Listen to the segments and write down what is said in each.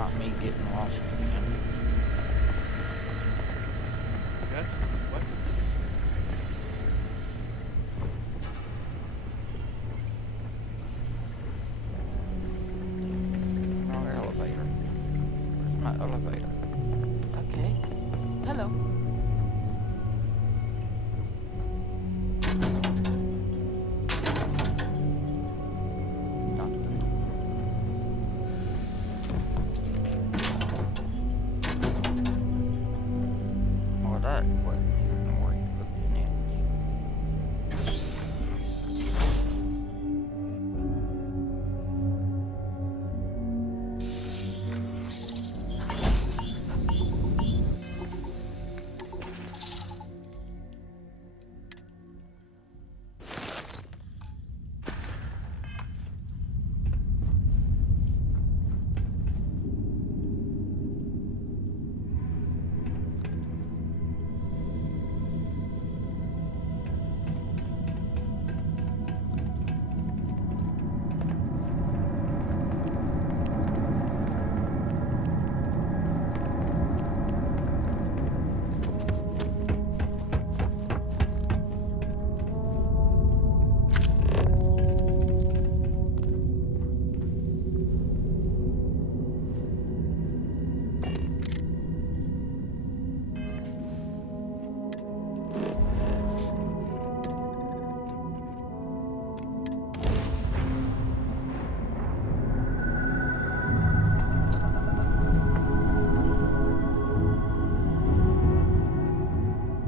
not me getting lost again. Yes? What? No elevator. Where's my elevator? Okay. Hello. Nothing. Well, that wasn't even worth looking at.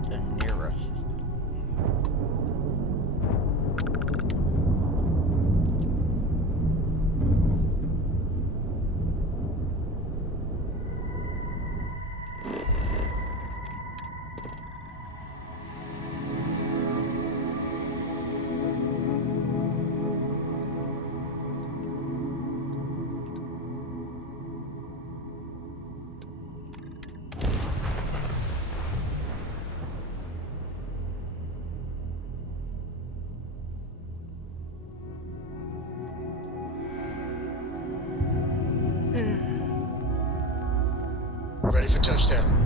The nearest. Ready for touchdown.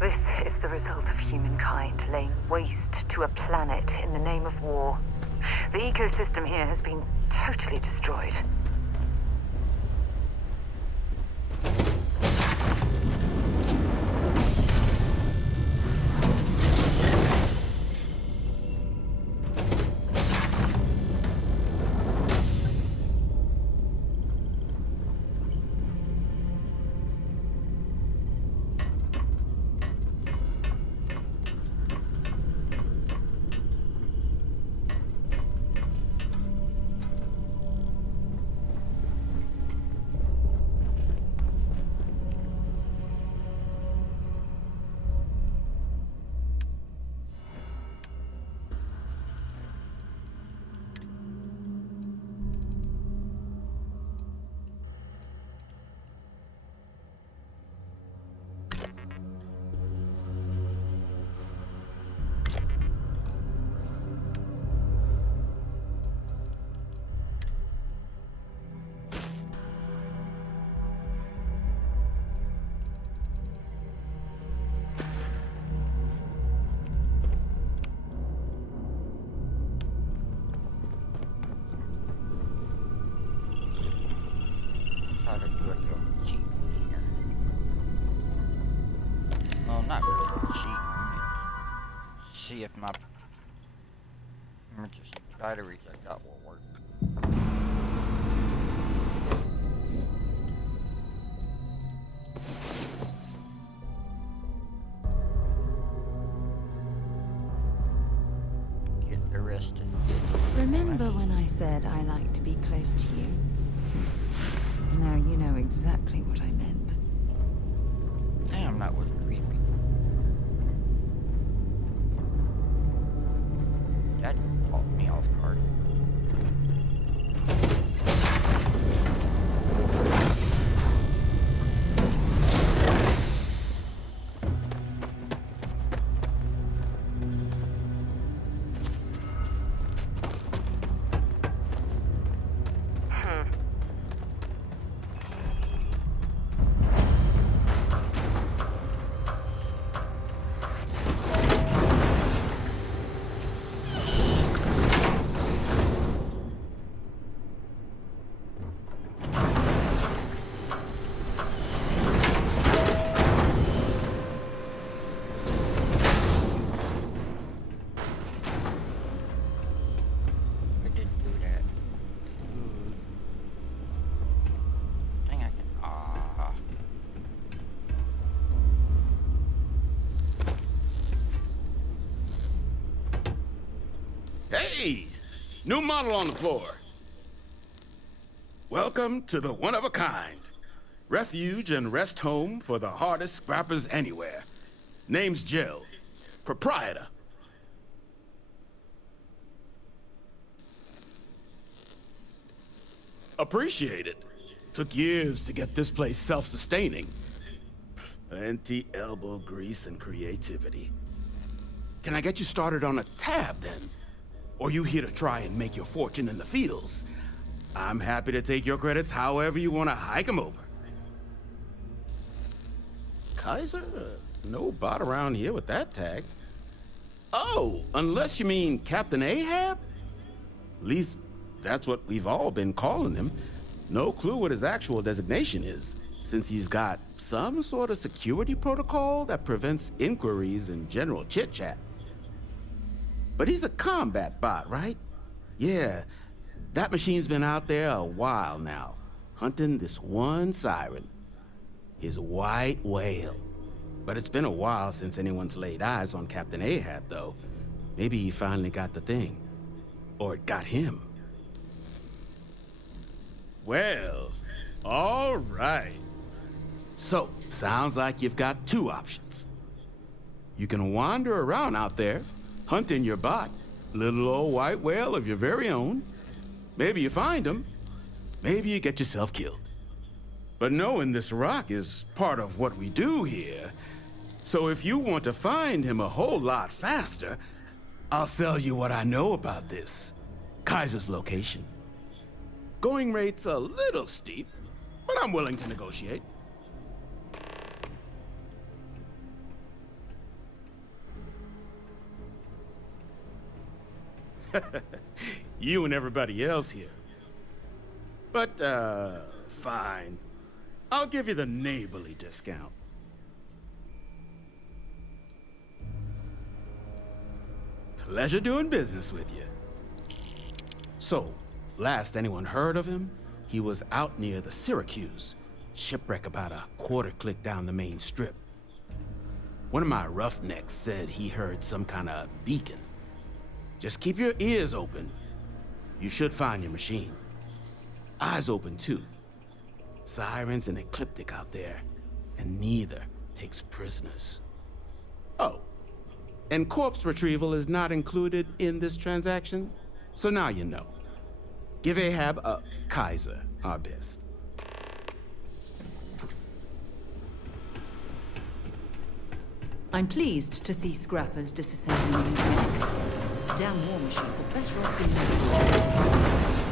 This is the result of humankind laying waste to a planet in the name of war. The ecosystem here has been totally destroyed. Try to do a little cheat here. Well, not really cheat. It's see if my emergency batteries I got will work. Get the rest and Remember when I said I like to be close to you? Now you know exactly what I meant. damn, that was creepy. caught me off guard. I didn't do that. Dang, I can. Ah. Hey! New model on the floor. Welcome to the one-of-a-kind. Refuge and rest home for the hardest scrappers anywhere. Name's Jill. Proprietor. Appreciate it. Took years to get this place self-sustaining. Plenty elbow grease and creativity. Can I get you started on a tab, then? Or you here to try and make your fortune in the fields? I'm happy to take your credits however you want to hike them over. Kaiser? No bot around here with that tag. Oh, unless you mean Captain Ahab? At least that's what we've all been calling him. No clue what his actual designation is, since he's got some sort of security protocol that prevents inquiries and general chit-chat. But he's a combat bot, right? Yeah, that machine's been out there a while now, hunting this one siren. His white whale. But it's been a while since anyone's laid eyes on Captain Ahab, though. Maybe he finally got the thing. Or it got him. Well, all right. So, sounds like you've got two options. You can wander around out there, hunting your bot, little old white whale of your very own. Maybe you find him, maybe you get yourself killed. But knowing this rock is part of what we do here. So if you want to find him a whole lot faster, I'll sell you what I know about this. Kaiser's location. Going rate's a little steep, but I'm willing to negotiate. You and everybody else here. But, fine. I'll give you the neighborly discount. Pleasure doing business with you. So, last anyone heard of him, he was out near the Syracuse. Shipwreck about a quarter-click down the main strip. One of my roughnecks said he heard some kind of beacon. Just keep your ears open. You should find your machine. Eyes open, too. Sirens and ecliptic out there, and neither takes prisoners. Oh, and corpse retrieval is not included in this transaction, so now you know. Give Ahab Kaiser our best. I'm pleased to see scrappers disassembling these relics. Damn war machines are better off being able to.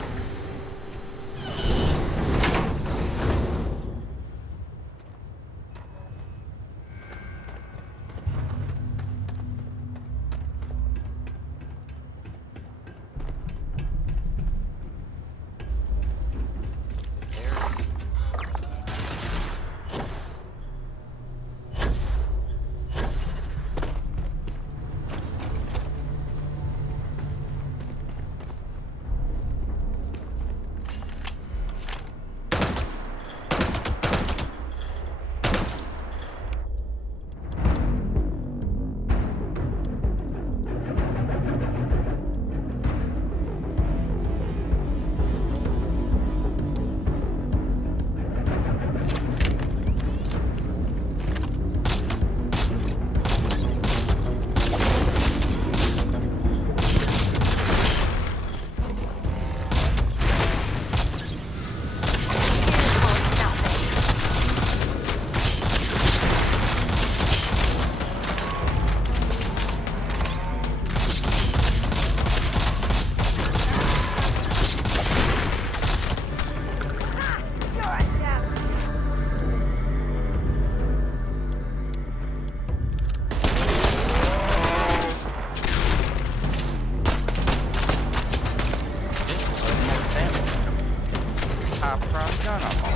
around gun I'm on.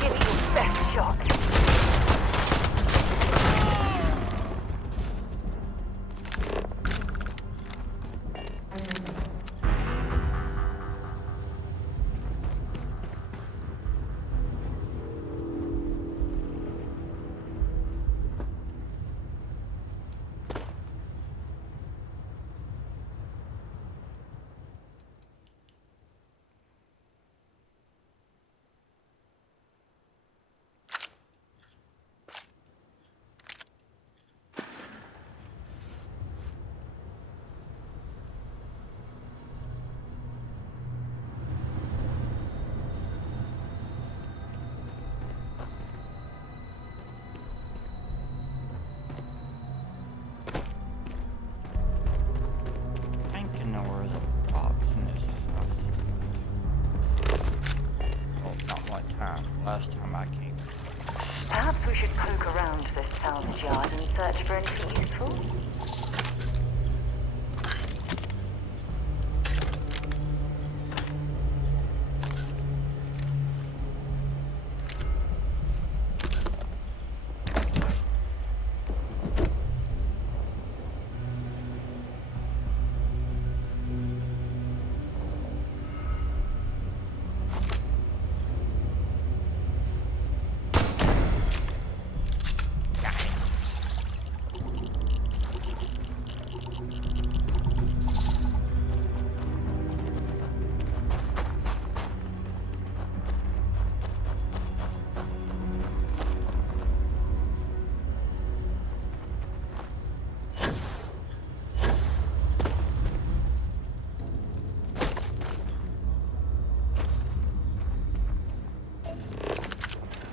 Give it your best shot. Thinking there was a box in this house. Well, not one time. Last time I came. Perhaps we should poke around this salvage yard and search for anything useful.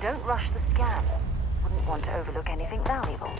Don't rush the scan. Wouldn't want to overlook anything valuable.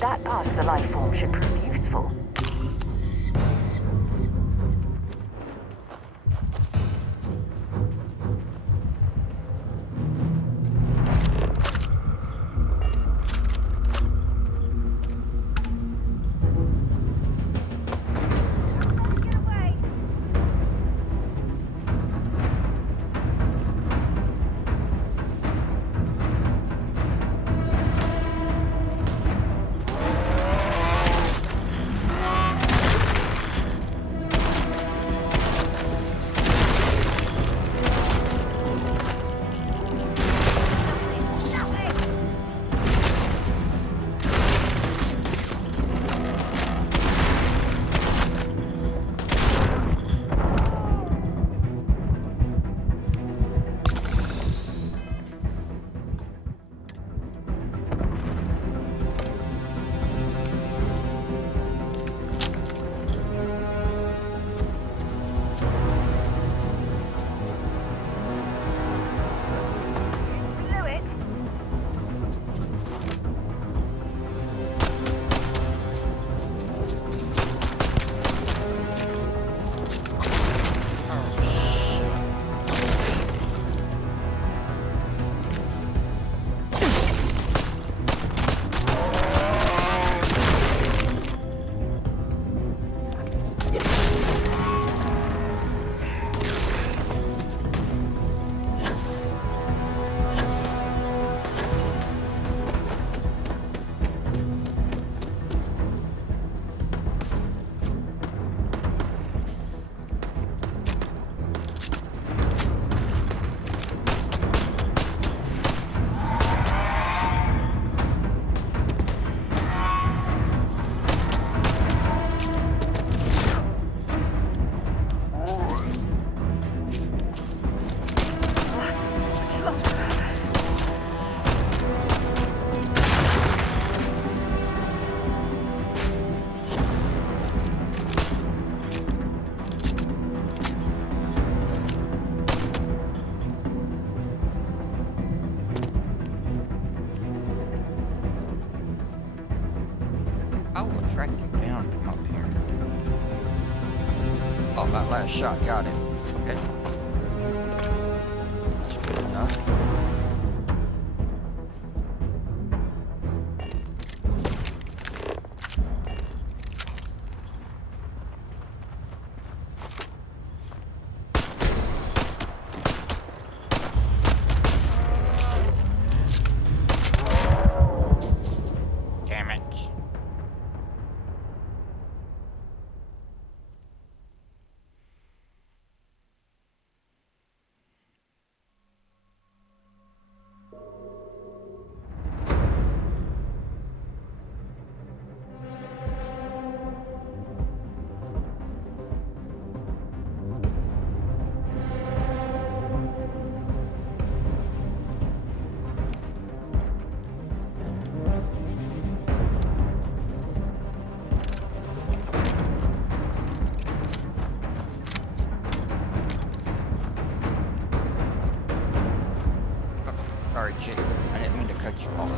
That part of the life form should prove useful. him down from up here. Oh, that last shot got him. Okay. That's good enough. Damn it. Sorry, chick. I didn't mean to cut you off.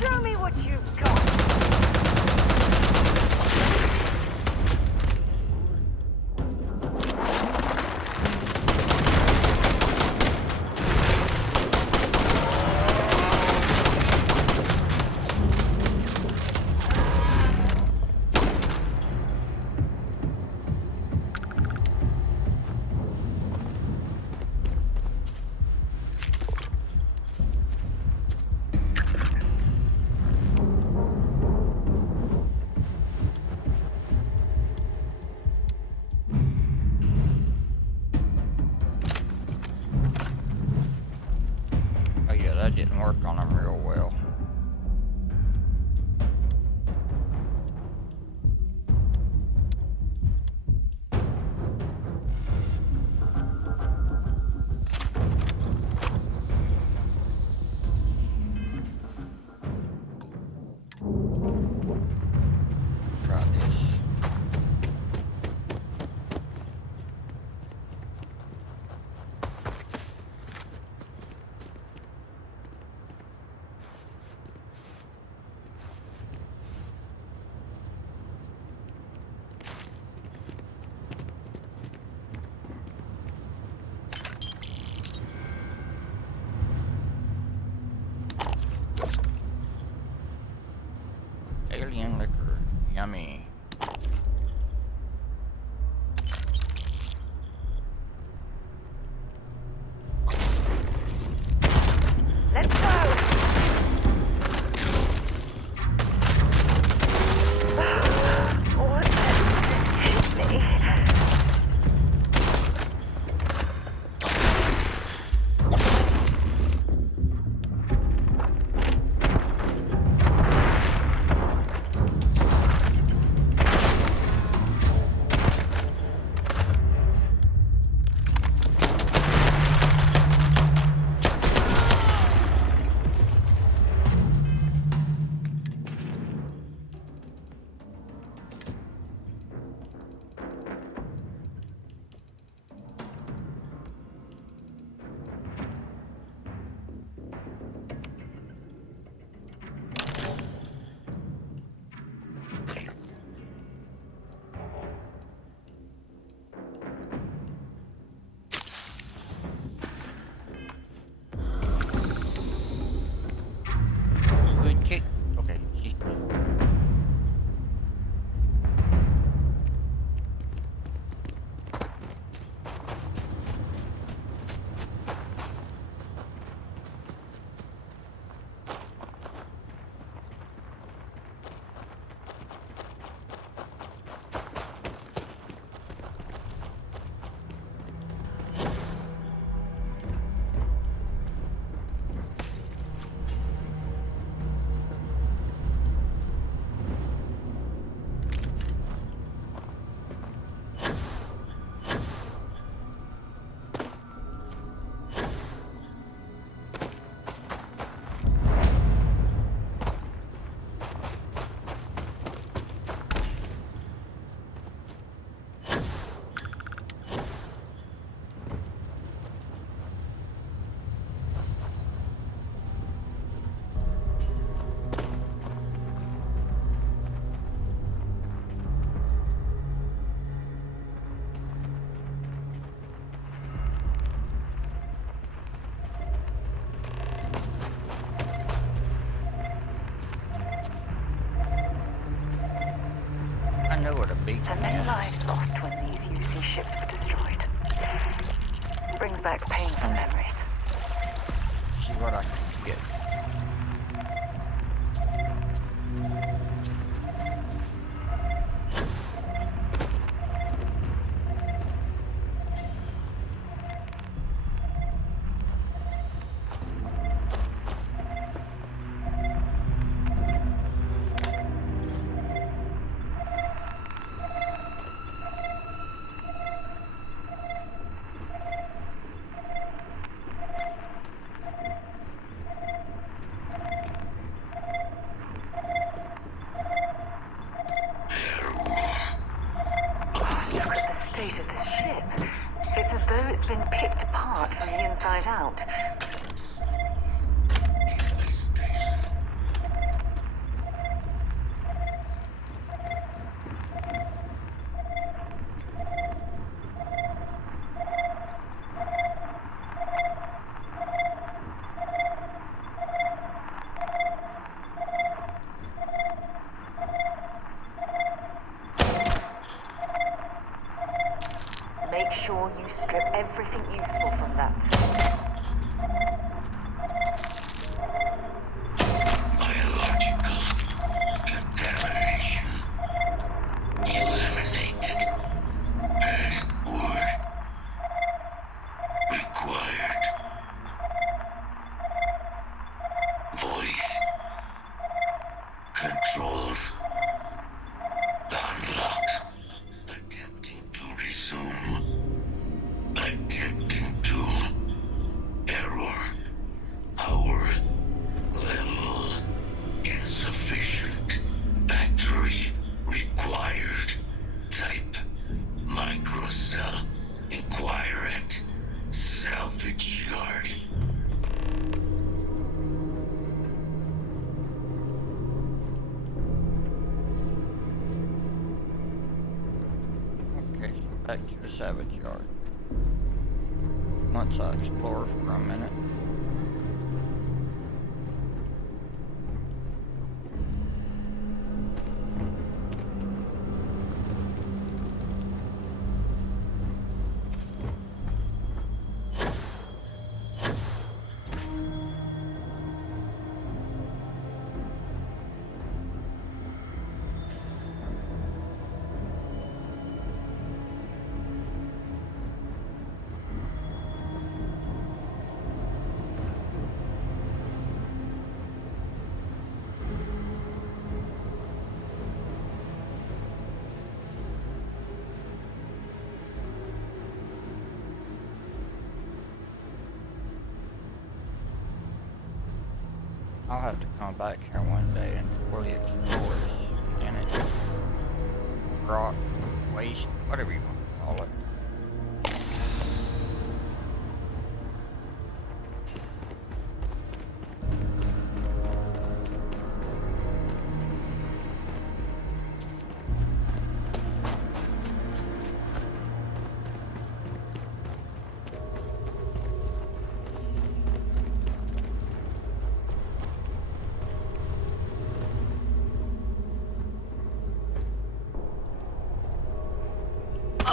Show me what you've got. Oh yeah, that didn't work on him real well. Try this. beat So many lives lost when these UC ships were destroyed. Brings back painful memories. See what I can get. Look at the state of this ship. It's as though it's been picked apart from the inside out. Make sure you strip everything useful from that thing. Biological contamination eliminated as word required. Voice controls unlocked. Attempting to resume. Attempting to. Error. Power level insufficient. Battery required. Type microcell. Inquire at salvage yard. Okay, so back to the Savage Yard. Once I explore for a minute. I'll have to come back here one day and fully explore this planet. Rock, waste, whatever you want to call it.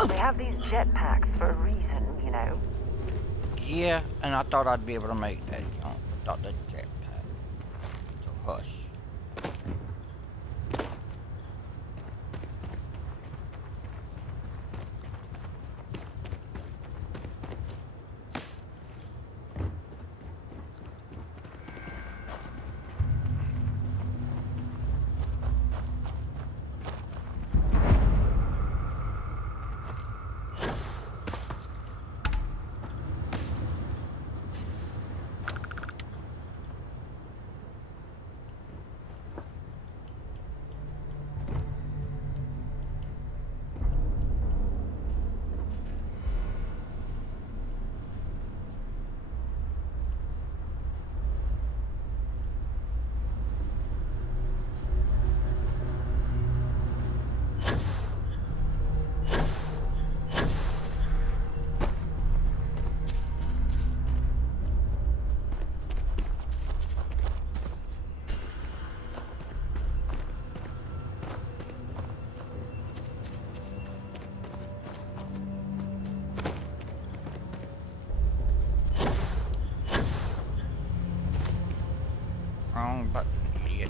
They have these jetpacks for a reason, you know. Yeah, and I thought I'd be able to make that jump without the jetpack. So hush. Wrong button, idiot.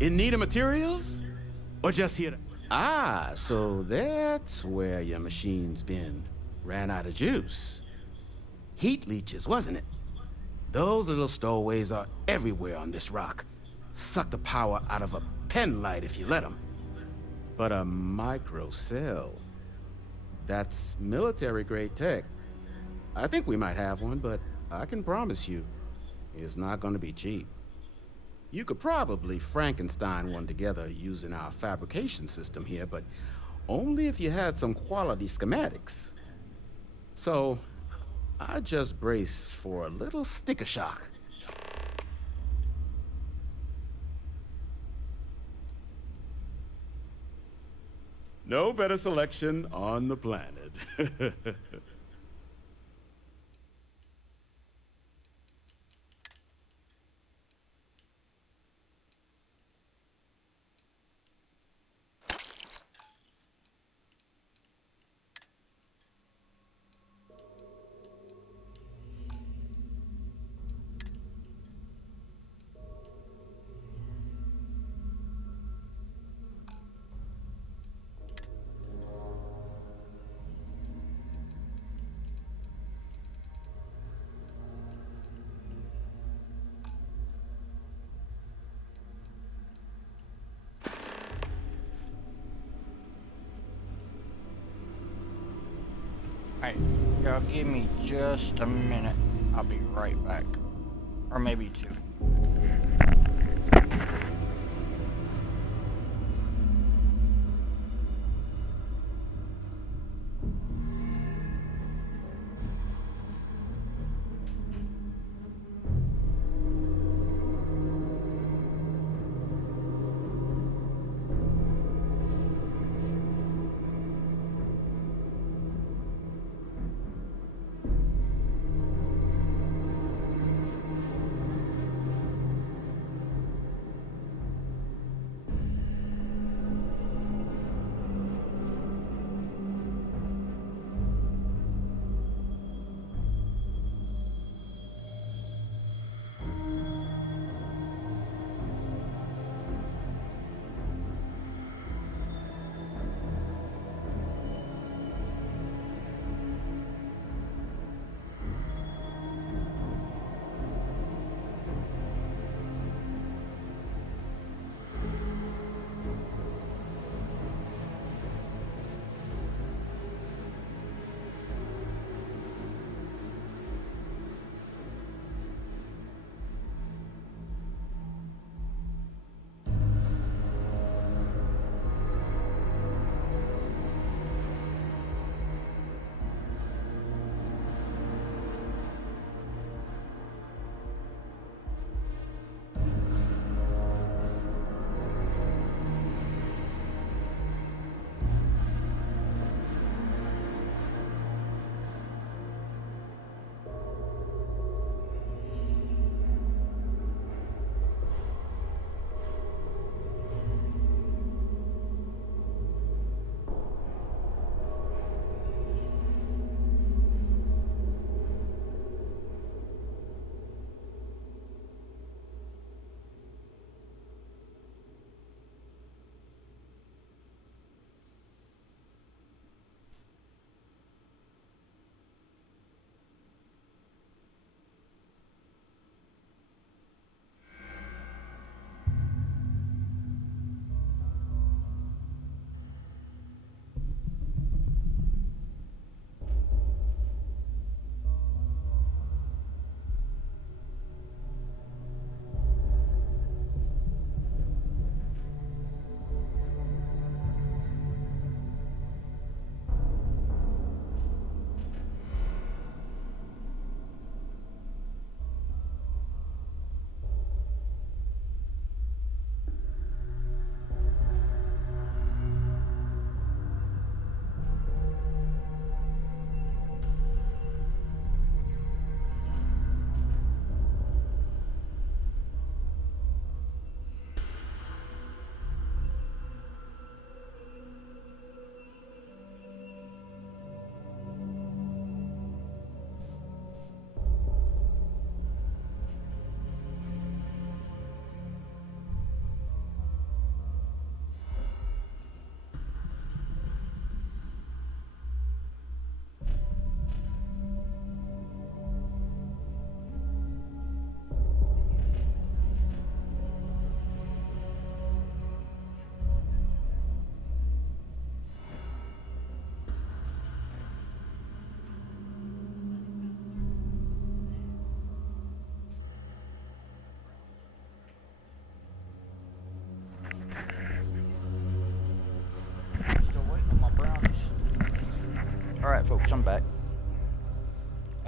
In need of materials? Or just here to... Ah, so that's where your machine's been. Ran out of juice. Heat leeches, wasn't it? Those little stowaways are everywhere on this rock. Suck the power out of a pen light if you let them. But a micro cell, that's military-grade tech. I think we might have one, but I can promise you, it's not gonna be cheap. You could probably Frankenstein one together using our fabrication system here, but only if you had some quality schematics. So, I just brace for a little sticker shock. No better selection on the planet. Alright, y'all give me just a minute. I'll be right back. Or maybe two.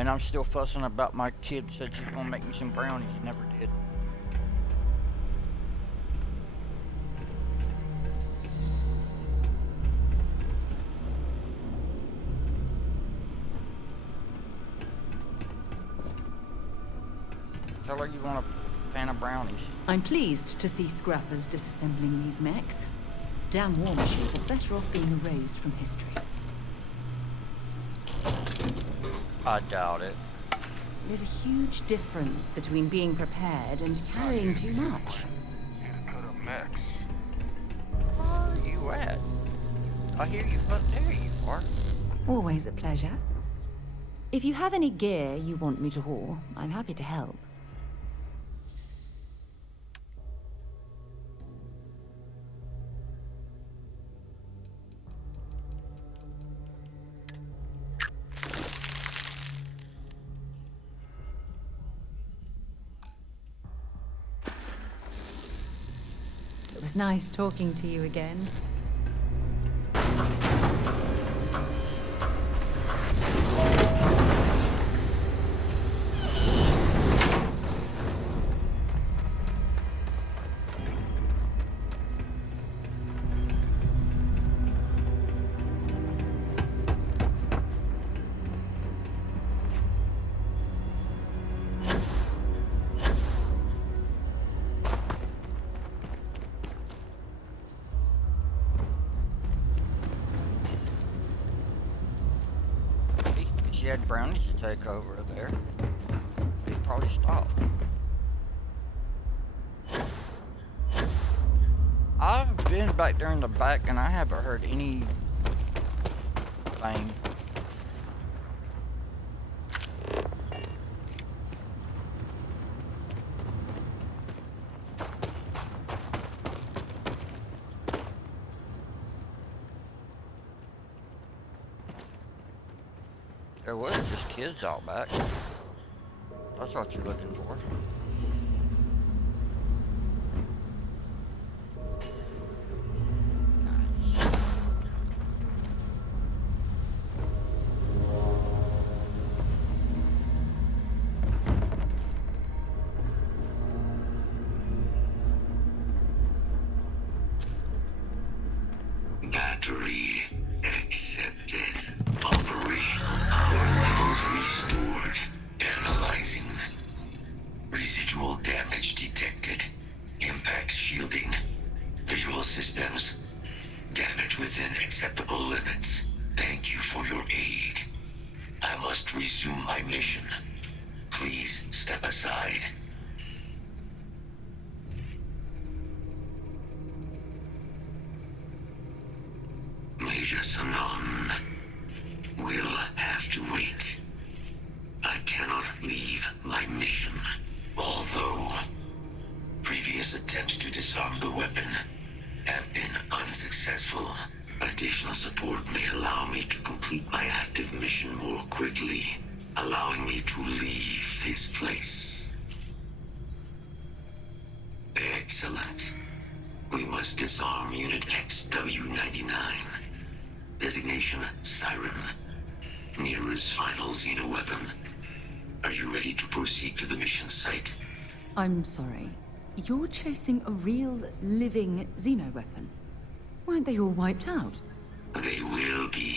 And I'm still fussing about my kid said she's gonna make me some brownies. He never did. Tell her you want a pan of brownies. I'm pleased to see scrappers disassembling these mechs. Damn war machines are better off being erased from history. I doubt it. There's a huge difference between being prepared and carrying too much. Where are you at? I hear you, but there you are. Always a pleasure. If you have any gear you want me to haul, I'm happy to help. It was nice talking to you again. She had brownies to take over there. He'd probably stop. I've been back there in the back and I haven't heard any thing. There was just kids out back. That's what you're looking for. Nice. Battery accepted. Operational power levels restored. Analyzing. Residual damage detected. Impact shielding. Visual systems. Damage within acceptable limits. Thank you for your aid. I must resume my mission. Please step aside. Major Sanon will have to wait. I cannot leave my mission. Although previous attempts to disarm the weapon have been unsuccessful, additional support may allow me to complete my active mission more quickly, allowing me to leave this place. Excellent. We must disarm Unit XW-99. Designation Siren. Mira's final xeno-weapon. Are you ready to proceed to the mission site? I'm sorry. You're chasing a real, living xeno-weapon. Weren't they all wiped out? They will be.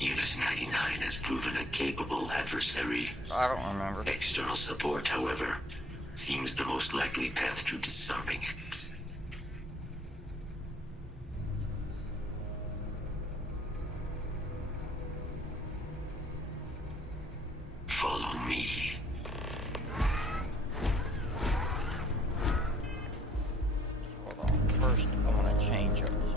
Unit 99 has proven a capable adversary. I don't remember. External support, however, seems the most likely path to disarming it. Follow me. Hold on. First, I want to change up something.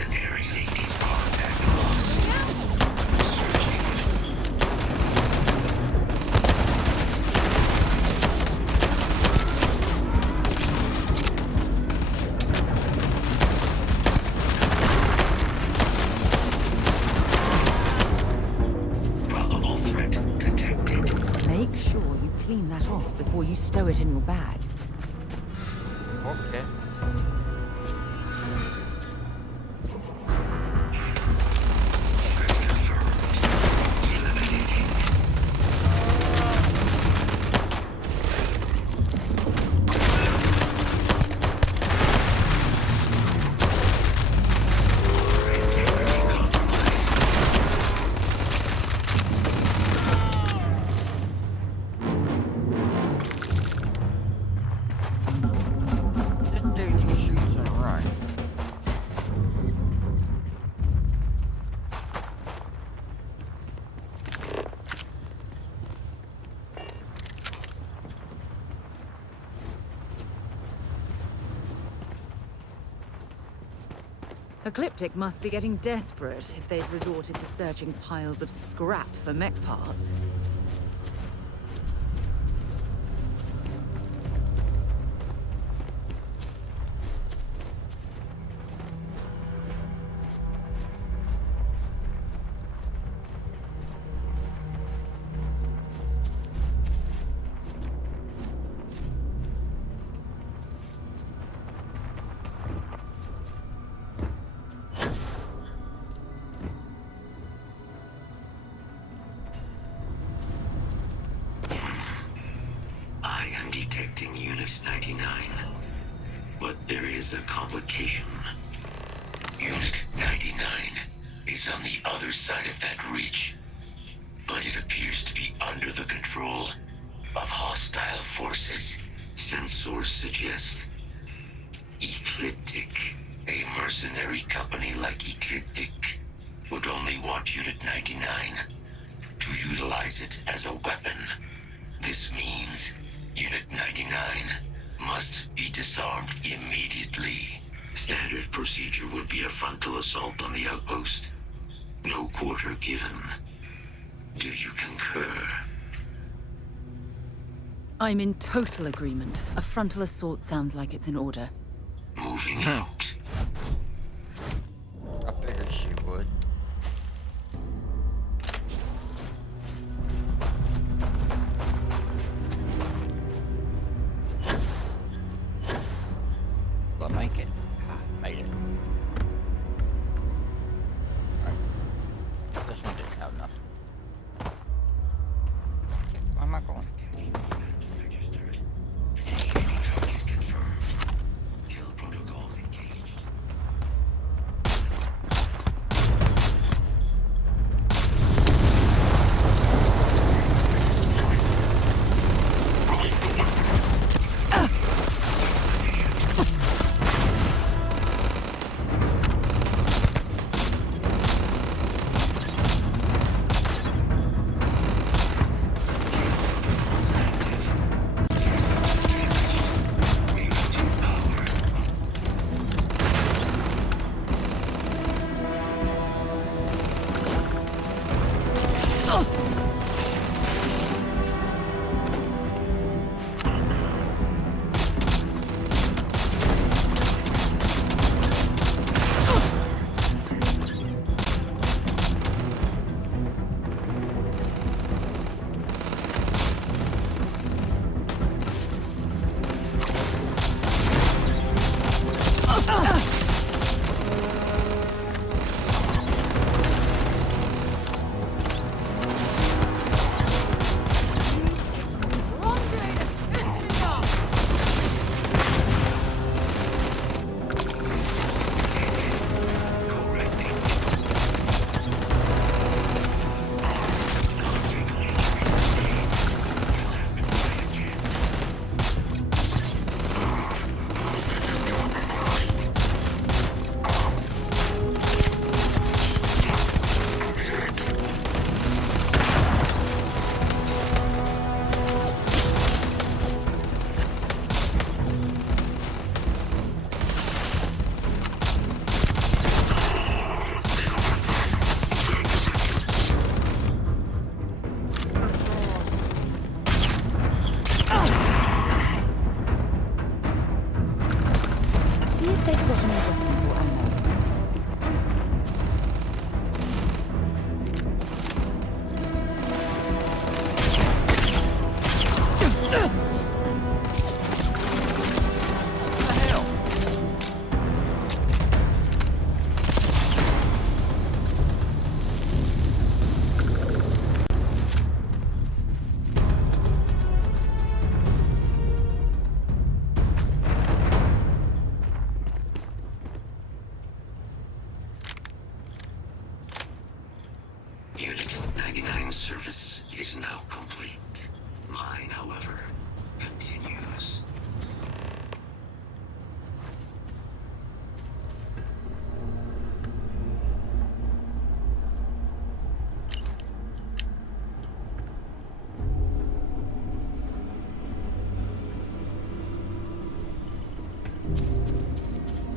Air Safety's contact lost. Searching. Probable threat detected. Make sure you clean that off before you stow it in your bag. Okay. Threat confirmed. Eliminating. Integrity compromised. This dude just shoots and runs. Ecliptic must be getting desperate if they've resorted to searching piles of scrap for mech parts. I am detecting Unit 99. But there is a complication. Unit 99 is on the other side of that ridge. But it appears to be under the control of hostile forces. Sensors suggest Ecliptic, a mercenary company like Ecliptic, would only want Unit 99 to utilize it as a weapon. This means Unit 99 must be disarmed immediately. Standard procedure would be a frontal assault on the outpost. No quarter given. Do you concur? I'm in total agreement. A frontal assault sounds like it's in order. Moving out. I figured she would. Will I make it? I made it. Alright. This one didn't have nothing. Why am I going? Registered. Initiating target confirmed. Kill protocols engaged.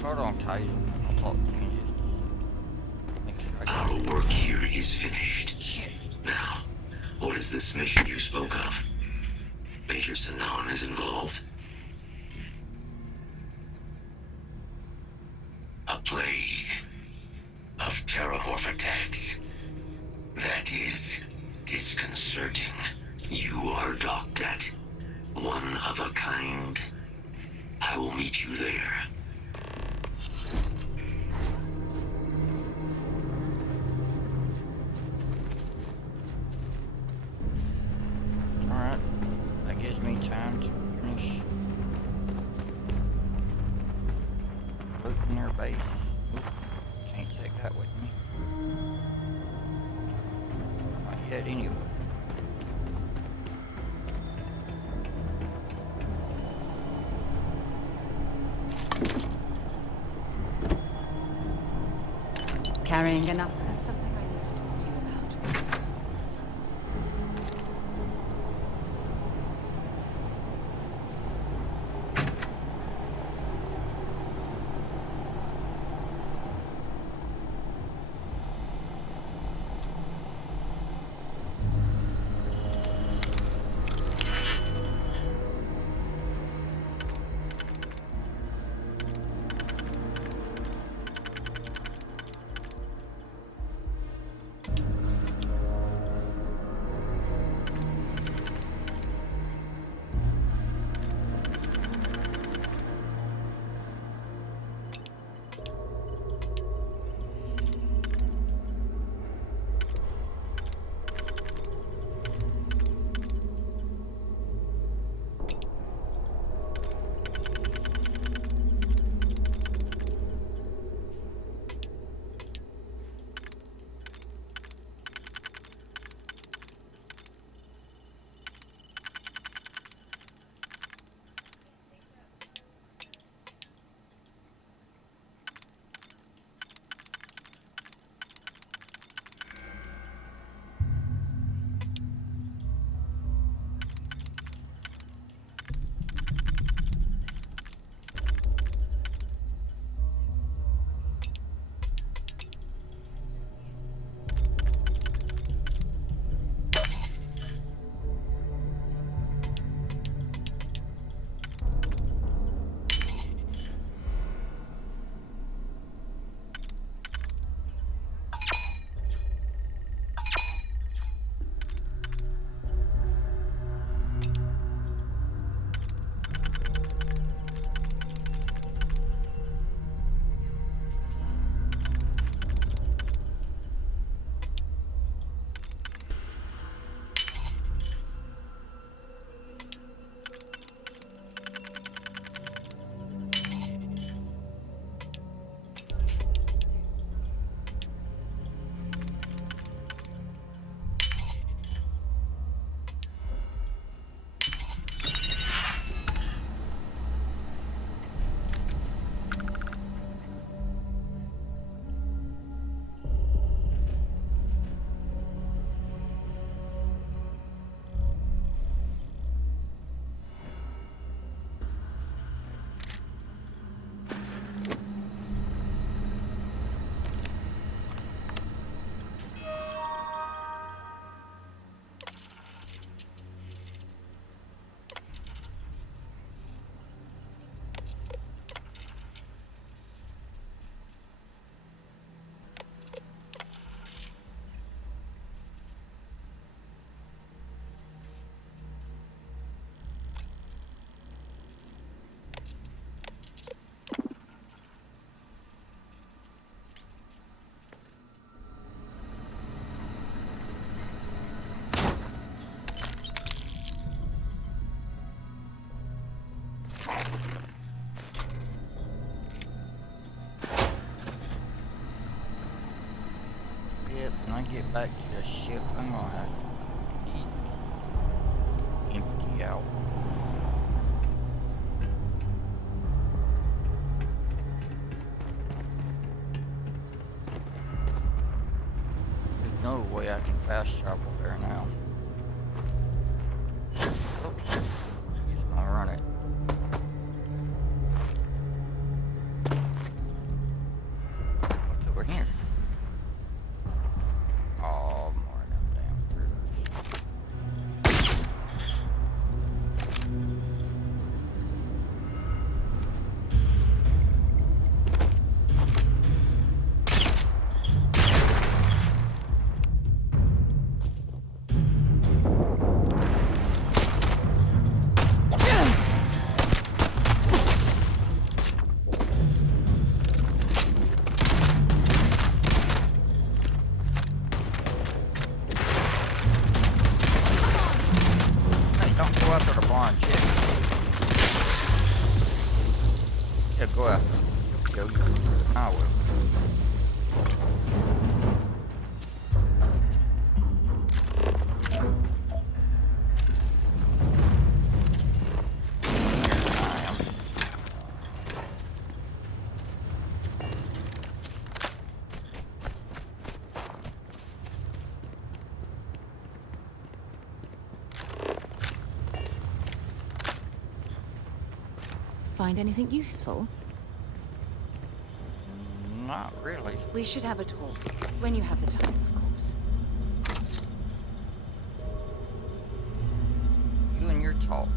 Hold on, Tyson. I'll talk to you in just a second. Make sure I Our work here is finished. Shit. Now, what is this mission you spoke of? Major Sanan is involved? A plague of terramorph attacks. That is disconcerting. You are docked at one of a kind. I will meet you there. Alright. That gives me time to finish looting their base. Oop, can't take that with me. Not yet, anyway. Carrying enough. There's something I need to talk to you about. I get back to the ship, I'm gonna have to empty out. There's no way I can fast travel there now. Oops. Just gonna run it. Yeah, go out. Go. I will. Find anything useful? Not really. We should have a talk. When you have the time, of course. You and your talk.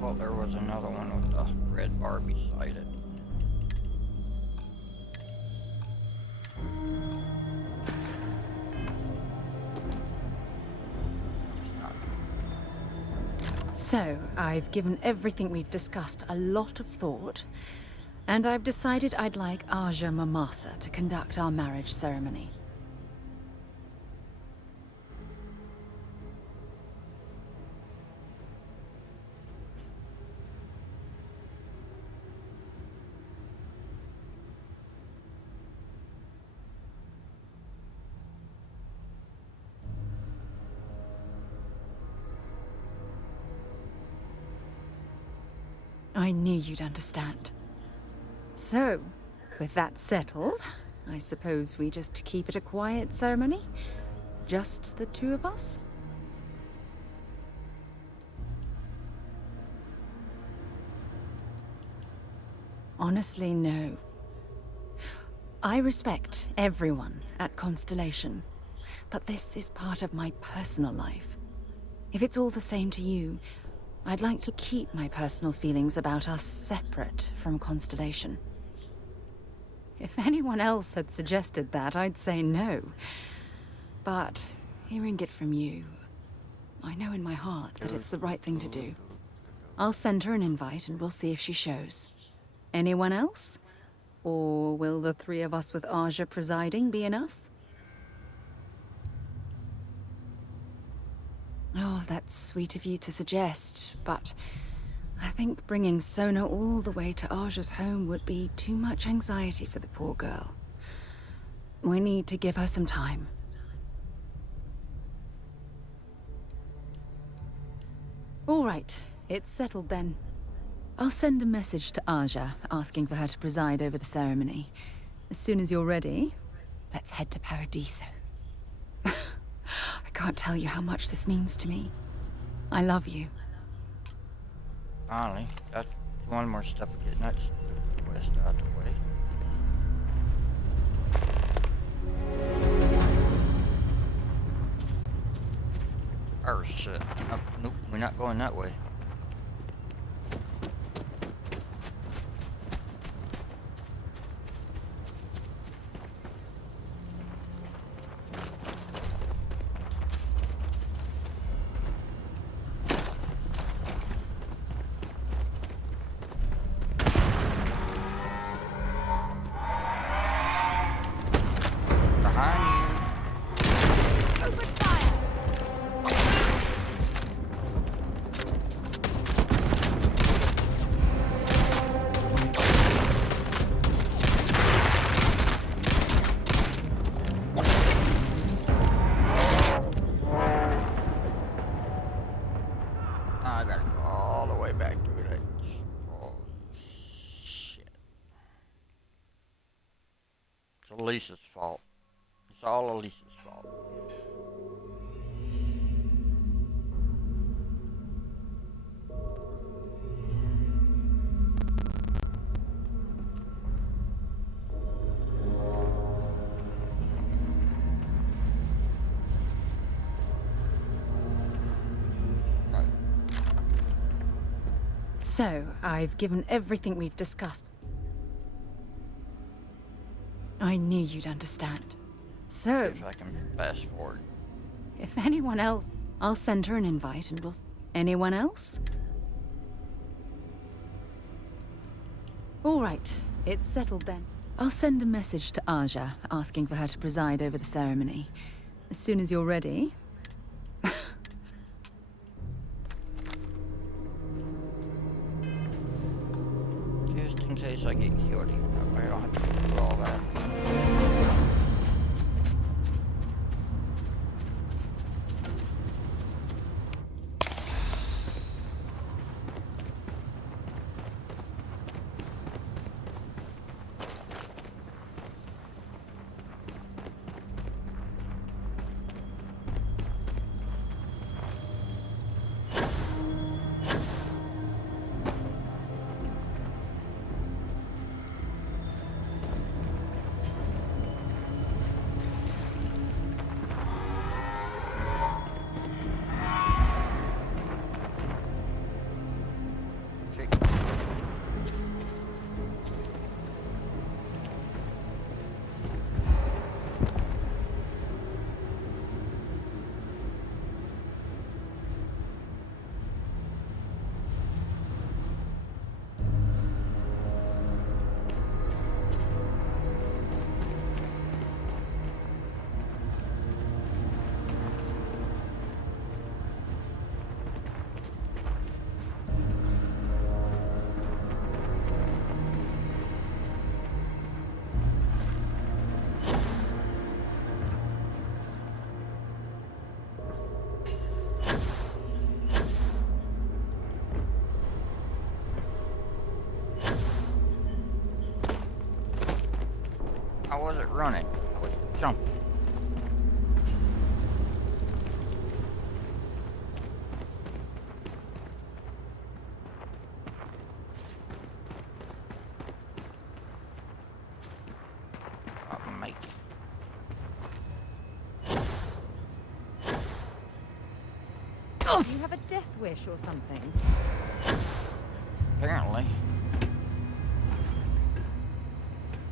Thought there was another one with a red bar beside it. So, I've given everything we've discussed a lot of thought, and I've decided I'd like Aja Mamasa to conduct our marriage ceremony. I knew you'd understand. So, with that settled, I suppose we just keep it a quiet ceremony? Just the two of us? Honestly, no. I respect everyone at Constellation, but this is part of my personal life. If it's all the same to you, I'd like to keep my personal feelings about us separate from Constellation. If anyone else had suggested that, I'd say no. But hearing it from you, I know in my heart that it's the right thing to do. I'll send her an invite and we'll see if she shows. Anyone else? Or will the three of us with Aja presiding be enough? Oh, that's sweet of you to suggest, but I think bringing Sona all the way to Aja's home would be too much anxiety for the poor girl. We need to give her some time. All right, it's settled then. I'll send a message to Aja asking for her to preside over the ceremony. As soon as you're ready, let's head to Paradiso. I can't tell you how much this means to me. I love you. Finally, that's one more step of getting that stupid quest out of the way. Oh shit. Oh, nope, we're not going that way. gotta go all the way back through that. Oh, shit. It's Elisa's fault. It's all Elisa's fault. So, I've given everything we've discussed. I knew you'd understand. So, If I can fast forward. if anyone else, I'll send her an invite and we'll... Anyone else? All right, it's settled then. I'll send a message to Aja, asking for her to preside over the ceremony. As soon as you're ready. Just in case I get killed, even though I don't have to do all that. I wasn't running, I was jumping. I'll make it. Oh, you have a death wish or something? Apparently.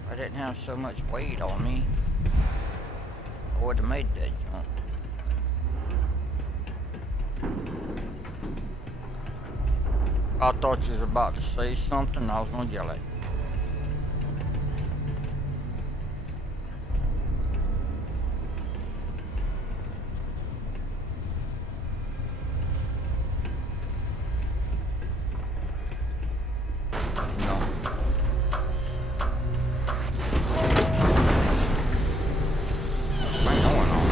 If I didn't have so much weight on me, I would have made that jump. I thought you was about to say something, I was gonna yell at you. No. Ain't no one on.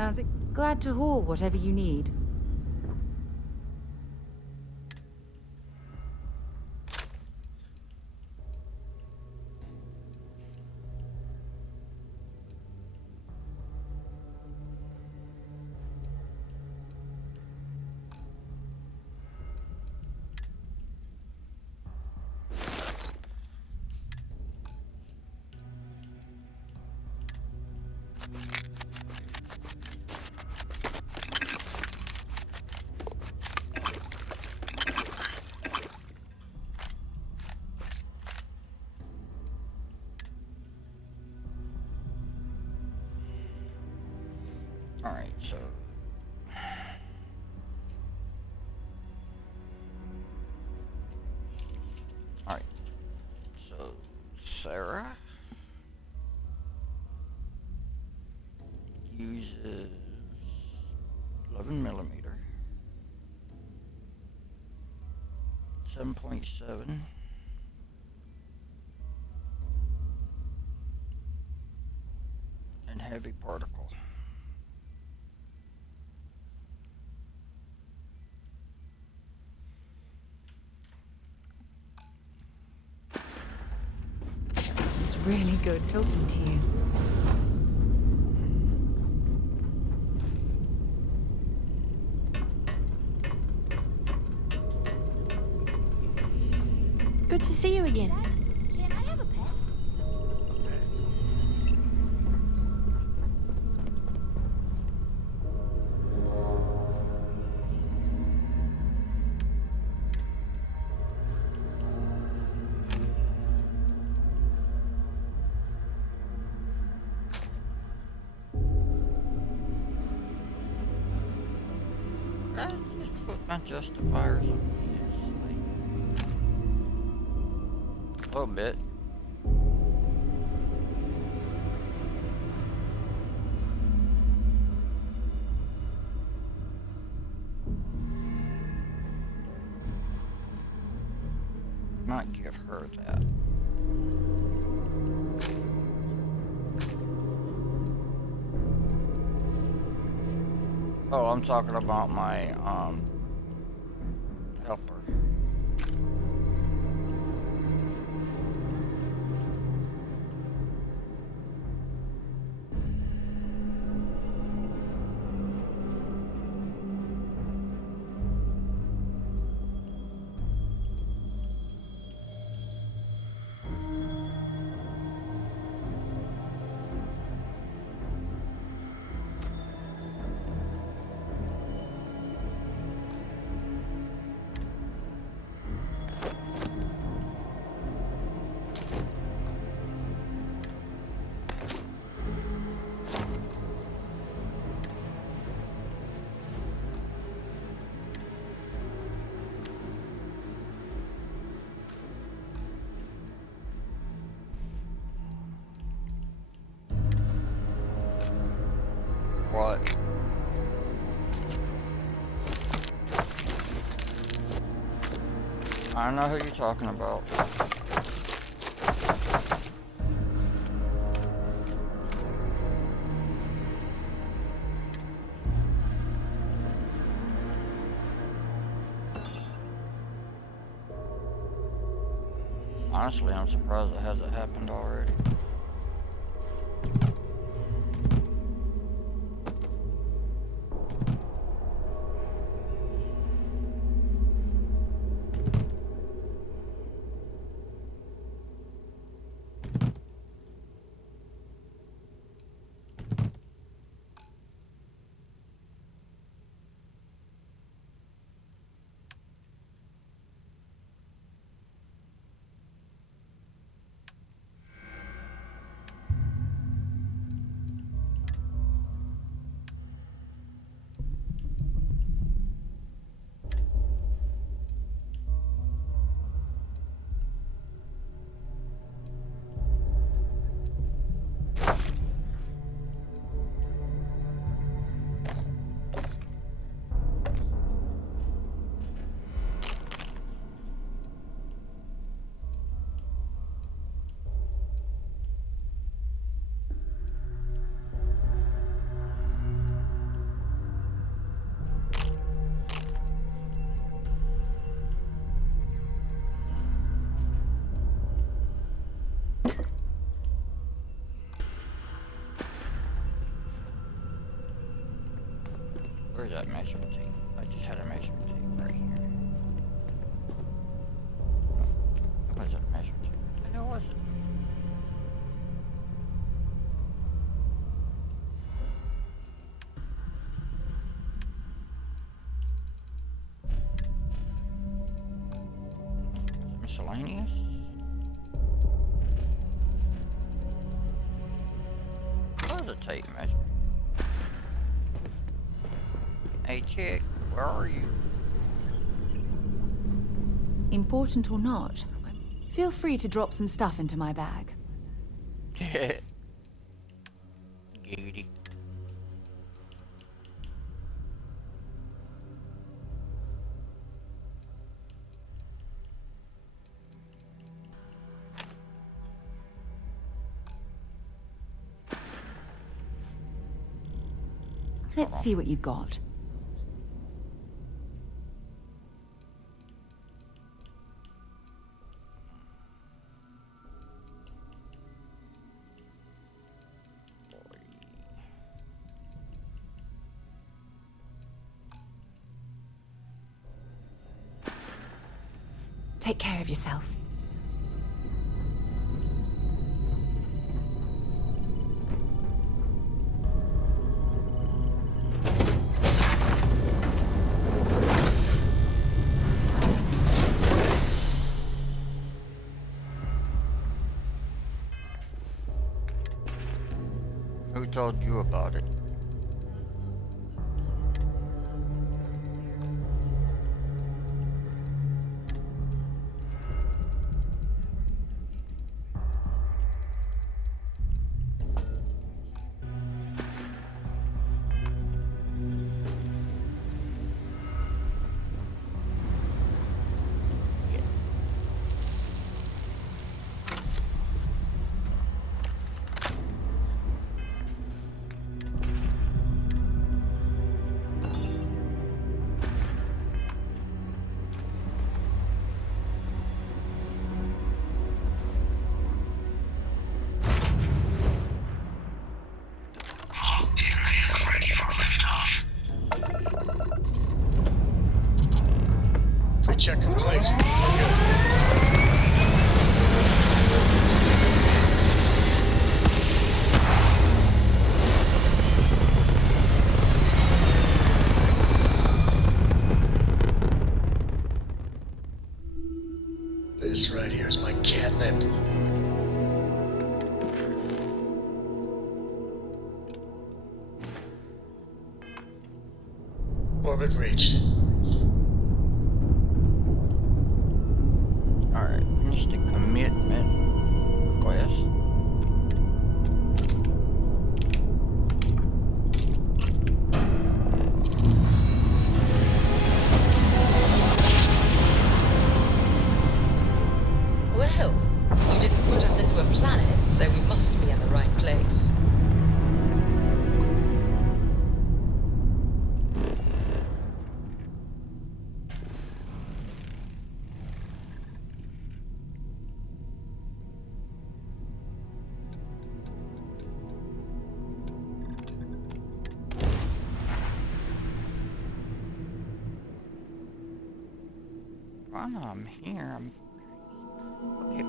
How's it? Glad to haul whatever you need. Alright, so. Alright. So, Sarah uses 11mm, 7.7, and heavy particle. It's really good talking to you. Good to see you again. Can I have a pet? I just put my justifiers on this. A little bit. Might give her that. Oh, I'm talking about my helper. What? I don't know who you're talking about. Honestly, I'm surprised it hasn't happened already. that measuring tape? I just had a measuring tape right here. Where's that measuring tape? What the hell was it? Miscellaneous? What is a tape measure? Hey chick, where are you? Important or not, feel free to drop some stuff into my bag. Giggity. Let's see what you've got. Take care of yourself. Who told you about it? Locked in and ready for liftoff. Pre-check complete. We're good. This right here is my catnip. Orbit reached. Alright, finish the commitment quest. Well, you didn't put us into a planet, so we must be in the right place.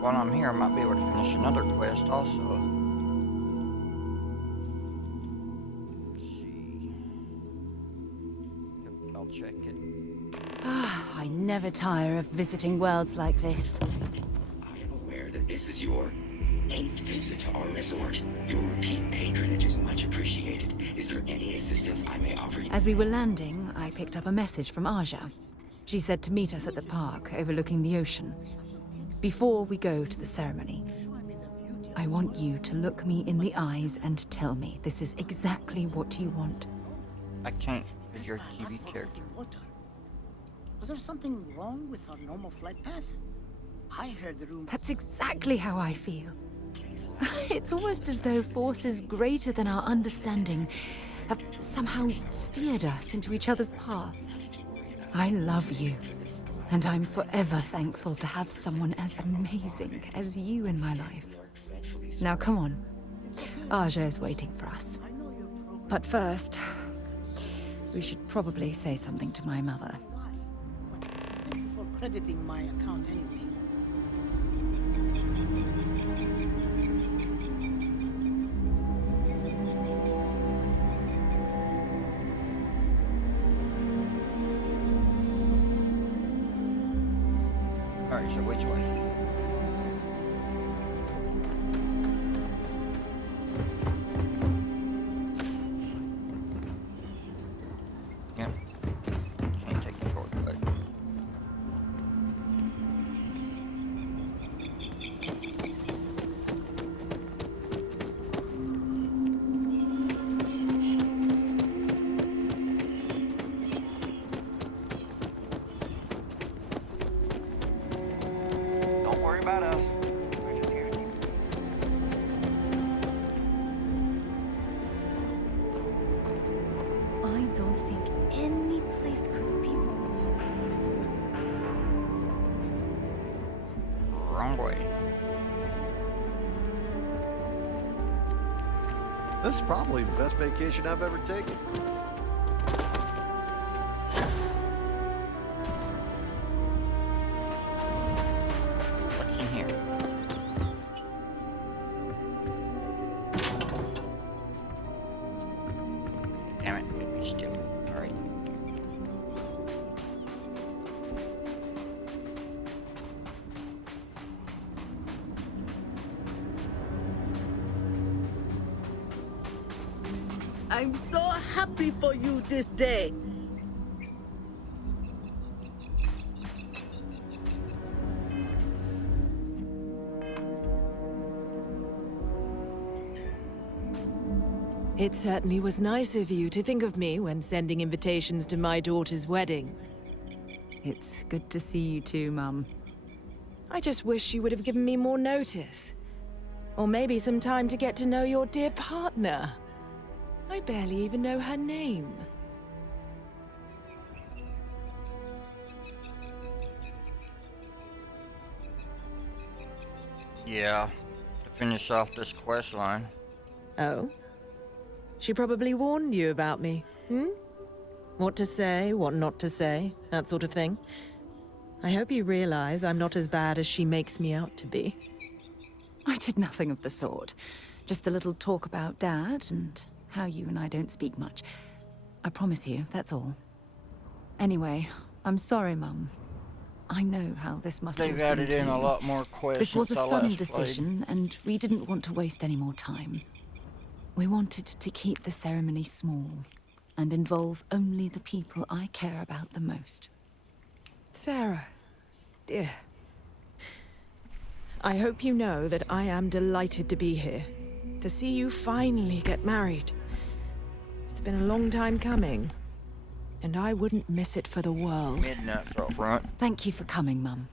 While I'm here, I might be able to finish another quest also. Let's see. Yep, I'll check it. I never tire of visiting worlds like this. I am aware that this is your 8th visit to our resort. Your repeat patronage is much appreciated. Is there any assistance I may offer you? As we were landing, I picked up a message from Aja. She said to meet us at the park overlooking the ocean. Before we go to the ceremony, I want you to look me in the eyes and tell me this is exactly what you want. I can't, because you're a TV character. Was there something wrong with our normal flight path? I heard the room. That's exactly how I feel. It's almost as though forces greater than our understanding have somehow steered us into each other's path. I love you, and I'm forever thankful to have someone as amazing as you in my life. Now come on, Aja is waiting for us. But first, We should probably say something to my mother. But thank you for crediting my account anyway. Alright, so which way? Yep. Can't take the shortcut. Don't worry about us. We're just here. I don't think any place could be more perfect. Wrong way. This is probably the best vacation I've ever taken. What's in here? Damn it, it's still. Alright. I'm so happy for you this day. It certainly was nice of you to think of me when sending invitations to my daughter's wedding. It's good to see you too, Mum. I just wish you would have given me more notice. Or maybe some time to get to know your dear partner. I barely even know her name. Yeah, to finish off this quest line. Oh? She probably warned you about me, hmm? What to say, what not to say, that sort of thing. I hope you realize I'm not as bad as she makes me out to be. I did nothing of the sort. Just a little talk about Dad and how you and I don't speak much. I promise you, that's all. Anyway, I'm sorry, Mum. I know how this must all They've seem added to in a you. lot more quests. This was a since I sudden last decision, and we didn't want to waste any more time. We wanted to keep the ceremony small and involve only the people I care about the most. Sarah, dear. I hope you know that I am delighted to be here, to see you finally get married. It's been a long time coming, and I wouldn't miss it for the world. Midnight's up front. Thank you for coming, Mum.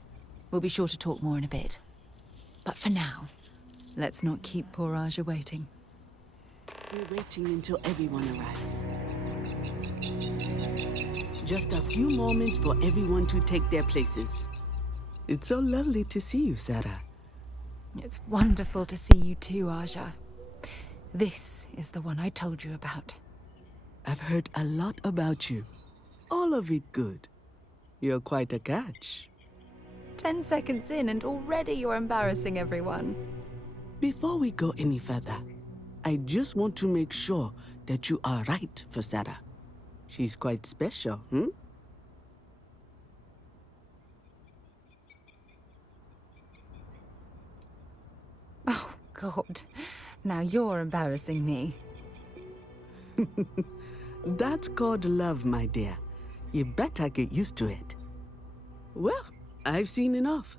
We'll be sure to talk more in a bit. But for now, let's not keep poor Aja waiting. We're waiting until everyone arrives. Just a few moments for everyone to take their places. It's so lovely to see you, Sarah. It's wonderful to see you too, Aja. This is the one I told you about. I've heard a lot about you. All of it good. You're quite a catch. 10 seconds in and already you're embarrassing everyone. Before we go any further, I just want to make sure that you are right for Sarah. She's quite special, hmm? Oh, God. Now you're embarrassing me. That's called love, my dear. You better get used to it. Well, I've seen enough.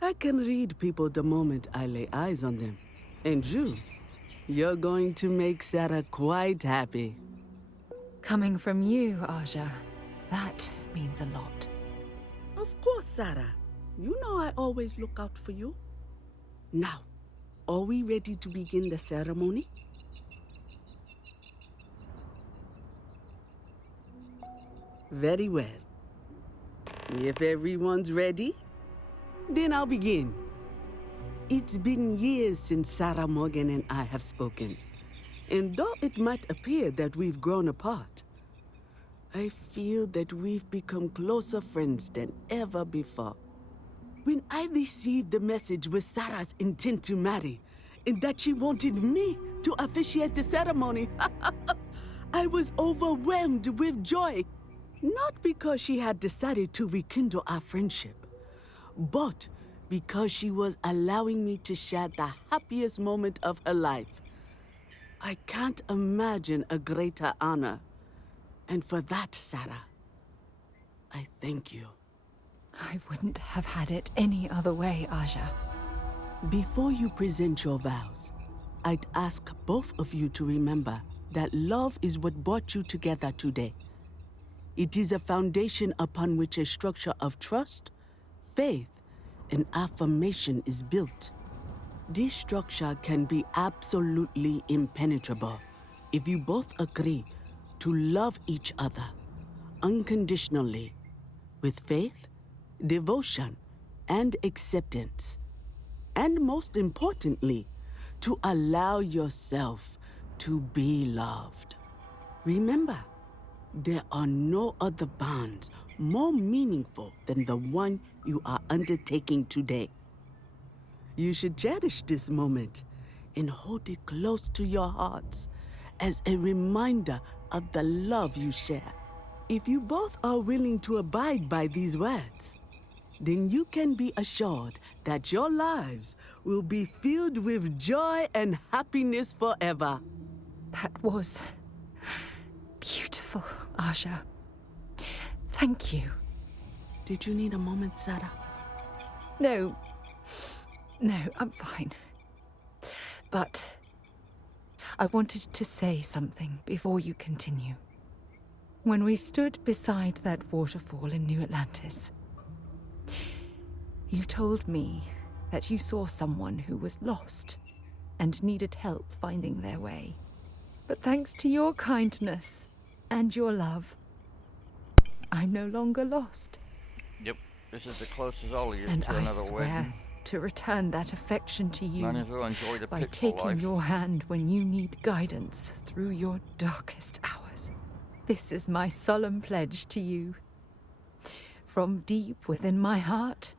I can read people the moment I lay eyes on them. And you're going to make Sarah quite happy. Coming from you, Aja, that means a lot. Of course, Sarah. You know I always look out for you. Now, are we ready to begin the ceremony? Very well. If everyone's ready, then I'll begin. It's been years since Sarah Morgan and I have spoken. And though it might appear that we've grown apart, I feel that we've become closer friends than ever before. When I received the message with Sarah's intent to marry, and that she wanted me to officiate the ceremony, I was overwhelmed with joy. Not because she had decided to rekindle our friendship, but because she was allowing me to share the happiest moment of her life. I can't imagine a greater honor. And for that, Sarah, I thank you. I wouldn't have had it any other way, Aja. Before you present your vows, I'd ask both of you to remember that love is what brought you together today. It is a foundation upon which a structure of trust, faith, and affirmation is built. This structure can be absolutely impenetrable if you both agree to love each other unconditionally, with faith, devotion, and acceptance. And most importantly, to allow yourself to be loved. Remember, there are no other bonds more meaningful than the one you are undertaking today. You should cherish this moment and hold it close to your hearts as a reminder of the love you share. If you both are willing to abide by these words, then you can be assured that your lives will be filled with joy and happiness forever. That was beautiful, Aja. Thank you. Did you need a moment, Sarah? No, I'm fine. But I wanted to say something before you continue. When we stood beside that waterfall in New Atlantis, you told me that you saw someone who was lost and needed help finding their way. But thanks to your kindness and your love, I'm no longer lost. Yep, this is the closest I'll get And to I another swear wedding. to return that affection to you Might as well enjoy the by pixel taking life. your hand when you need guidance through your darkest hours. This is my solemn pledge to you. From deep within my heart,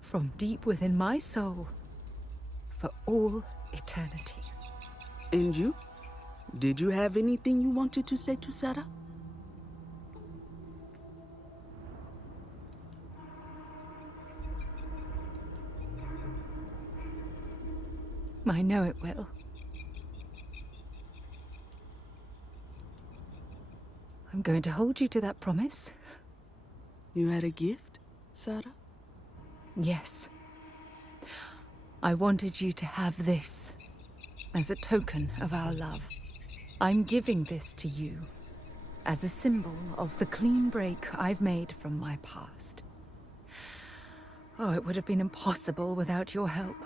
from deep within my soul, for all eternity. And you? Did you have anything you wanted to say to Sarah? I know it will. I'm going to hold you to that promise. You had a gift, Sarah? Yes. I wanted you to have this as a token of our love. I'm giving this to you as a symbol of the clean break I've made from my past. Oh, it would have been impossible without your help.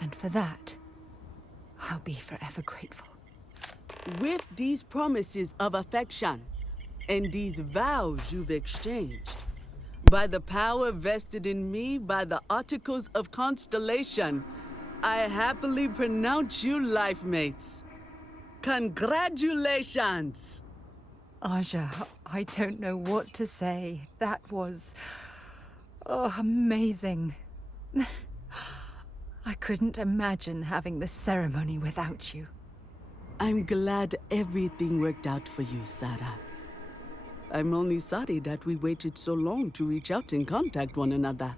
And for that, I'll be forever grateful. With these promises of affection and these vows you've exchanged, by the power vested in me by the Articles of Constellation, I happily pronounce you life mates. Congratulations! Aja, I don't know what to say. That was... amazing. I couldn't imagine having the ceremony without you. I'm glad everything worked out for you, Sarah. I'm only sorry that we waited so long to reach out and contact one another.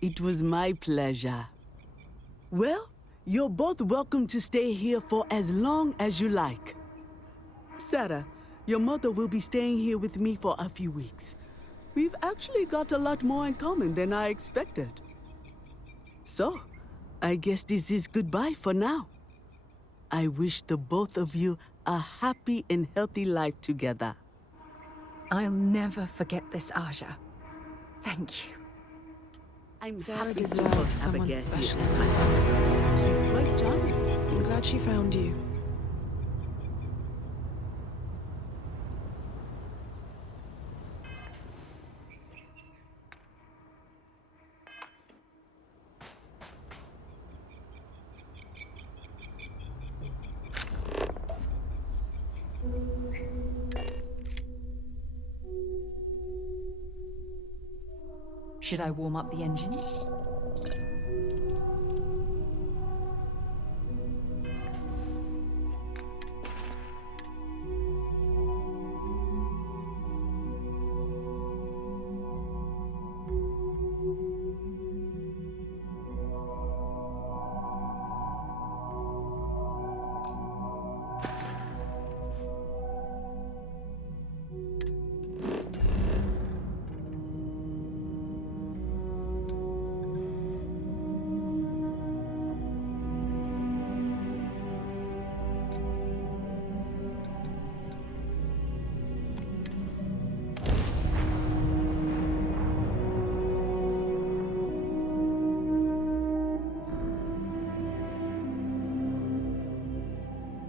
It was my pleasure. Well, you're both welcome to stay here for as long as you like. Sarah, your mother will be staying here with me for a few weeks. We've actually got a lot more in common than I expected. So, I guess this is goodbye for now. I wish the both of you a happy and healthy life together. I'll never forget this, Aja. Thank you. I'm Sarah happy you deserves both have someone again special here. in her life. She's quite charming. I'm glad she found you. Should I warm up the engines?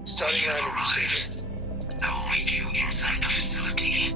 Starting We have item procedure. arrived. I will meet you inside the facility.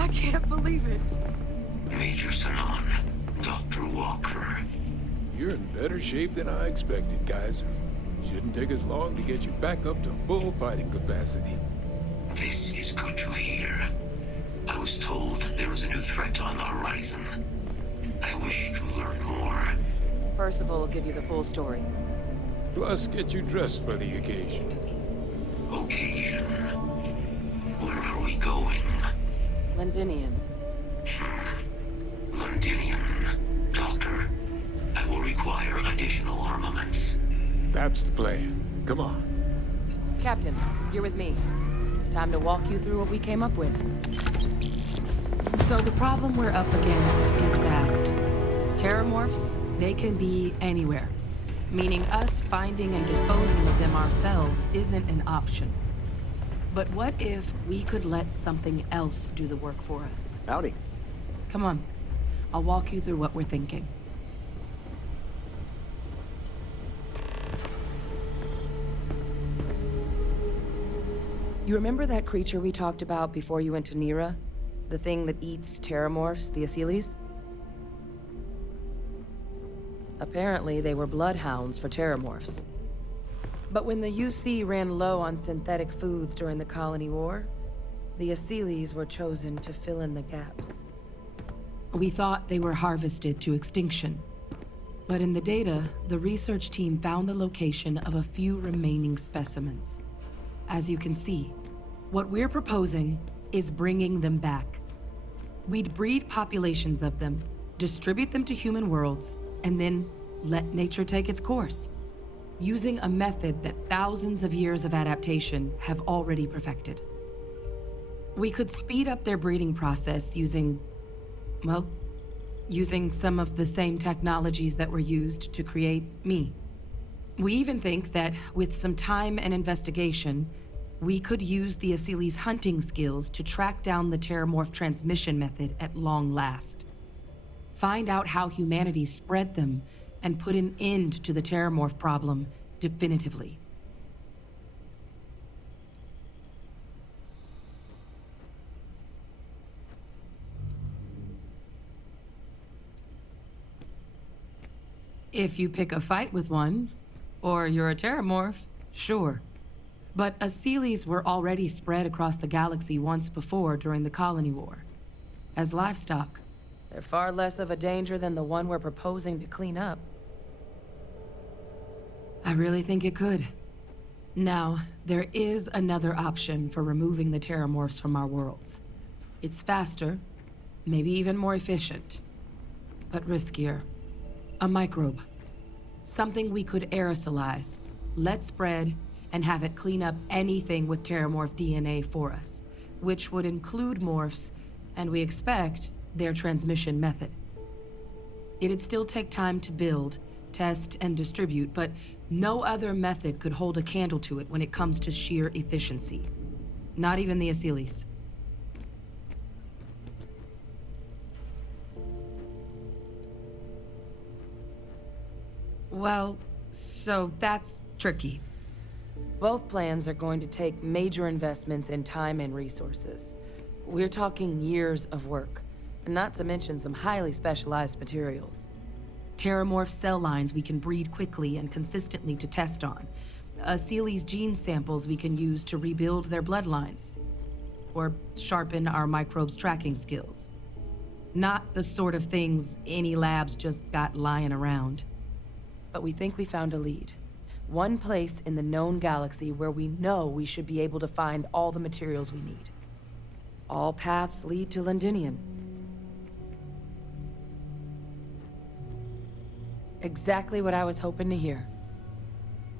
I can't believe it. Major Sanon, Dr. Walker. You're in better shape than I expected, Kaiser. Shouldn't take us long to get you back up to full fighting capacity. This is good to hear. I was told there was a new threat on the horizon. I wish to learn more. Percival will give you the full story. Plus, get you dressed for the occasion. Occasion? Where are we going? Londinian. Londinian. Doctor, I will require additional armaments. That's the plan. Come on. Captain, you're with me. Time to walk you through what we came up with. So the problem we're up against is vast. Terramorphs, they can be anywhere. Meaning us finding and disposing of them ourselves isn't an option. But what if we could let something else do the work for us? Howdy. Come on. I'll walk you through what we're thinking. You remember that creature we talked about before you went to Nira? The thing that eats terramorphs, the Asyles? Apparently, they were bloodhounds for terramorphs. But when the UC ran low on synthetic foods during the Colony War, the Asyles were chosen to fill in the gaps. We thought they were harvested to extinction. But in the data, the research team found the location of a few remaining specimens. As you can see, what we're proposing is bringing them back. We'd breed populations of them, distribute them to human worlds, and then let nature take its course, using a method that thousands of years of adaptation have already perfected. We could speed up their breeding process using some of the same technologies that were used to create me. We even think that with some time and investigation, we could use the Asyles' hunting skills to track down the Terramorph transmission method at long last. Find out how humanity spread them and put an end to the Terramorph problem definitively. If you pick a fight with one, or you're a Terramorph, sure. But Asyles were already spread across the galaxy once before during the Colony War. As livestock, they're far less of a danger than the one we're proposing to clean up. I really think it could. Now, there is another option for removing the Terramorphs from our worlds. It's faster, maybe even more efficient, but riskier. A microbe. Something we could aerosolize, let spread, and have it clean up anything with Terramorph DNA for us, which would include morphs, and we expect their transmission method. It'd still take time to build, test, and distribute, but no other method could hold a candle to it when it comes to sheer efficiency. Not even the Asyles. Well, so that's tricky. Both plans are going to take major investments in time and resources. We're talking years of work, not to mention some highly specialized materials. Terramorph cell lines we can breed quickly and consistently to test on. Asyles gene samples we can use to rebuild their bloodlines. Or sharpen our microbes' tracking skills. Not the sort of things any labs just got lying around. But we think we found a lead. One place in the known galaxy where we know we should be able to find all the materials we need. All paths lead to Londinian. Exactly what I was hoping to hear.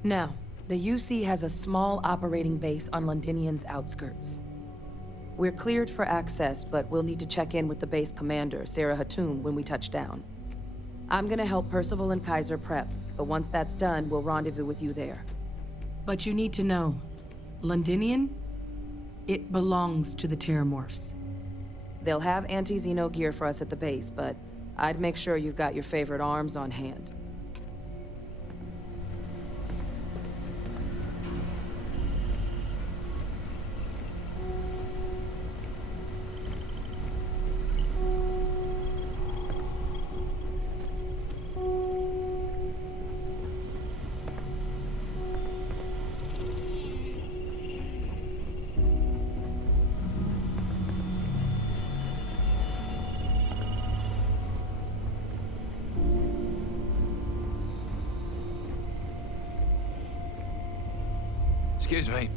Now, the UC has a small operating base on Londinian's outskirts. We're cleared for access, but we'll need to check in with the base commander, Sarah Hatoum, when we touch down. I'm gonna help Percival and Kaiser prep, but once that's done, we'll rendezvous with you there. But you need to know, Londinian, it belongs to the Terramorphs. They'll have anti-Xeno gear for us at the base, but I'd make sure you've got your favorite arms on hand. Excuse me.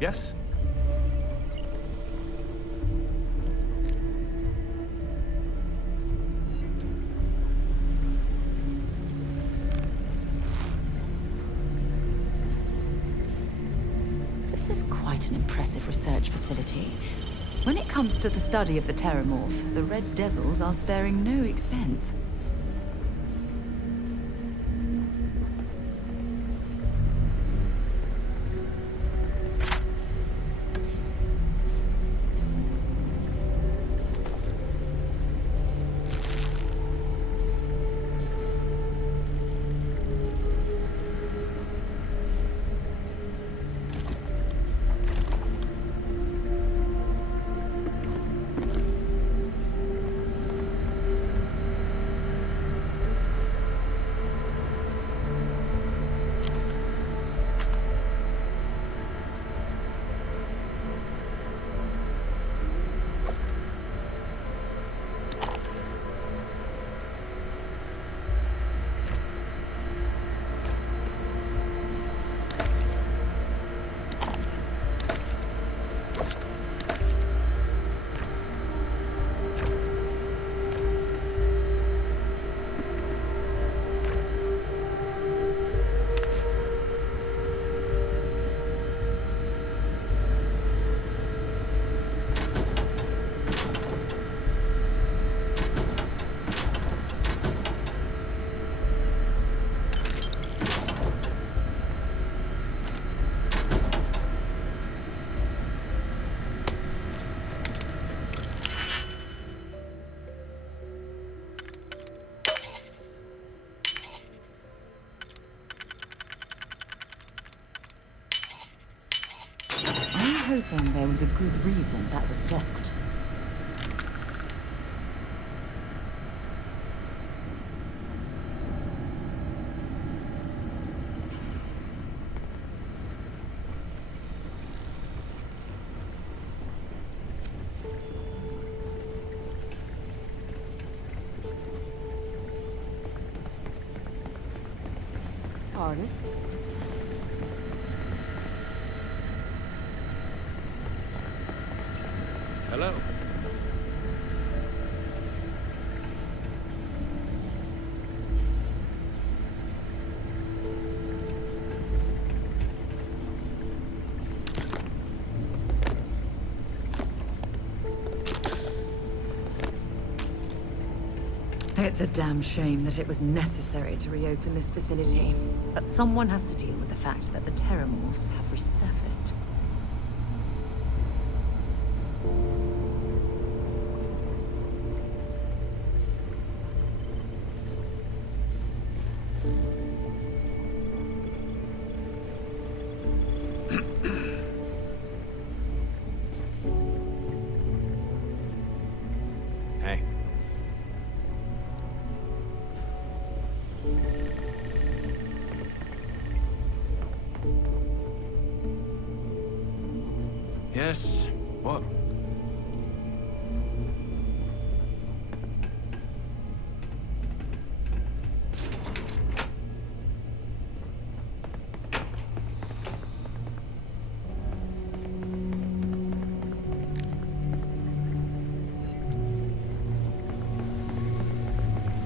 Yes? This is quite an impressive research facility. When it comes to the study of the Terramorph, the Red Devils are sparing no expense. I'm hoping there was a good reason that was locked. Pardon? Hello. It's a damn shame that it was necessary to reopen this facility. But someone has to deal with the fact that the Terramorphs have resurfaced. Hey. Yes. What?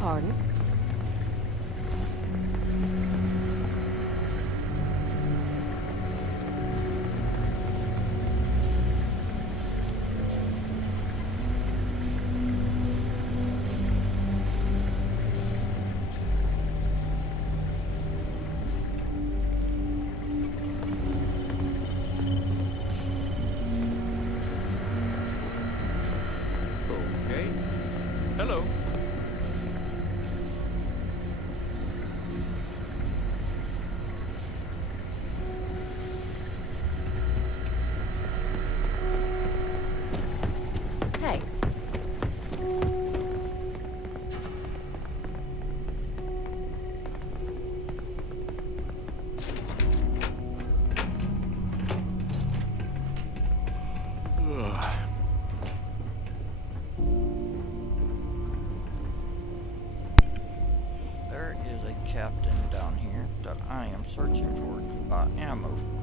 Pardon? Okay. Hello. Hey. Ugh. There is a captain down here that I am searching for to buy ammo for.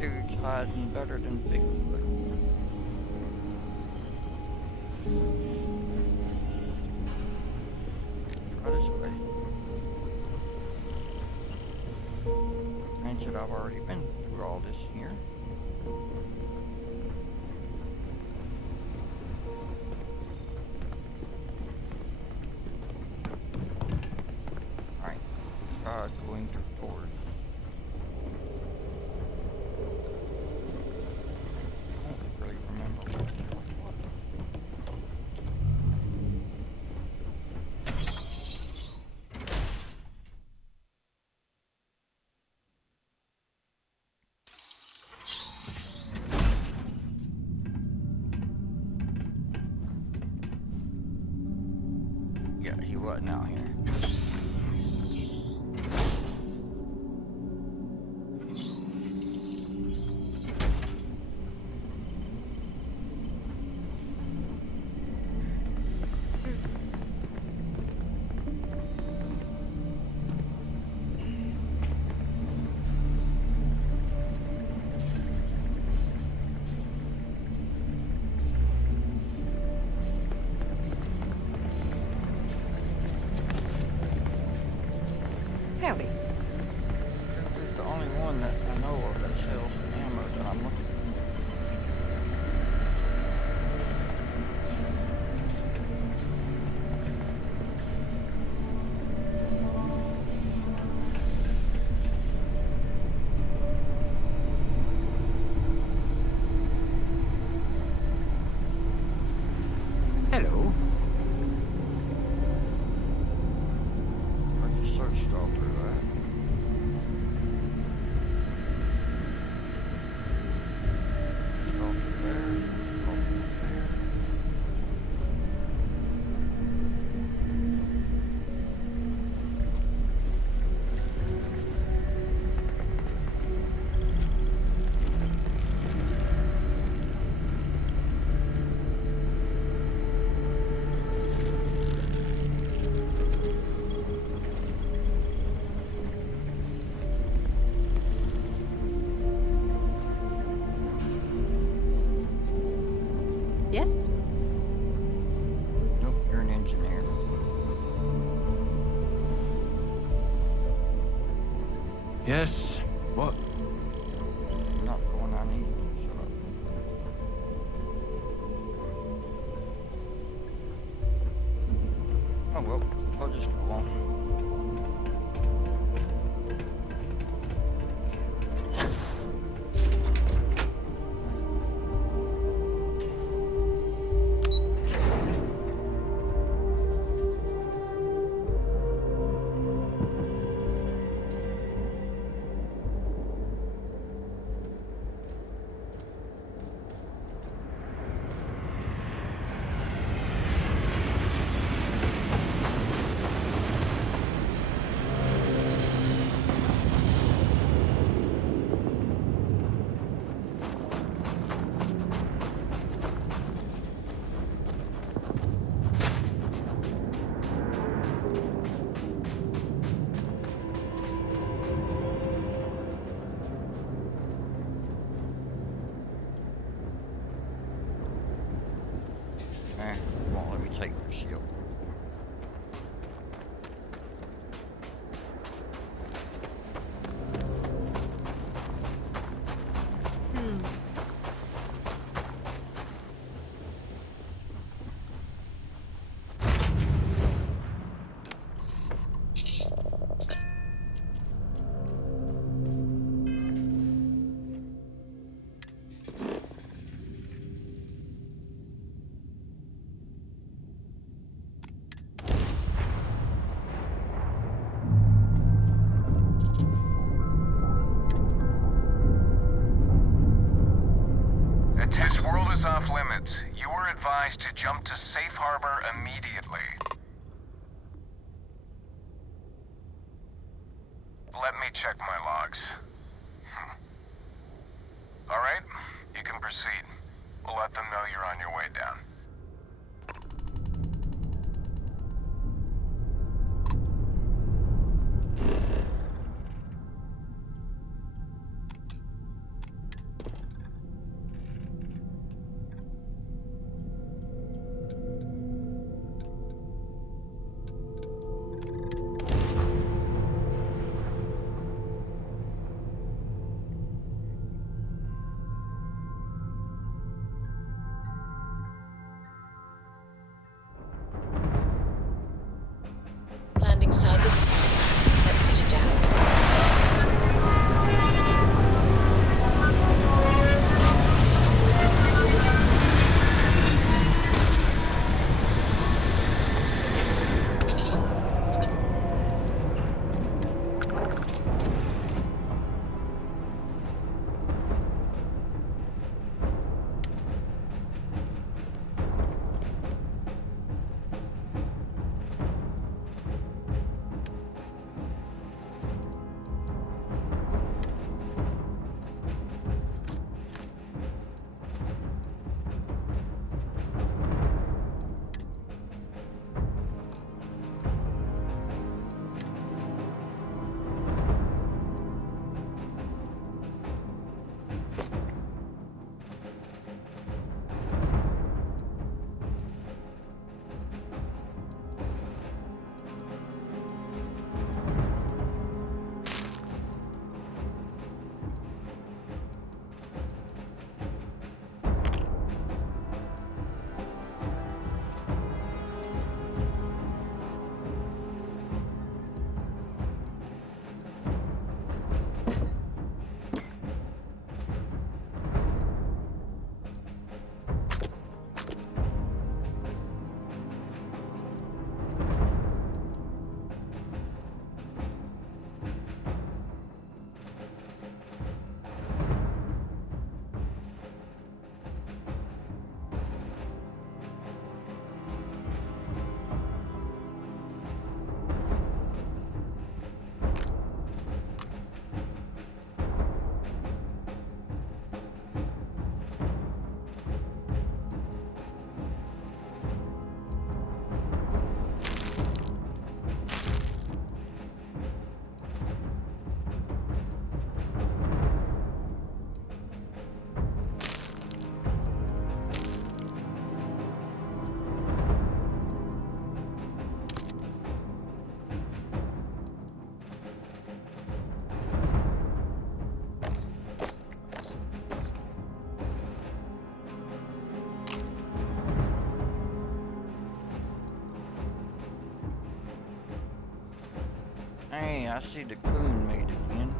Dude's hiding better than Bigfoot. Try this way. Granted, I've already been through all this here. Alright, try going through doors. I don't really remember what was. Yeah, he wasn't out here. Howdy. This is the only one that I know of that sells ammo that I'm looking Hello. I just searched all through that. Searched all through there, searched all through there. Yes? Nope, you're an engineer. Yes. What? Not the one I need. Shut up. Oh well, I'll just go on. Won't let me take the shield. This world is off limits. You were advised to jump to safe harbor immediately. Let me check my logs. All right, you can proceed. We'll let them know you're on your way down. Hey, I see the coon made it in.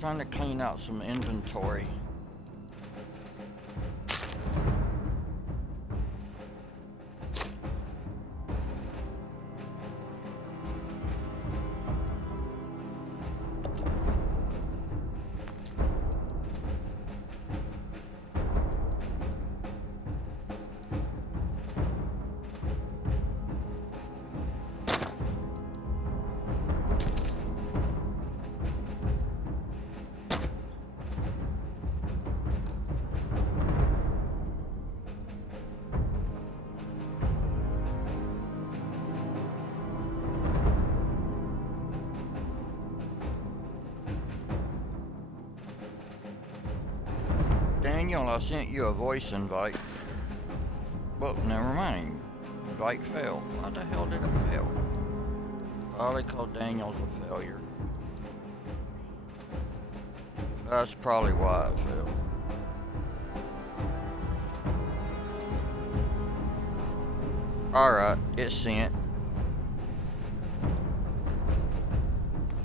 Trying to clean out some inventory. Daniel, I sent you a voice invite. Well, never mind. Invite failed. Why the hell did it fail? Probably called Daniel's a failure. That's probably why it failed. Alright, it's sent.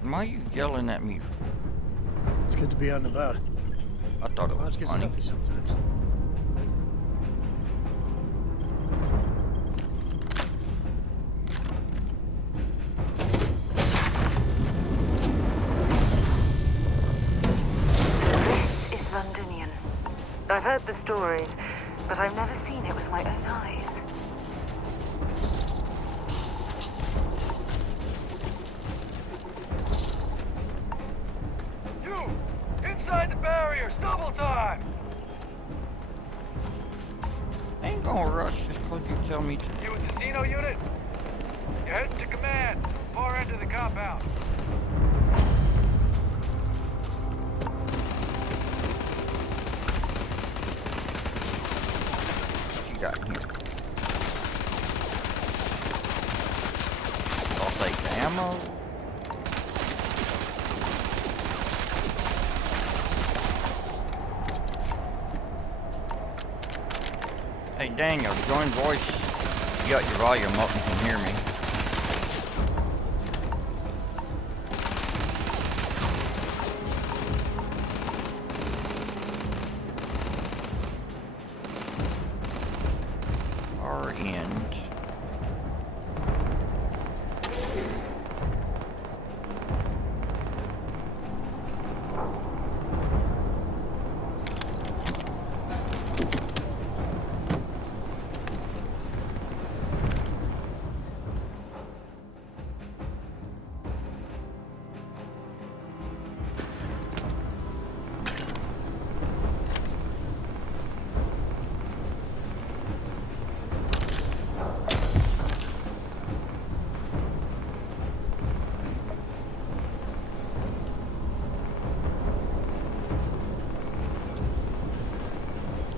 Why are you yelling at me? It's good to be on the boat. I thought it was Get funny. stuffy sometimes. This is Londonian. I've heard the stories, but I've never seen it with my own eyes. Inside the barriers, double time! I ain't gonna rush just cause you tell me to. You with the Xeno unit? You're heading to command, far end of the compound. What you got in here? I'll take the ammo. Hey Daniel, join voice. You got your volume up and can hear me. Our end.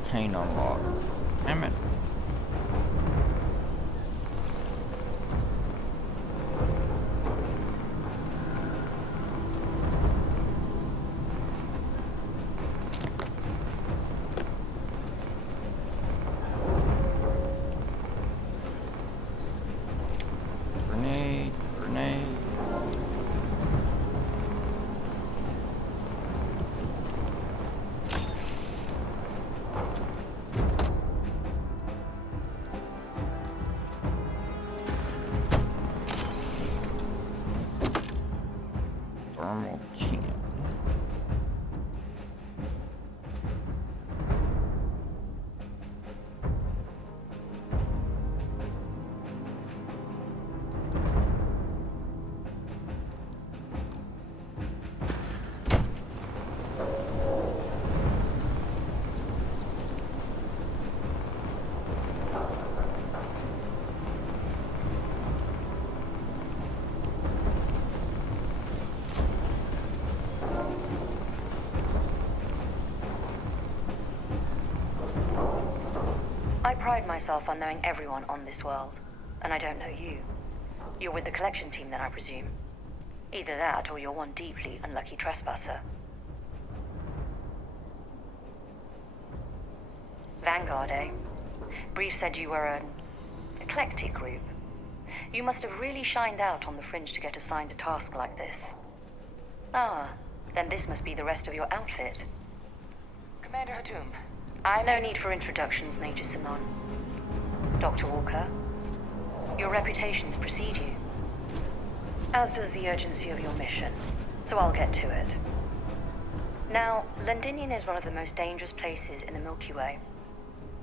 Can't unlock. Damn it. Grenade, grenade. pride myself on knowing everyone on this world, and I don't know you. You're with the collection team then, I presume. Either that, or you're one deeply unlucky trespasser. Vanguard, eh? Brief said you were an eclectic group. You must have really shined out on the fringe to get assigned a task like this. Ah, then this must be the rest of your outfit. Commander Hatum, no need for introductions, Major Simon. Dr. Walker, your reputations precede you. As does the urgency of your mission, so I'll get to it. Now, Londinian is one of the most dangerous places in the Milky Way.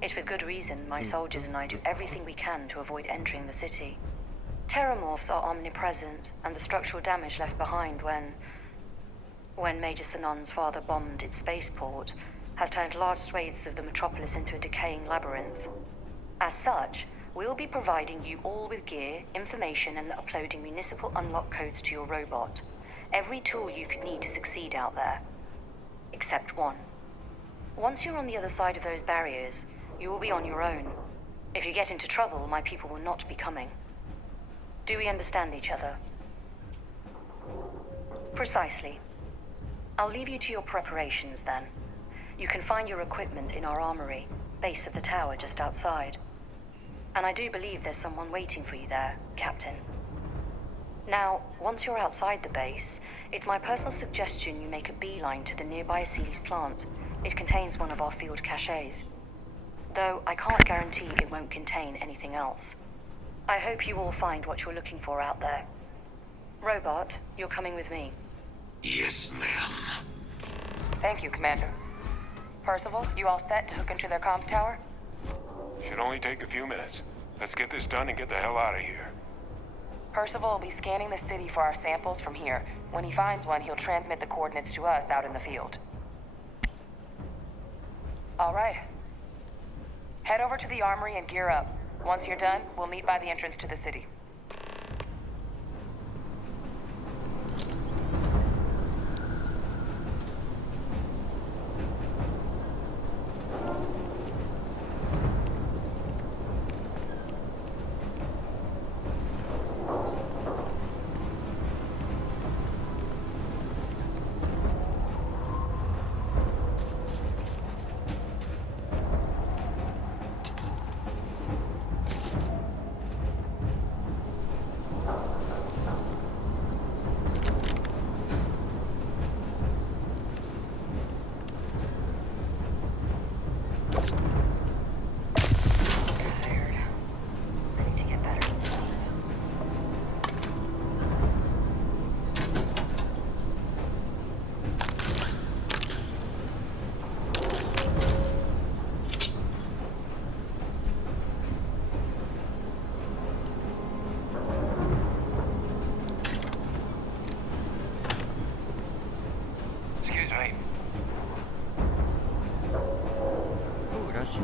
It's with good reason my soldiers and I do everything we can to avoid entering the city. Terramorphs are omnipresent, and the structural damage left behind when Major Sinon's father bombed its spaceport has turned large swathes of the metropolis into a decaying labyrinth. As such, we'll be providing you all with gear, information, and uploading municipal unlock codes to your robot. Every tool you could need to succeed out there. Except one. Once you're on the other side of those barriers, you will be on your own. If you get into trouble, my people will not be coming. Do we understand each other? Precisely. I'll leave you to your preparations then. You can find your equipment in our armory, base of the tower just outside. And I do believe there's someone waiting for you there, Captain. Now, once you're outside the base, it's my personal suggestion you make a beeline to the nearby Aceles plant. It contains one of our field caches. Though I can't guarantee it won't contain anything else. I hope you all find what you're looking for out there. Robot, you're coming with me. Yes, ma'am. Thank you, Commander. Percival, you all set to hook into their comms tower? Should only take a few minutes. Let's get this done and get the hell out of here. Percival will be scanning the city for our samples from here. When he finds one, he'll transmit the coordinates to us out in the field. All right. Head over to the armory and gear up. Once you're done, we'll meet by the entrance to the city.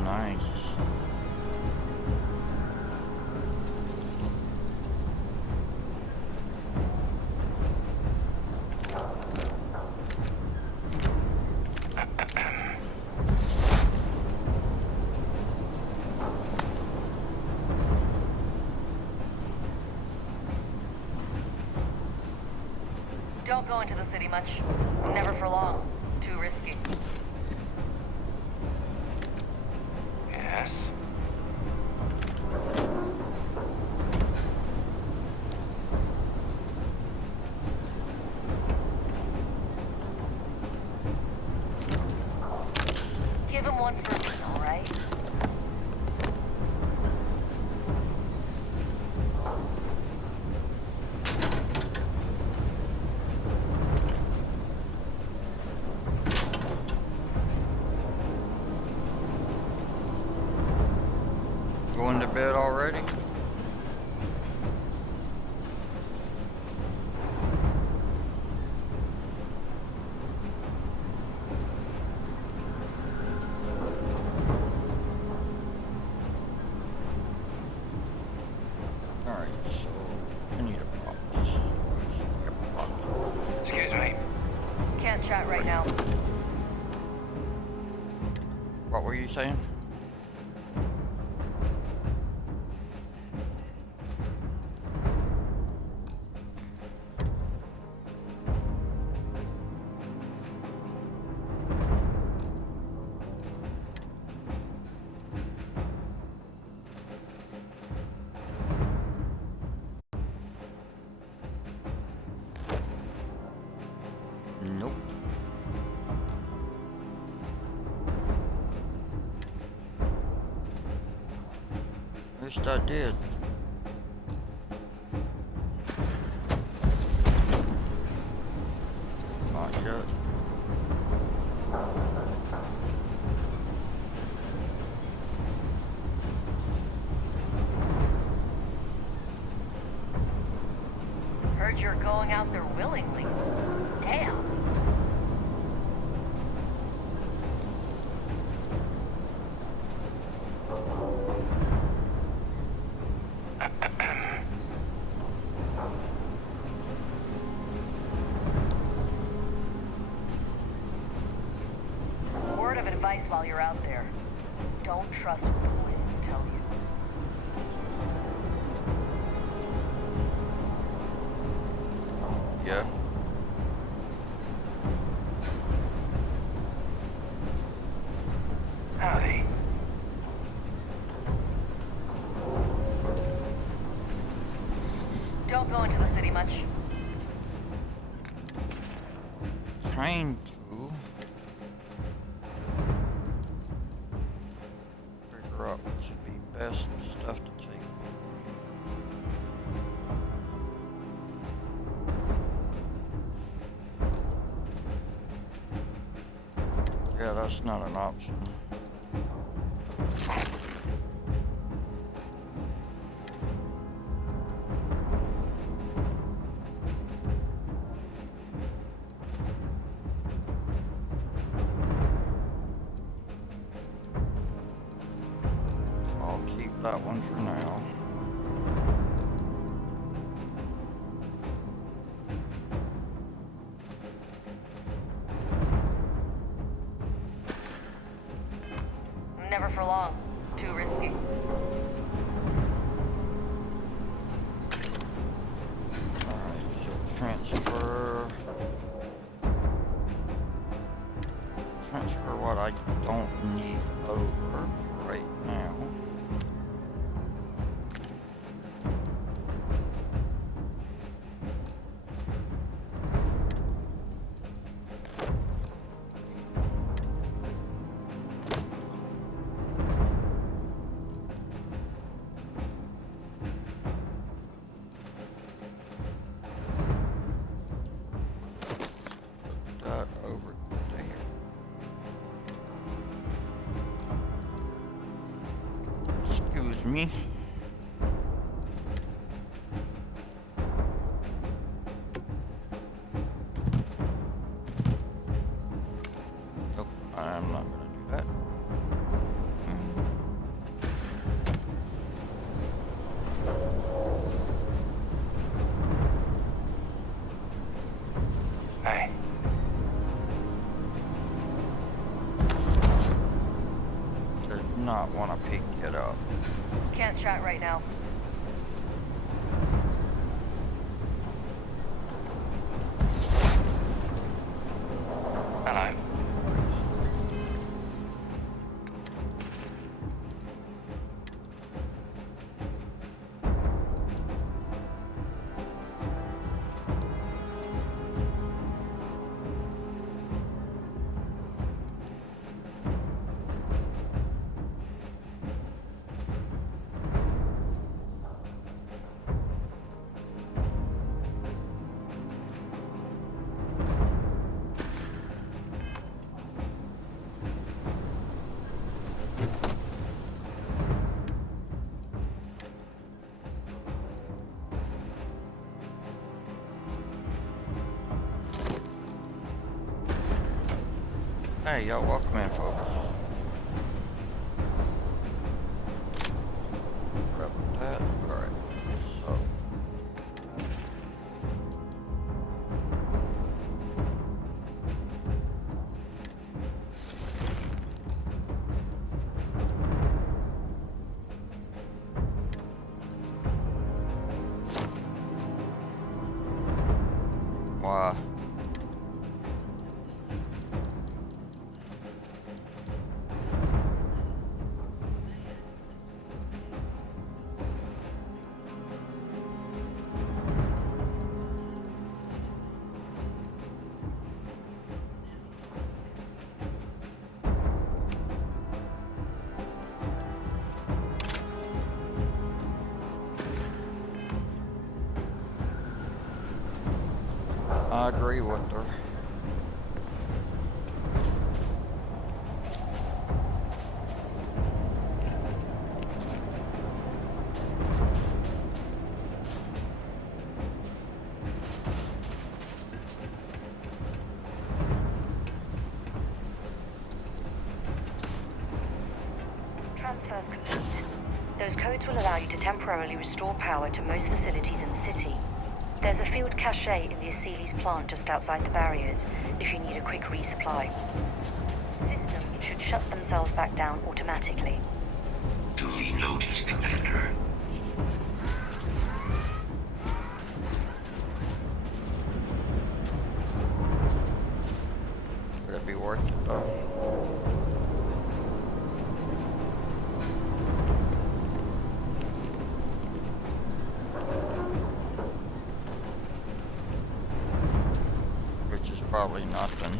Nice. Don't go into the city much. Never for long. Too risky. Yes? Give him one for me, all right? Going to bed already? Alright, so I need a box. Excuse me. Can't chat right now. What were you saying? At least I did. Not yet. Heard you're going out there willingly. Damn. Word of advice while you're out there. Don't trust what the voices tell you. Yeah. Howdy. Don't go into the city much. Trying to figure out what should be best stuff to take. Yeah, that's not an option. I'll keep that one for now. Never for long. Too risky. Alright, so transfer what I don't need over right now. That over there. Excuse me. Nope, I'm not gonna do that. Hey. Did not want to pick it up. Can't chat right now. Hello. Hey, yo, welcome in, folks. Grab that. Alright, so. Wow. I agree with her. Transfer's complete. Those codes will allow you to temporarily restore power to most facilities in the city. There's a field cache in the Asili's plant just outside the barriers, if you need a quick resupply. Systems should shut themselves back down automatically. Duly noted, Commander. Would it be worth it though? Which is probably nothing.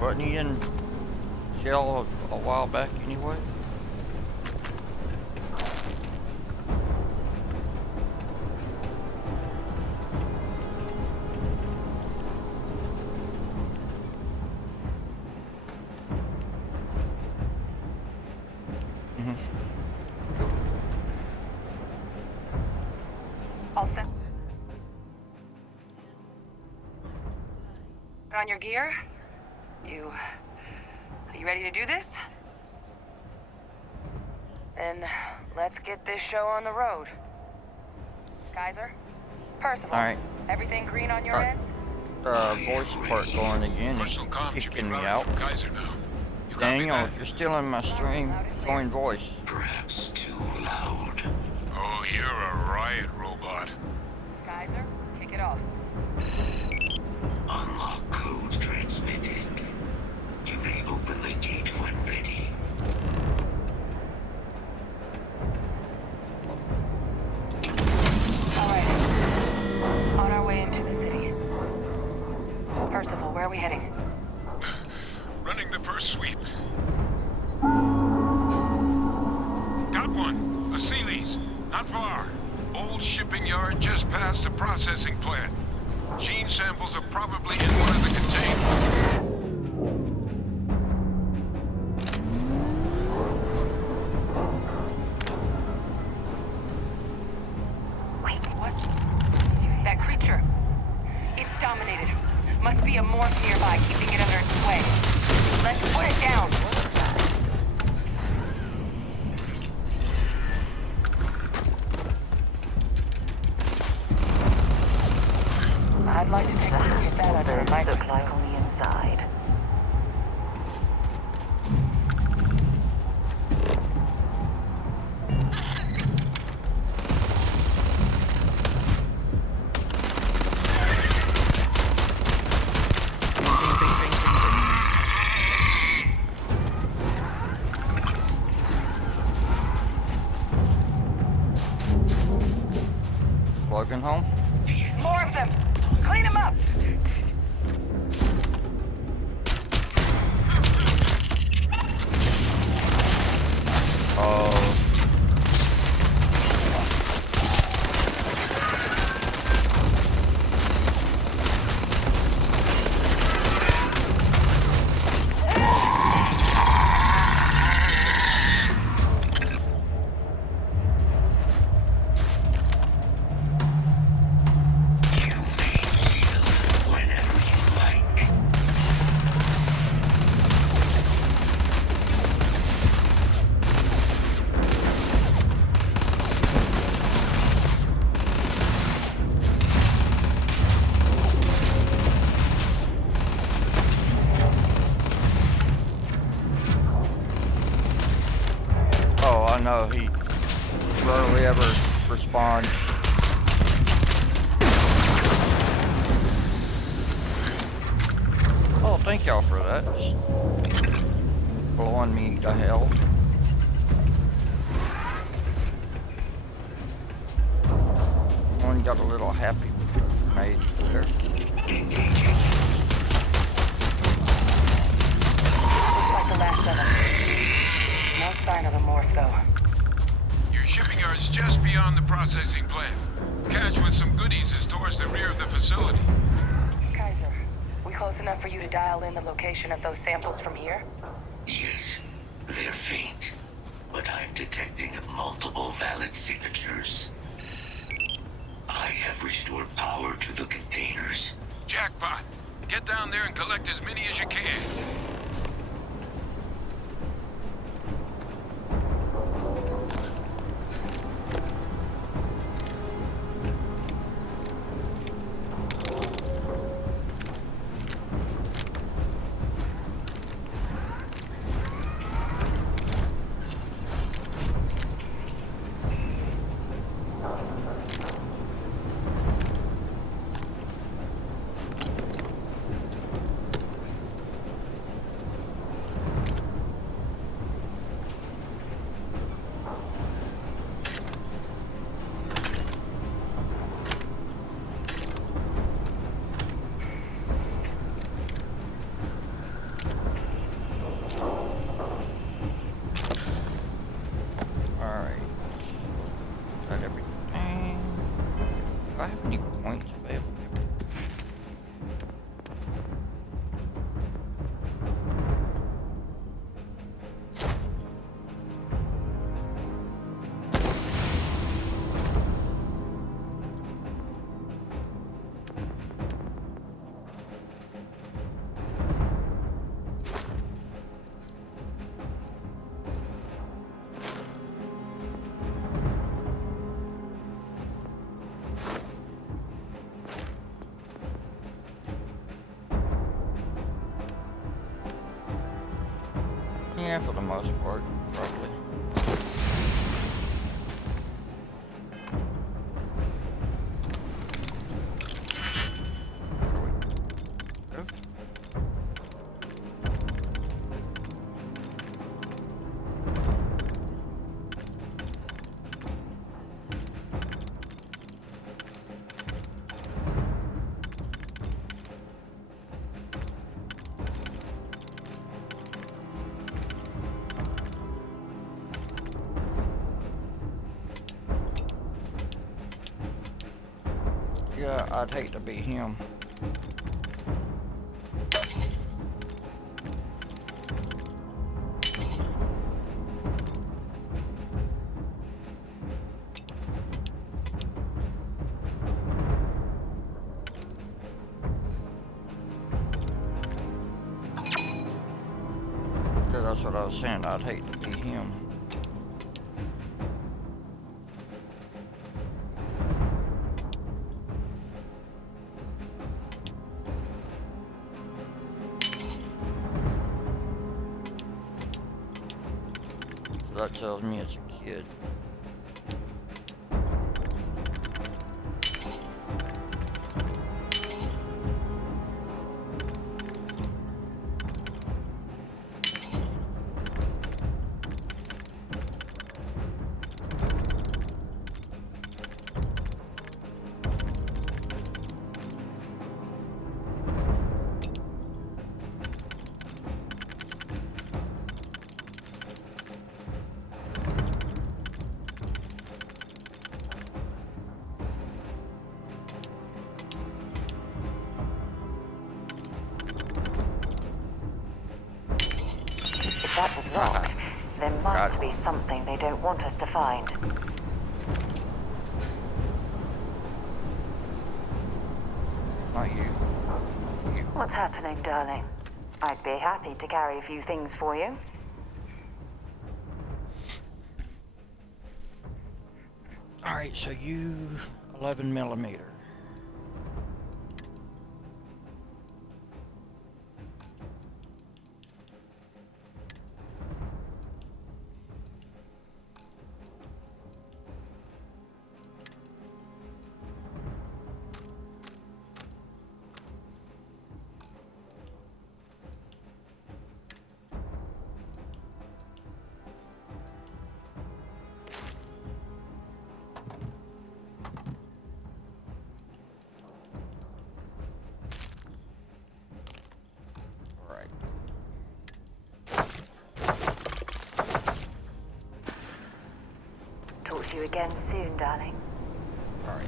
Wasn't he in jail a while back anyway? All set. Put on your gear. Are you ready to do this? Then let's get this show on the road. Kaiser? Percival? Alright. Everything green on your ends? Voice part going again. It's kicking me out. Daniel, you're still in my stream. Join voice. Perhaps too loud. Oh, you're a riot robot. Kaiser, kick it off. Unlock code transmitted. You may open the gate when ready. Alright. On our way into the city. Percival, where are we heading? Running the first sweep. Got one. Asili's. Not far. Old shipping yard just past the processing plant. Gene samples are probably in one of the containers. Wait, what? That creature. It's dominated. Must be a morph nearby, keeping it under its sway. Let's put it down. I'd like to take a look at that under a microscope. Look like on the inside. Plugging home? More of them! Clean them up! Oh. No, he rarely ever responds. Oh, thank y'all for that. Just blowing me to hell. One got a little happy made there. Looks like the last of them. No sign of the morph, though. Your shipping yard's just beyond the processing plant. Cache with some goodies is towards the rear of the facility. Kaiser, we close enough for you to dial in the location of those samples from here? Yes, they're faint, but I'm detecting multiple valid signatures. I have restored power to the containers. Jackpot! Get down there and collect as many as you can. Alright. Got everything. Do I have any points available? Yeah, for the most part, probably. There we go. Yeah, I'd hate to be him. Yeah, that's what I was saying, I'd hate to be him. That tells me it's a kid. If that was locked, there must be something they don't want us to find. Not you. What's happening, darling? I'd be happy to carry a few things for you. Alright, so you 11mm. again soon, darling. Alright.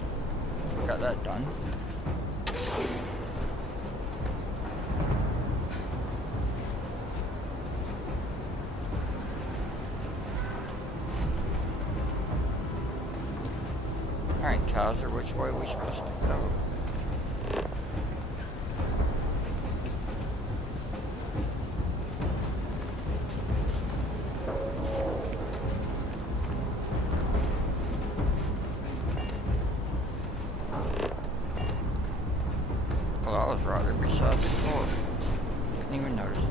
Got that done. Alright, Kaiser, which way are we supposed to go? Well, I was right there beside the floor. Didn't even notice.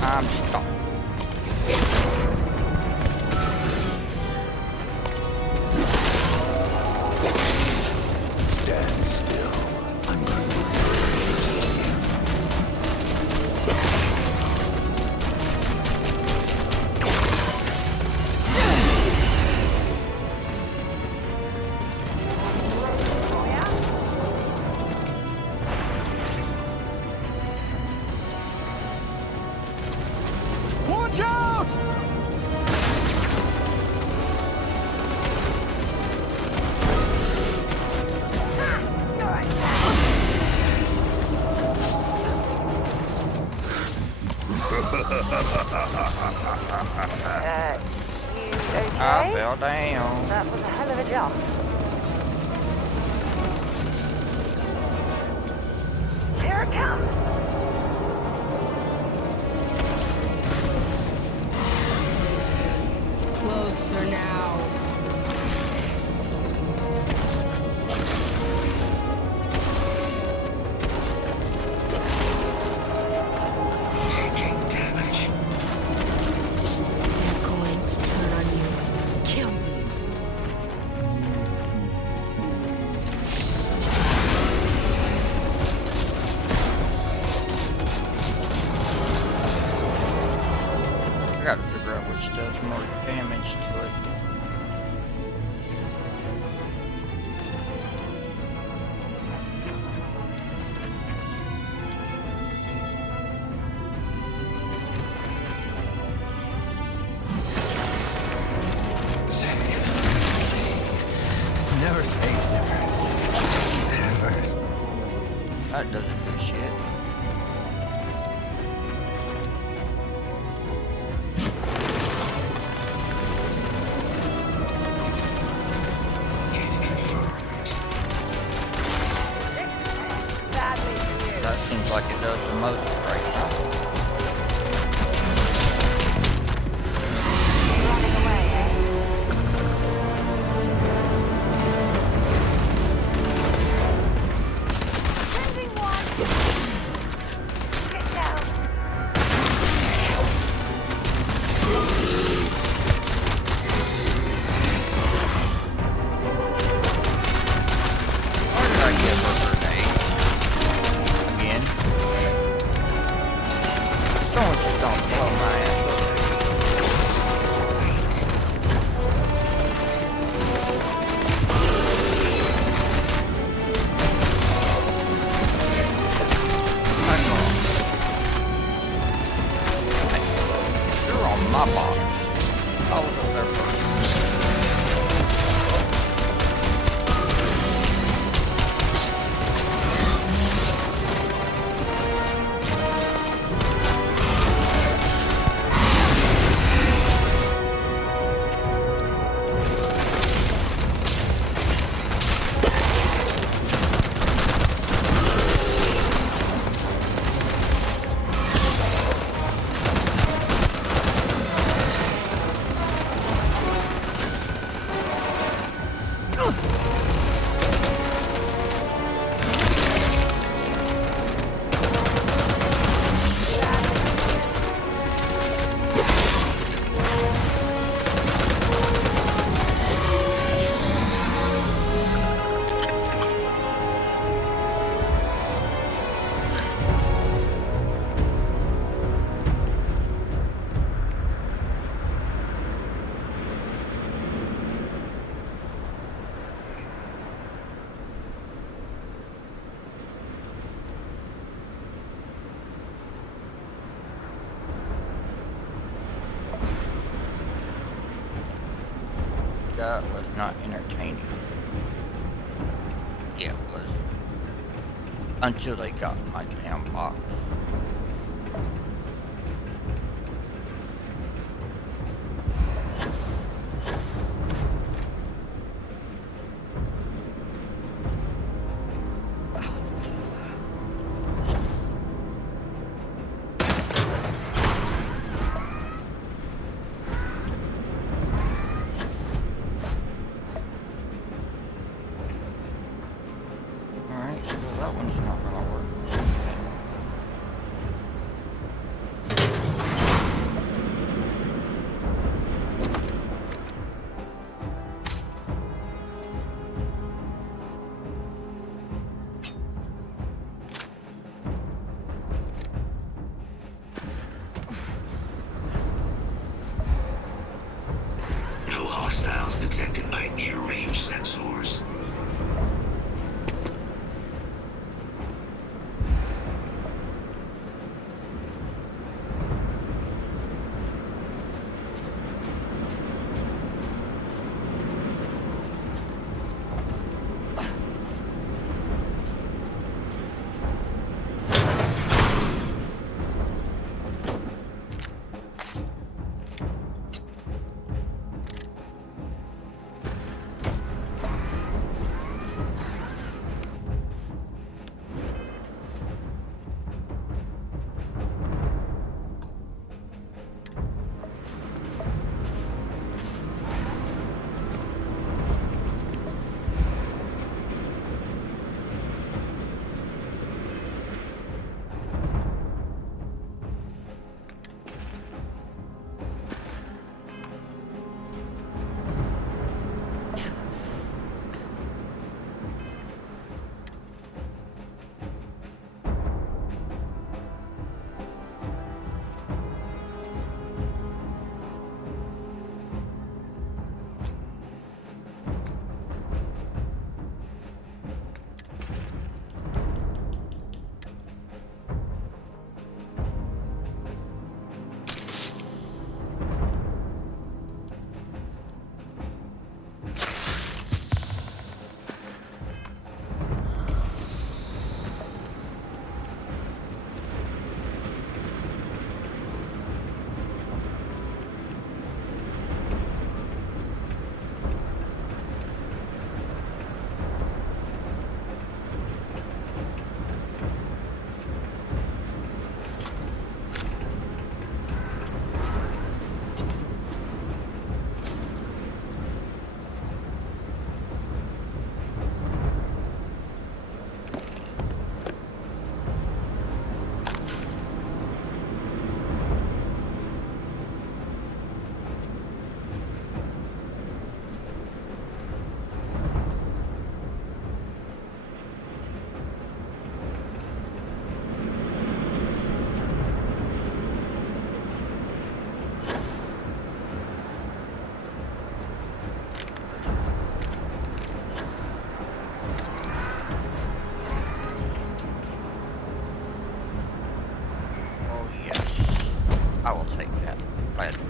I'm stuck. Stand still. I'm going to Watch out! You okay? I fell down. That was a hell of a jump. Here it comes! Closer now. taking damage. They're going to turn on you. Kill me. I gotta figure out which does more damage to it. Save. Never save, never. That doesn't do shit. That seems like it does the most right now. Running away, eh? Sending one! got was not entertaining. Yeah, it was. Until they got my damn box. Alright, so that one's not gonna work. No hostiles detected by near-range sensors. I will take that. Gladly.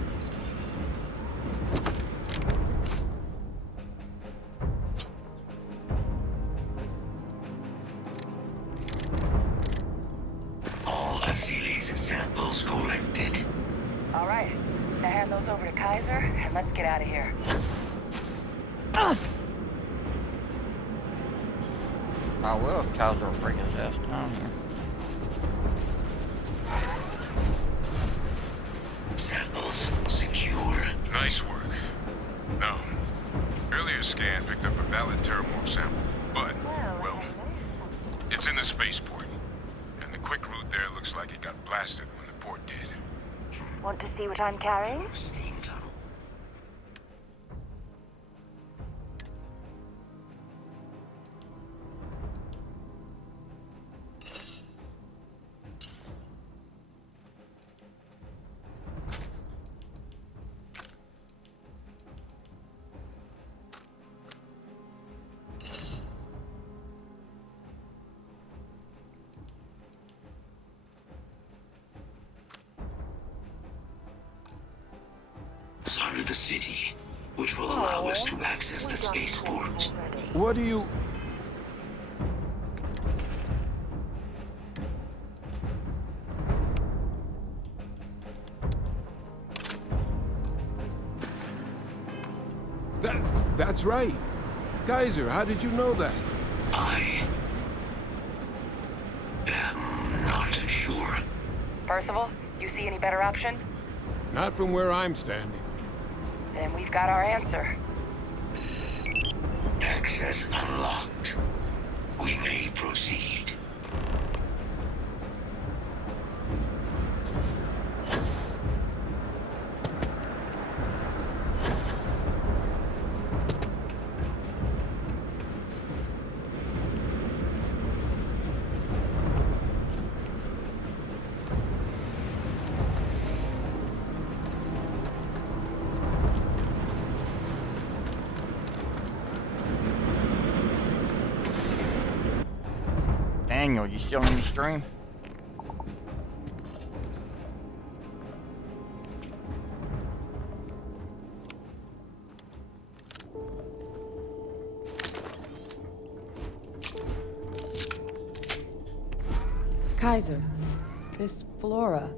All Asili's samples collected. All right. Now hand those over to Kaiser, and let's get out of here. I will if Kaiser will bring his ass down here. Samples secure. Nice work. No. Earlier scan picked up a valid Terramorph sample, but, well, it's in the spaceport. And the quick route there looks like it got blasted when the port did. Want to see what I'm carrying? Steam tunnel. Under the city. which will allow us to access the spaceport. What do you... That's right. Kaiser, how did you know that? I am not sure. Percival, you see any better option? Not from where I'm standing. Then we've got our answer. Access unlocked. We may proceed. Daniel, you still in the stream? Kaiser, this flora,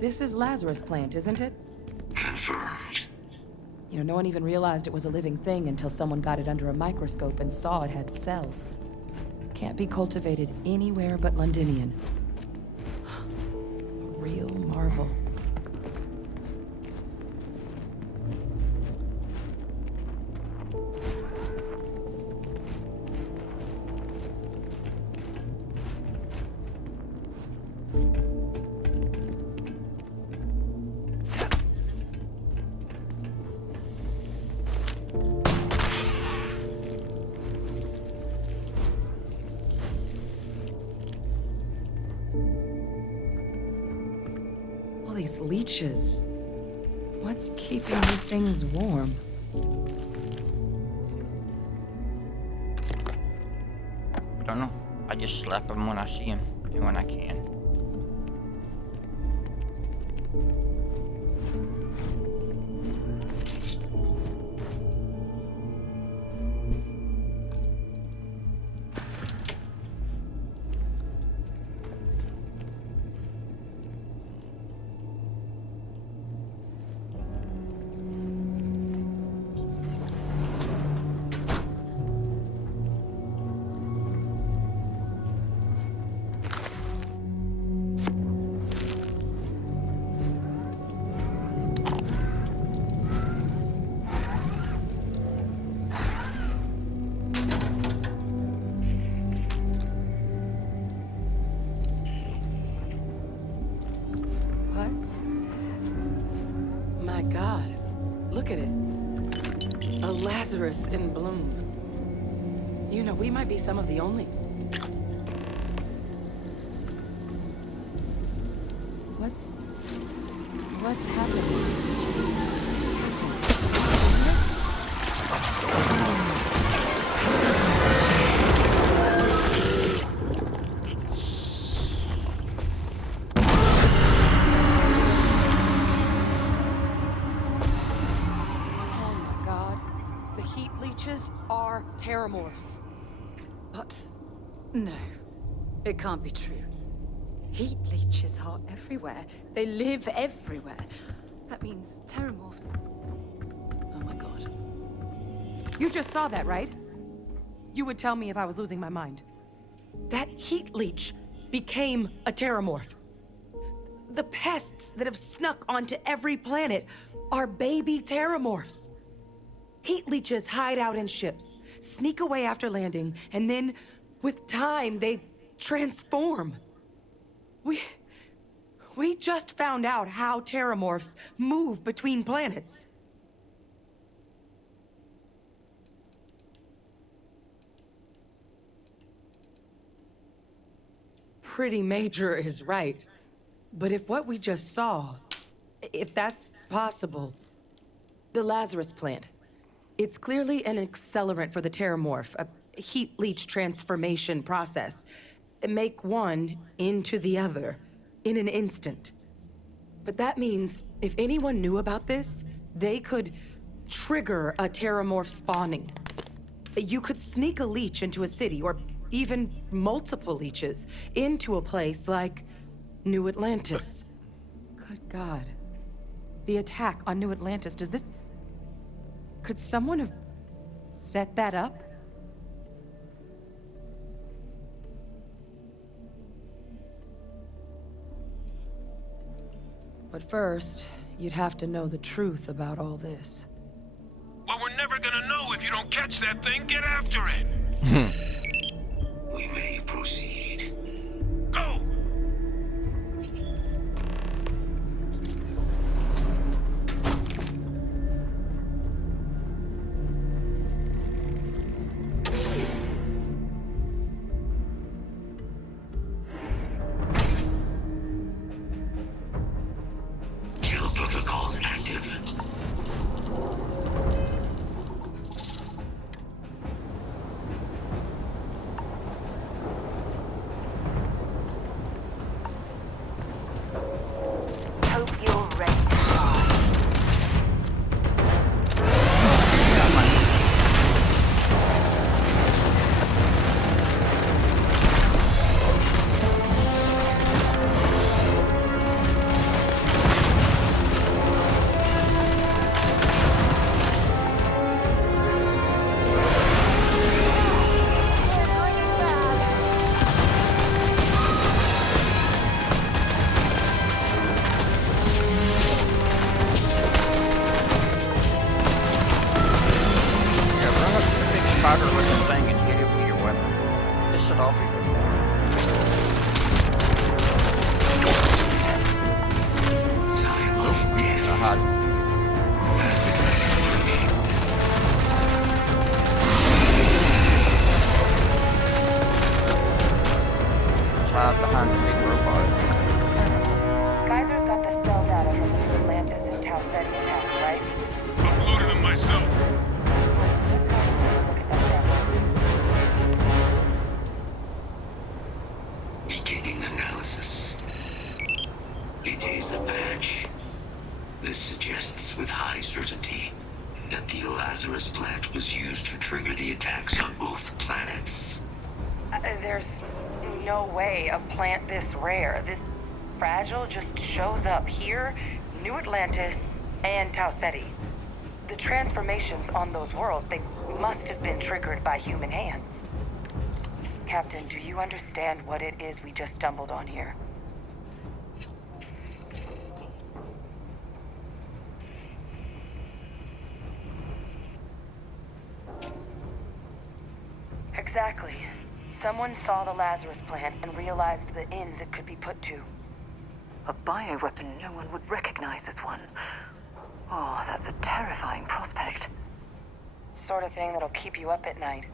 this is Lazarus plant, isn't it? Confirmed. You know, no one even realized it was a living thing until someone got it under a microscope and saw it had cells. Can't be cultivated anywhere but Londinian. A real marvel. These leeches. What's keeping these things warm? I don't know. I just slap them when I see them and when I can. My God, look at it. A Lazarus in bloom. You know, we might be some of the only. What's happening? Are terramorphs. But no, it can't be true. Heat leeches are everywhere. They live everywhere. That means terramorphs. Oh my God. You just saw that, right? You would tell me if I was losing my mind. That heat leech became a terramorph. The pests that have snuck onto every planet are baby terramorphs. Heat leeches hide out in ships, sneak away after landing, and then, with time, they transform. We just found out how terramorphs move between planets. Pretty major is right. But if what we just saw, if that's possible, the Lazarus plant, it's clearly an accelerant for the terramorph, a heat leech transformation process. Make one into the other in an instant. But that means if anyone knew about this, they could trigger a terramorph spawning. You could sneak a leech into a city, or even multiple leeches, into a place like New Atlantis. Good God. The attack on New Atlantis, could someone have set that up? But first, you'd have to know the truth about all this. Well, we're never gonna know if you don't catch that thing. Get after it. We may proceed. Go! Kill protocols active. Hope you're ready to die. Spider-looking thing and hit it with your weapon. Piss it off even more. Time of death. Hide behind the big robot. Geyser's got the cell data from the New Atlantis and Tau Ceti attacks, right? Uploaded them myself. Beginning analysis. It is a match. This suggests with high certainty that the Lazarus plant was used to trigger the attacks on both planets. There's no way a plant this rare, this fragile, just shows up here, New Atlantis, and Tau Ceti. The transformations on those worlds, they must have been triggered by human hands. Captain, do you understand what it is we just stumbled on here? Exactly. Someone saw the Lazarus plant and realized the ends it could be put to. A bioweapon no one would recognize as one. Oh, that's a terrifying prospect. Sort of thing that'll keep you up at night.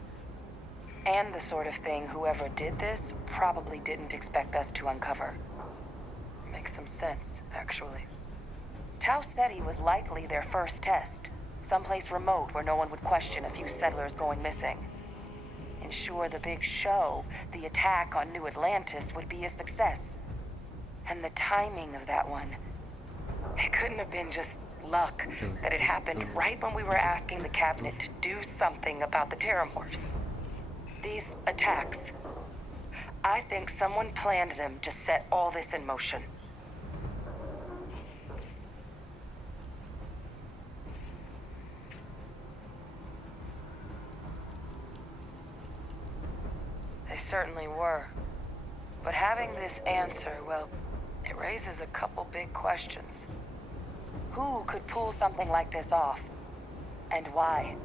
And the sort of thing whoever did this probably didn't expect us to uncover. Makes some sense, actually. Tau Ceti was likely their first test. Someplace remote where no one would question a few settlers going missing. Ensure the big show, the attack on New Atlantis, would be a success. And the timing of that one, it couldn't have been just luck that it happened right when we were asking the cabinet to do something about the terramorphs. These attacks, I think someone planned them to set all this in motion. They certainly were. But having this answer, well, it raises a couple big questions. Who could pull something like this off? And why?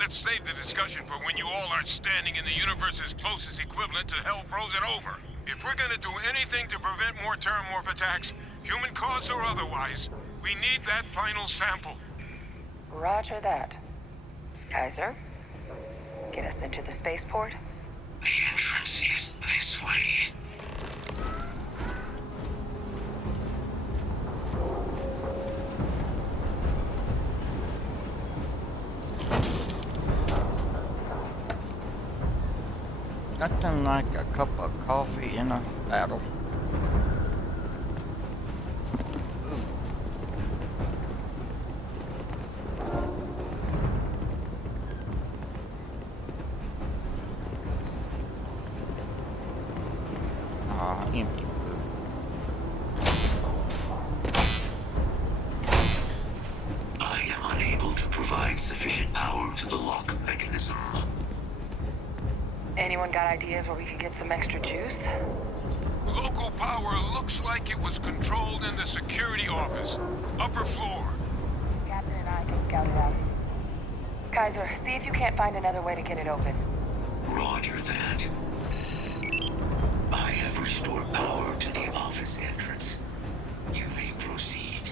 Let's save the discussion for when you all aren't standing in the universe's closest equivalent to hell frozen over. If we're gonna do anything to prevent more terramorph attacks, human cause or otherwise, we need that final sample. Roger that. Kaiser, get us into the spaceport? The entrance is this way. Nothing like a cup of coffee in a battle. Empty. I am unable to provide sufficient power to the lock mechanism. Anyone got ideas where we could get some extra juice? Local power looks like it was controlled in the security office. Upper floor. Captain and I can scout it out. Kaiser, see if you can't find another way to get it open. Roger that. I have restored power to the office entrance. You may proceed.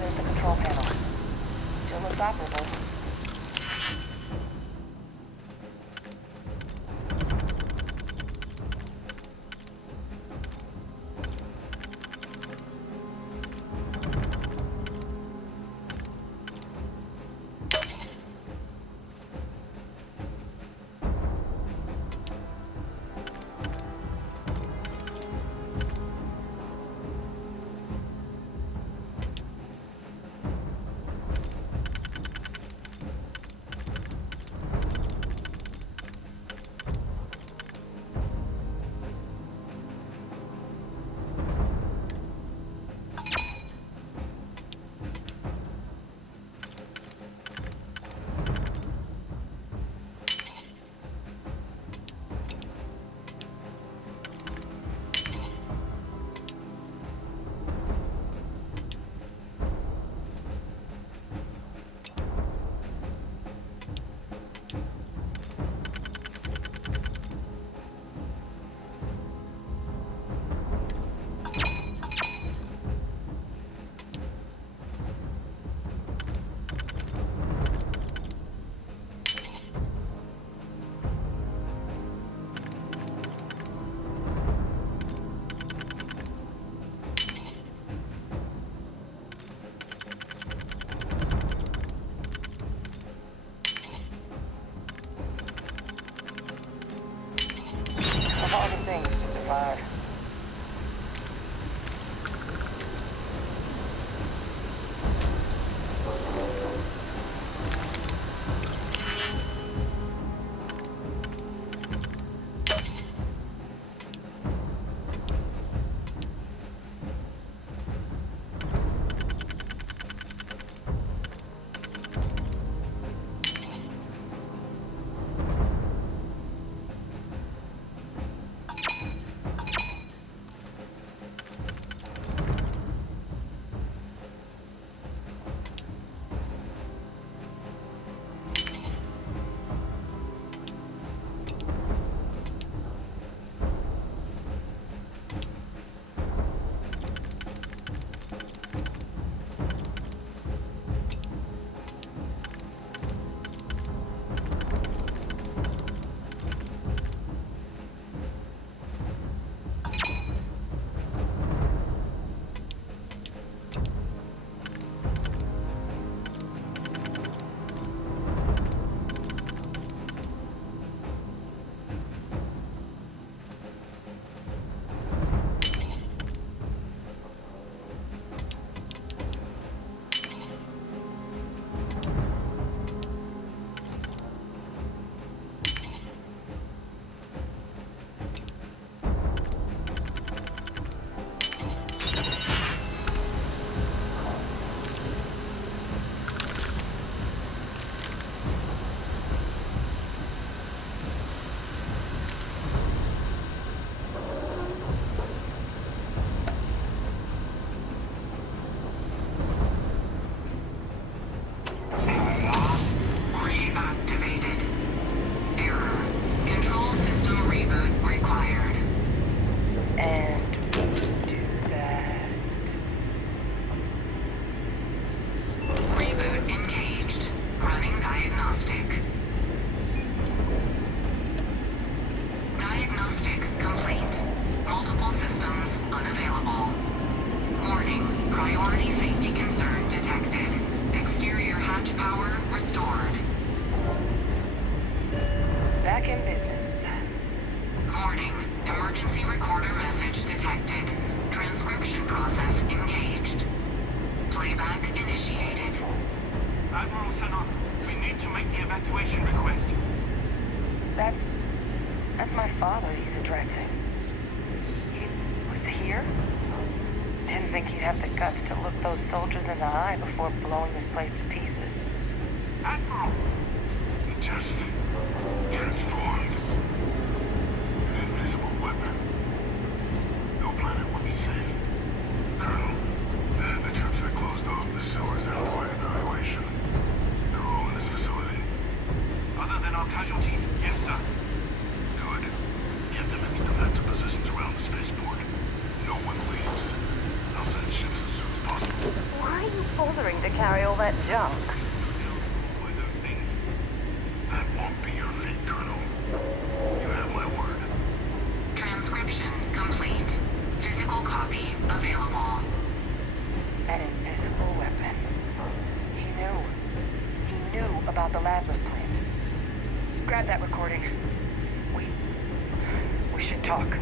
There's the control panel. Still looks operable. Priority safety concern detected. Exterior hatch power restored. Back in business. Warning. Emergency recorder message detected. Transcription process engaged. Playback initiated. Admiral Sanon, we need to make the evacuation request. That's my father he's addressing. He was here? Didn't think he'd have the guts to look those soldiers in the eye before blowing this place to pieces. Admiral! It just transformed. An invisible weapon. No planet would be safe. Colonel, the troops that closed off the sewers after my evaluation, they're all in this facility. Other than our casualties, yes, sir. Good. Get them into defensive positions around the spaceport. No one leaves. They'll send ships as soon as possible. Why are you bothering to carry all that junk? Why those things? That won't be your fate, Colonel. You have my word. Transcription complete. Physical copy available. An invisible weapon. He knew about the Lazarus plant. Grab that recording. We should talk.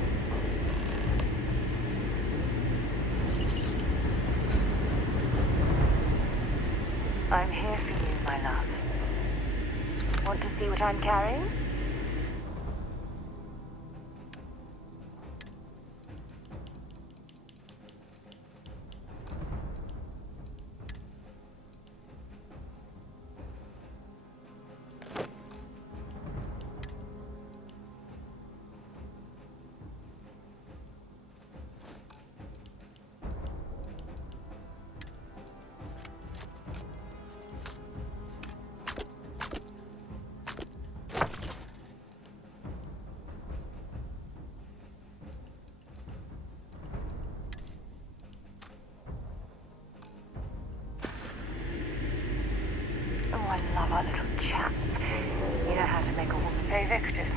I'm here for you, my love. Want to see what I'm carrying? Oh, I love our little chats. You know how to make a woman pay Victus.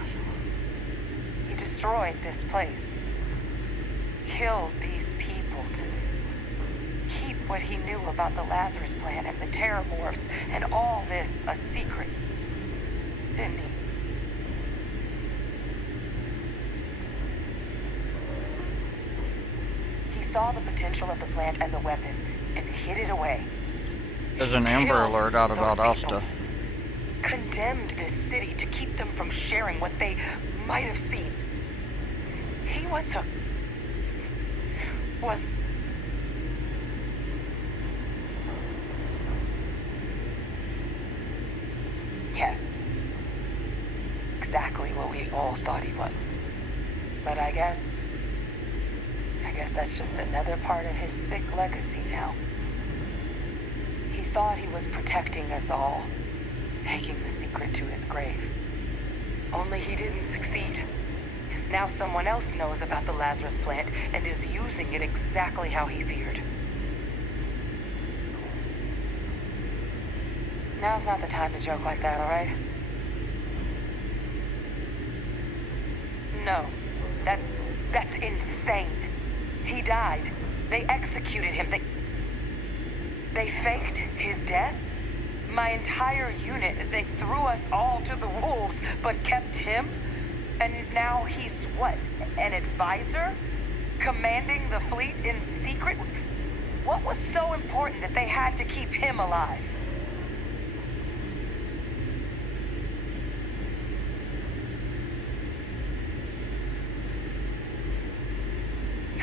He destroyed this place. Killed these people to keep what he knew about the Lazarus plant and the Terramorphs and all this a secret. Didn't he? He saw the potential of the plant as a weapon and hid it away. There's an Amber Alert out about Asta. Condemned this city to keep them from sharing what they might have seen. He was yes, exactly what we all thought he was. But I guess that's just another part of his sick legacy now. He thought he was protecting us all, taking the secret to his grave. Only he didn't succeed. Now someone else knows about the Lazarus plant and is using it exactly how he feared. Now's not the time to joke like that, all right? No, that's insane. He died. They executed him. They faked his death? My entire unit, they threw us all to the wolves, but kept him? And now he's what, an advisor? Commanding the fleet in secret? What was so important that they had to keep him alive?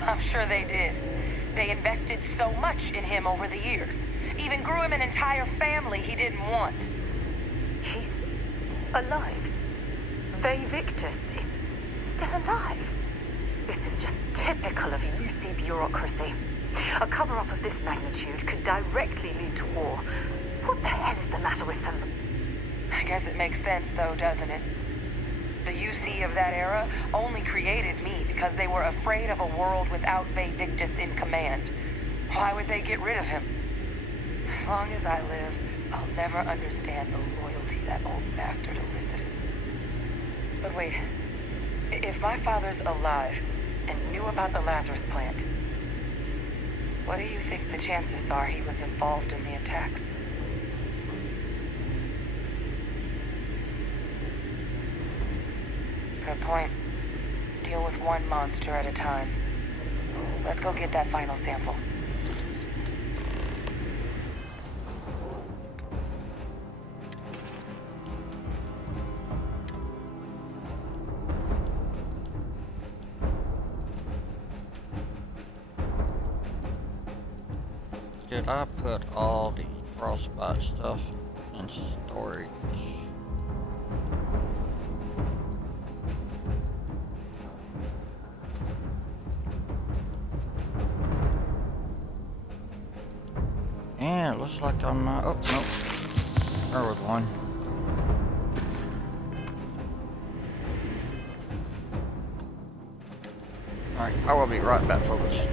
I'm sure they did. They invested so much in him over the years. Even grew him an entire family he didn't want. He's alive. Victus is still alive. This is just typical of UC bureaucracy. A cover-up of this magnitude could directly lead to war. What the hell is the matter with them? I guess it makes sense, though, doesn't it? The UC of that era only created me because they were afraid of a world without Victus in command. Why would they get rid of him? As long as I live, I'll never understand the loyalty that old bastard elicited. But wait, if my father's alive and knew about the Lazarus plant, What do you think the chances are he was involved in the attacks? Good point. Deal with one monster at a time. Let's go get that final sample. Did I put all the frostbite stuff in storage? Yeah, it looks like I'm not. Oh, nope. There was one. Alright, I will be right back, folks.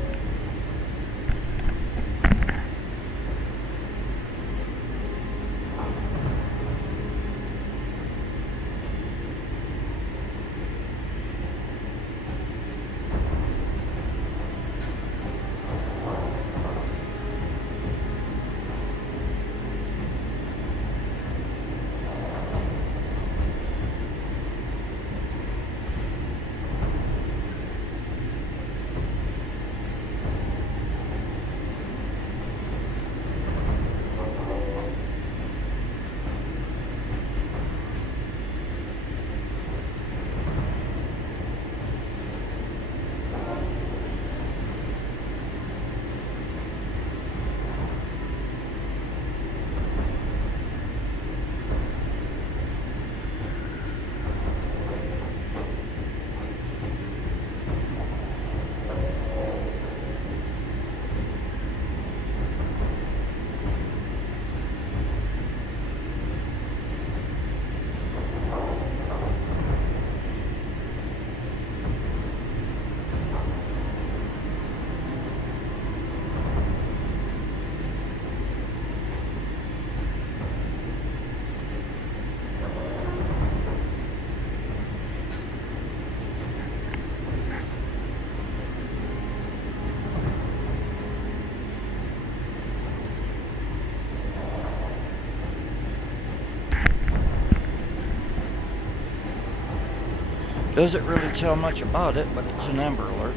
Doesn't really tell much about it, but it's an Amber Alert.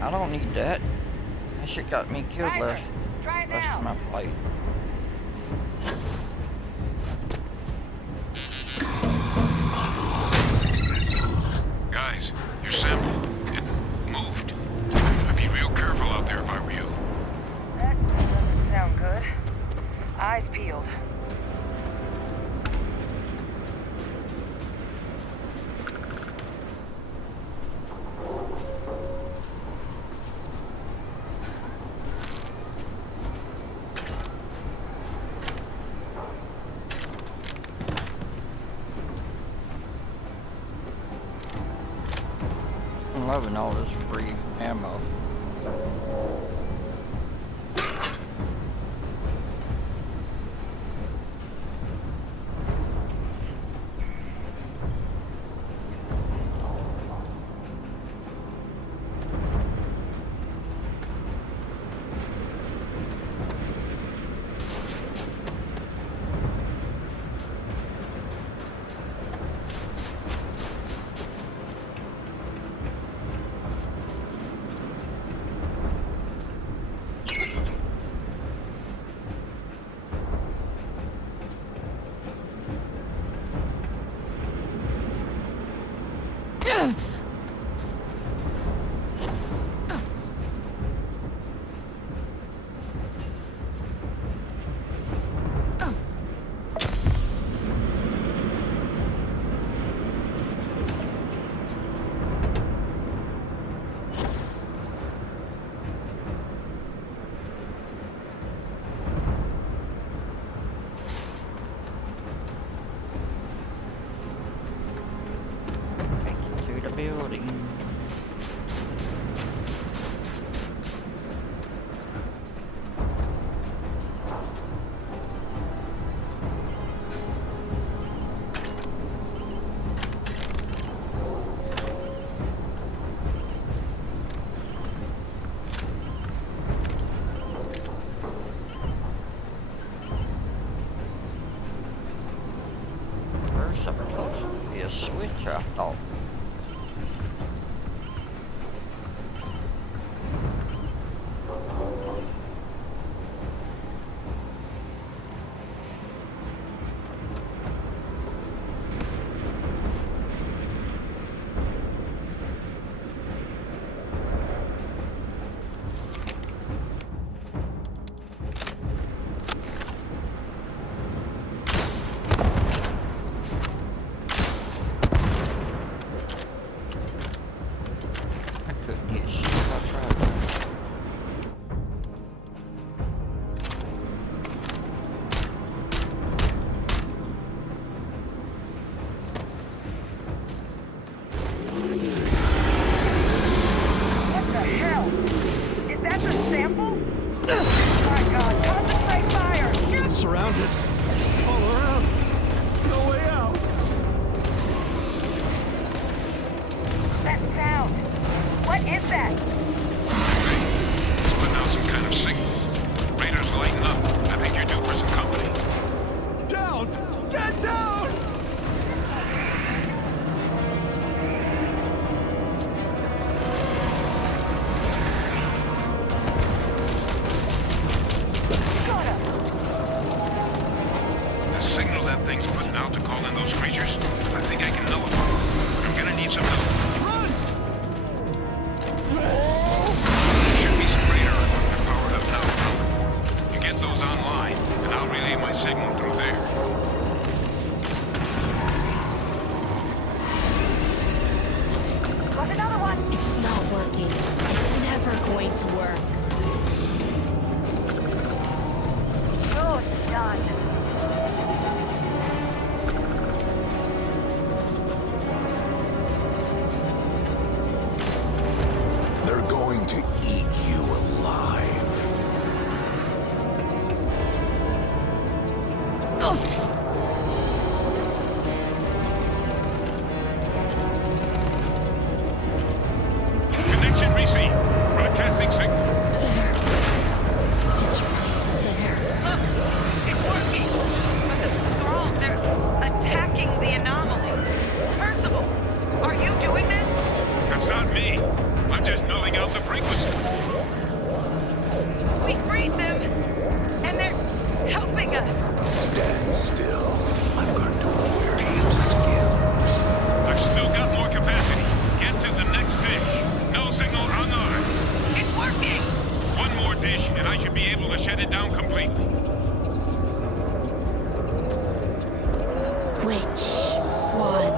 I don't need that. That shit got me killed last time I played. Guys, your sample, it moved. I'd be real careful out there if I were you. That doesn't sound good. Eyes peeled. 11 all this free ammo. building. There's supposed to be a switch, I thought. I couldn't get shit I tried. What the hell? Is that the sample? My God, concentrate fire! Shoot! Surrounded. All around. No way out. That sound. What is that? It's putting out some kind of signal. Raiders lighten up. I think you're due for some company. Down! Get down! The signal that thing's putting out to call in those creatures, I think I can nullify it. I'm gonna need some help. Run! Should be some radar equipment powered up now around the portal. You get those online, and I'll relay my signal through there. Got another one! It's not working. It's never going to work. Good, done. They're going to eat you alive. Connection received. Broadcasting signal. There. It's right there. It's working! But the thralls, they're attacking the anomaly. Percival, are you doing this? That's not me. I'm just nulling out the frequency. We freed them, and they're helping us. Stand still. I'm going to wear your skin. I've still got more capacity. Get to the next dish. No signal unarmed. It's working! One more dish, and I should be able to shut it down completely. Which one?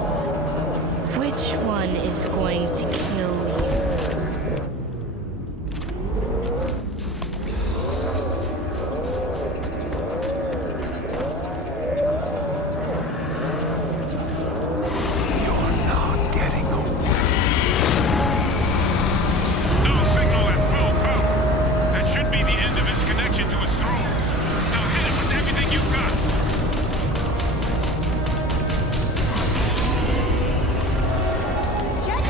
Which one is going to kill you? You're not getting away. No signal at full power. That should be the end of its connection to its throne. Now hit it with everything you've got. Check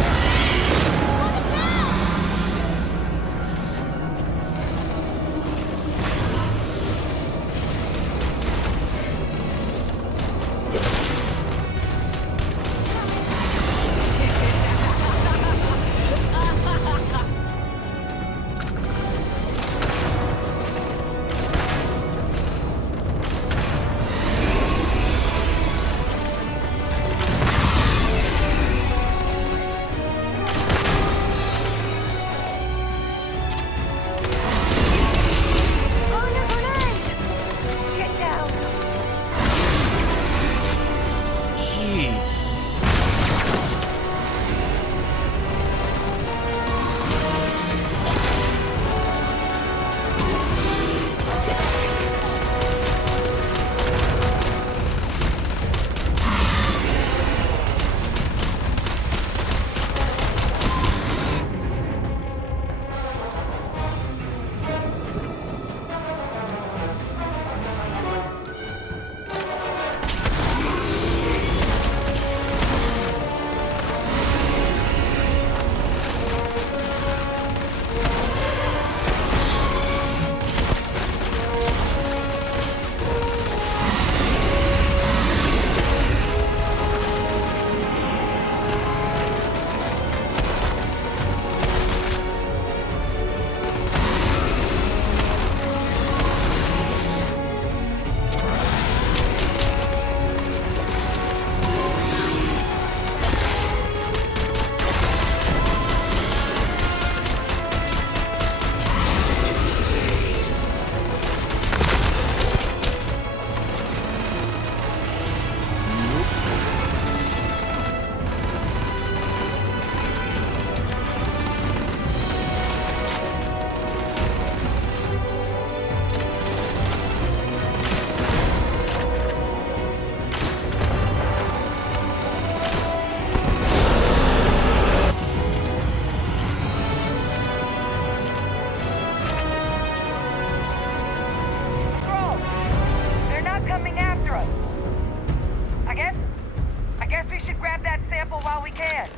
guess we should grab that sample while we can.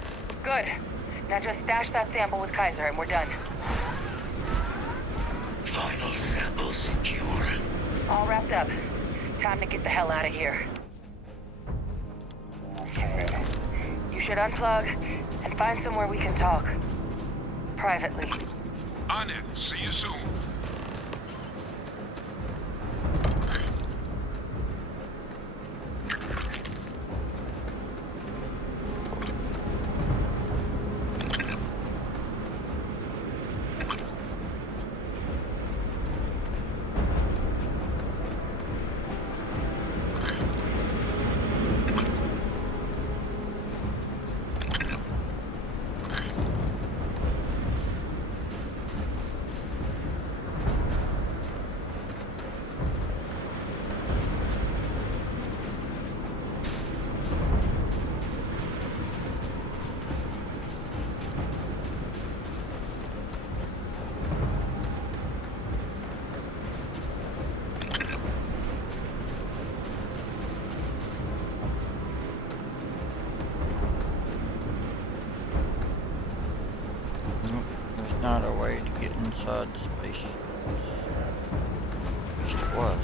Good. Now just stash that sample with Kaiser and we're done. Final sample secure. All wrapped up. Time to get the hell out of here. You should unplug and find somewhere we can talk. Privately. On it. See you soon. There's not a way to get inside the spaceship. At least it was.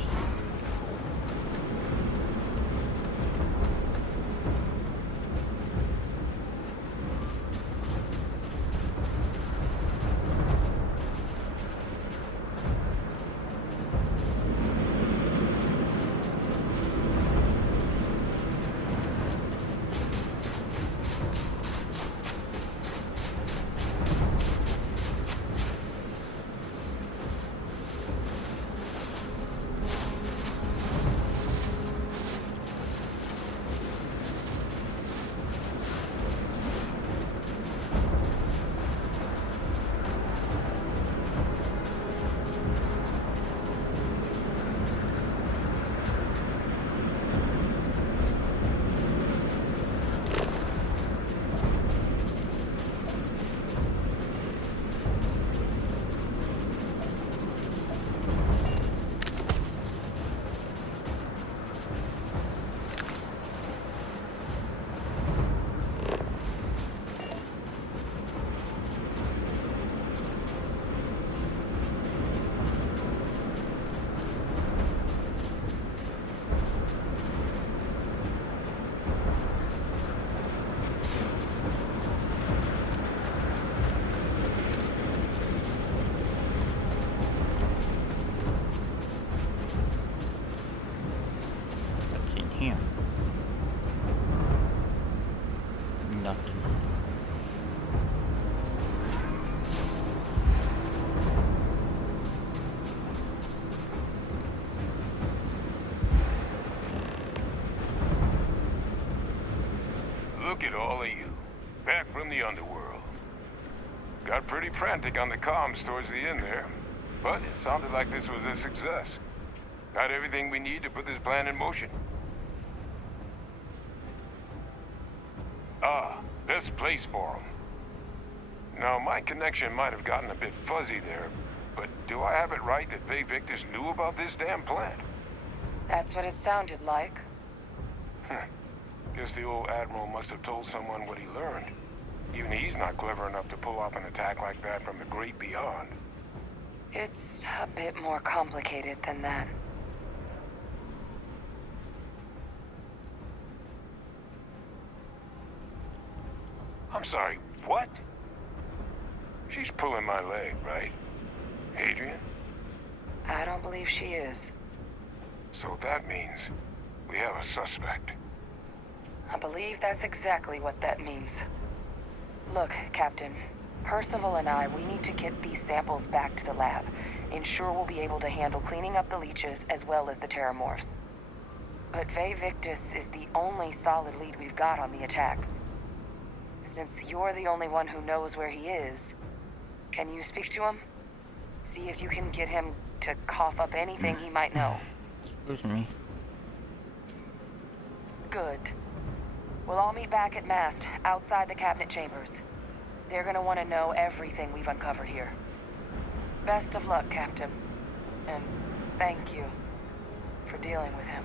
Here. Nothing. Look at all of you. Back from the underworld. Got pretty frantic on the comms towards the end there. But it sounded like this was a success. Got everything we need to put this plan in motion. Best place for them. Now, my connection might have gotten a bit fuzzy there, but do I have it right that Faye Victus knew about this damn plan? That's what it sounded like. Guess the old Admiral must have told someone what he learned. Even he's not clever enough to pull off an attack like that from the great beyond. It's a bit more complicated than that. I'm sorry, what? She's pulling my leg, right? Adrian? I don't believe she is. So that means we have a suspect. I believe that's exactly what that means. Look, Captain. Percival and I, we need to get these samples back to the lab. Ensure we'll be able to handle cleaning up the leeches as well as the terramorphs. But Faye Victus is the only solid lead we've got on the attacks. Since you're the only one who knows where he is, can you speak to him? See if you can get him to cough up anything he might know. Excuse me. Good. We'll all meet back at mast, outside the cabinet chambers. They're gonna want to know everything we've uncovered here. Best of luck, Captain. And thank you for dealing with him.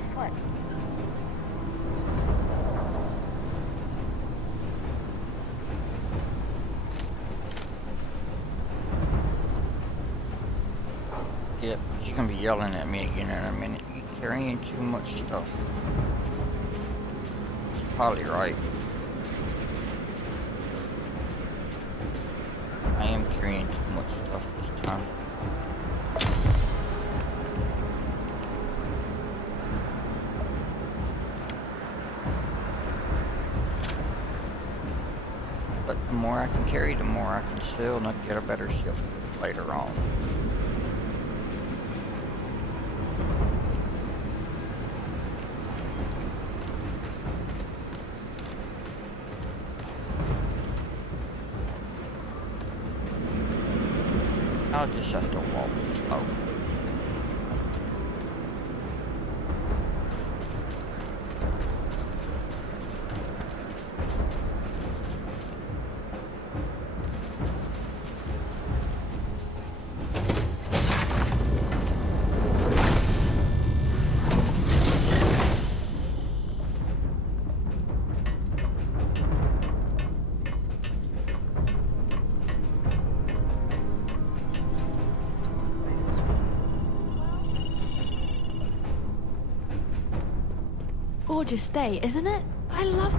Yes, what? Yep, she's gonna be yelling at me again in a minute. You're carrying too much stuff. She's probably right. I am carrying too much stuff this time. But the more I can carry, the more I can sell and I'll get a better ship later on. I'll just have to walk slow. Gorgeous day, isn't it? I love...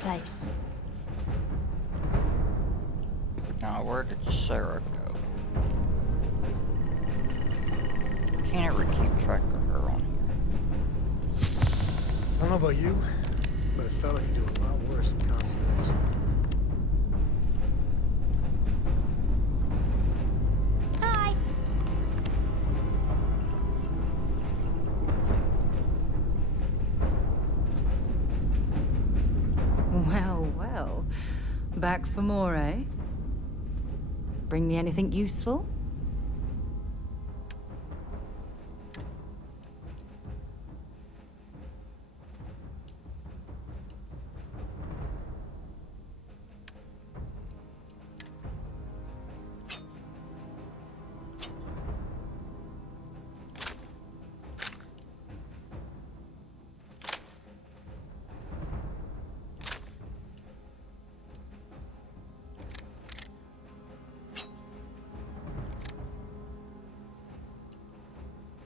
Place. Now, where did Sarah go? Can't ever keep track of her on here. I don't know about you, but a fella can do a lot worse in Constellation. Hi. Well, well. Back for more, eh? Bring me anything useful?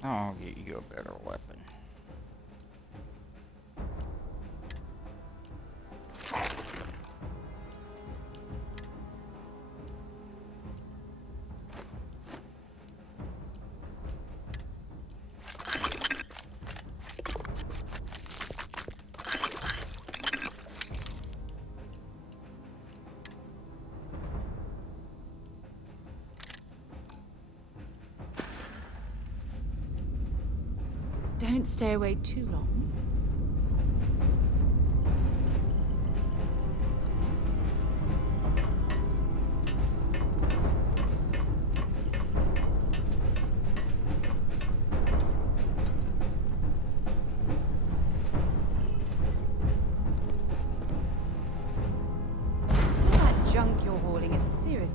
I'll get you a better weapon. don't stay away too long. That junk you're hauling is serious.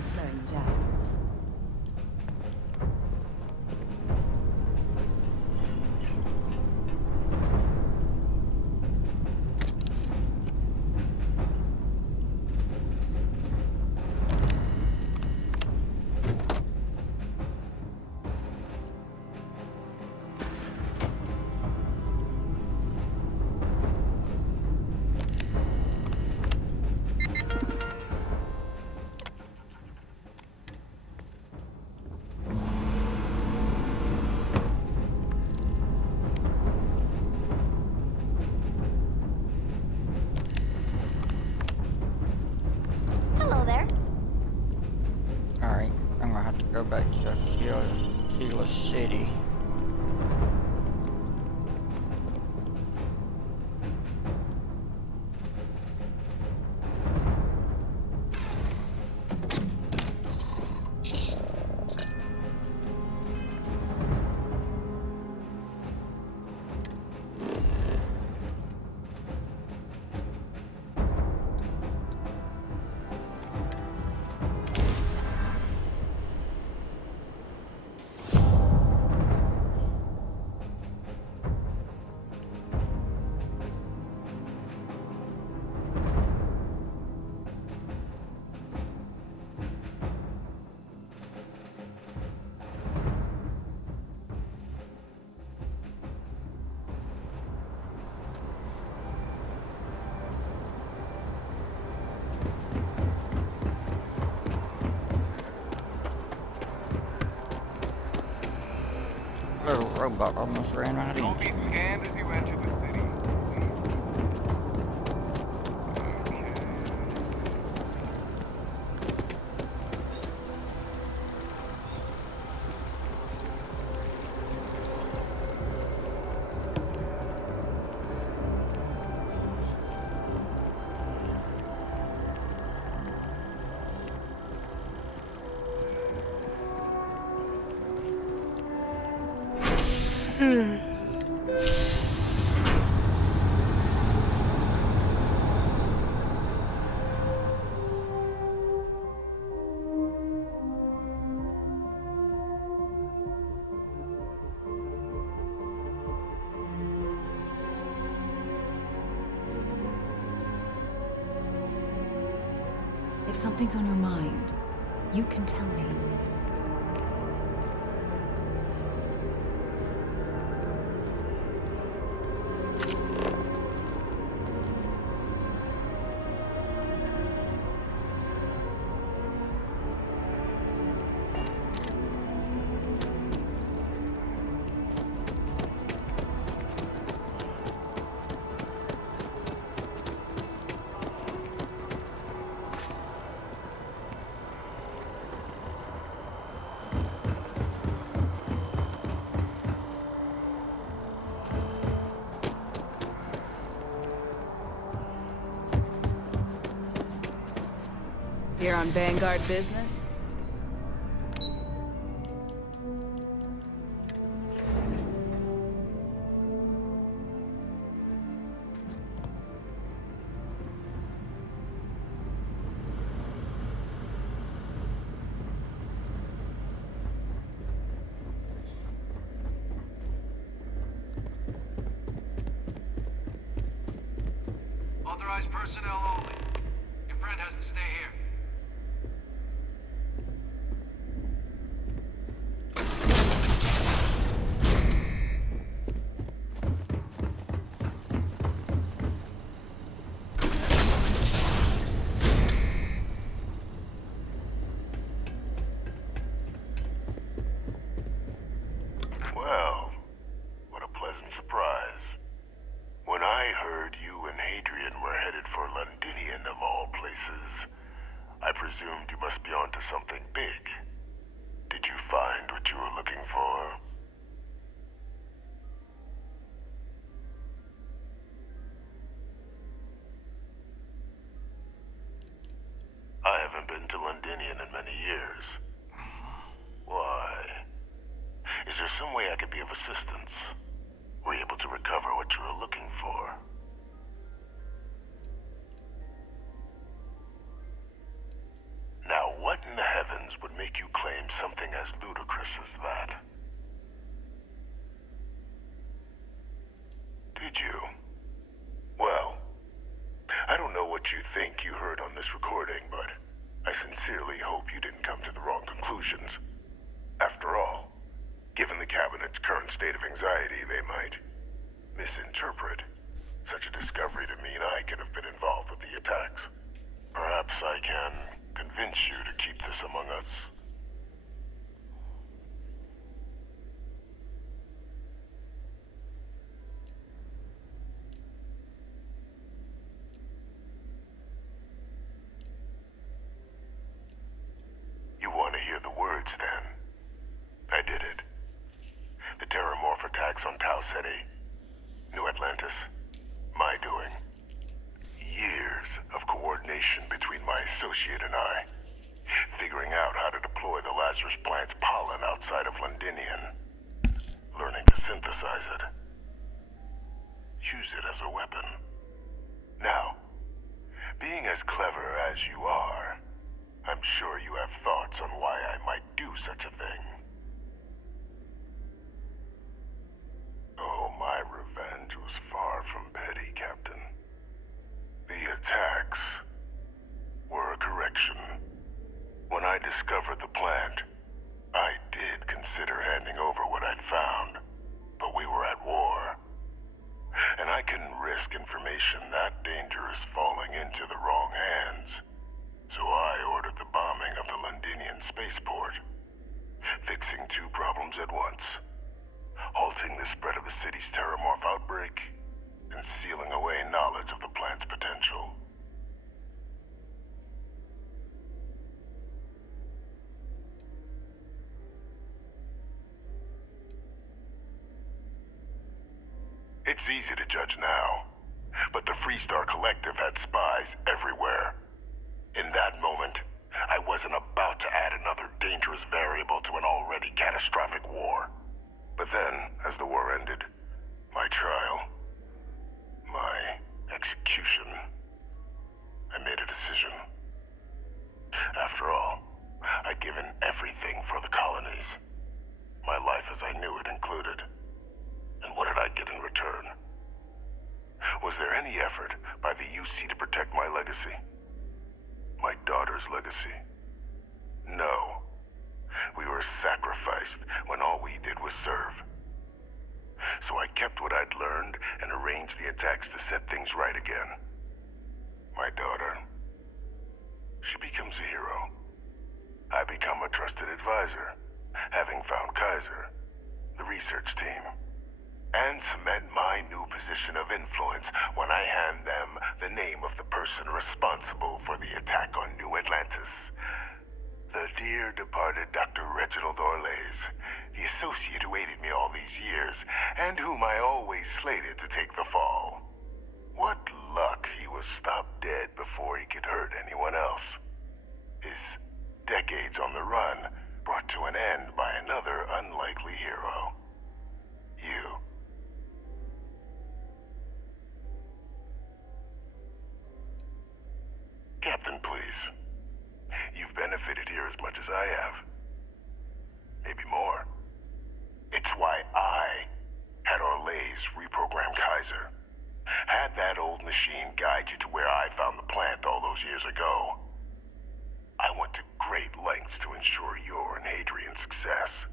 Slowing down. Hello there. Alright, I'm gonna have to go back to Kila City. Little robot almost ran right into me. You'll be scanned as you enter the city. something's on your mind, you can tell me. Here on Vanguard business? Authorized personnel only. Your friend has to stay here. Well, what a pleasant surprise. When I heard you and Hadrian were headed for Londinian of all places, I presumed you must be onto something big. Did you find what you were looking for? I haven't been to Londinian in many years. Why? Is there some way I could be of assistance? Were you able to recover what you were looking for? Now, what in the heavens would make you claim something as ludicrous as that? Did you? Well, I don't know what you think you heard on this recording, but I sincerely hope you didn't come to the wrong conclusions. After all, given the Cabinet's current state of anxiety, they might misinterpret such a discovery to mean I could have been involved with the attacks. Perhaps I can convince you to keep this among us. You want to hear the words, then? I did it. The Terramorph attacks on Tau Ceti, New Atlantis, my doing. Years of coordination between my associate and I, figuring out how to deploy the Lazarus plant's pollen outside of Londinian, learning to synthesize it, use it as a weapon. Now, being as clever as you are, I'm sure you have thoughts on why I might do such a thing. Oh, my revenge was far from petty, Captain. The attacks were a correction. When I discovered the plant, I did consider handing over what I'd found, but we were at war. And I couldn't risk information that dangerous falling into the wrong hands. So I ordered the bombing of the Londinian spaceport, fixing two problems at once. Halting the spread of the city's Terramorph outbreak, and sealing away knowledge of the plant's potential. It's easy to judge now, but the Freestar Collective had spies everywhere. In that moment, I wasn't about to add another dangerous variable to an already catastrophic war. But then, as the war ended, my trial, my execution, I made a decision. After all, I'd given everything for the colonies. My life as I knew it included. And what did I get in return? Was there any effort by the UC to protect my legacy? My daughter's legacy? No. We were sacrificed when all we did was serve. So I kept what I'd learned and arranged the attacks to set things right again. My daughter, she becomes a hero. I become a trusted advisor, having found Kaiser, the research team, and cement my new position of influence when I hand them the name of the person responsible for the attack on New Atlantis. The dear departed Dr. Reginald Orlays, the associate who aided me all these years, and whom I always slated to take the fall. What luck he was stopped dead before he could hurt anyone else. His decades on the run brought to an end by another unlikely hero. You. Captain, please. You've benefited here as much as I have. Maybe more. It's why I had Orlays reprogram Kaiser. Had that old machine guide you to where I found the plant all those years ago. I went to great lengths to ensure your and Hadrian's success.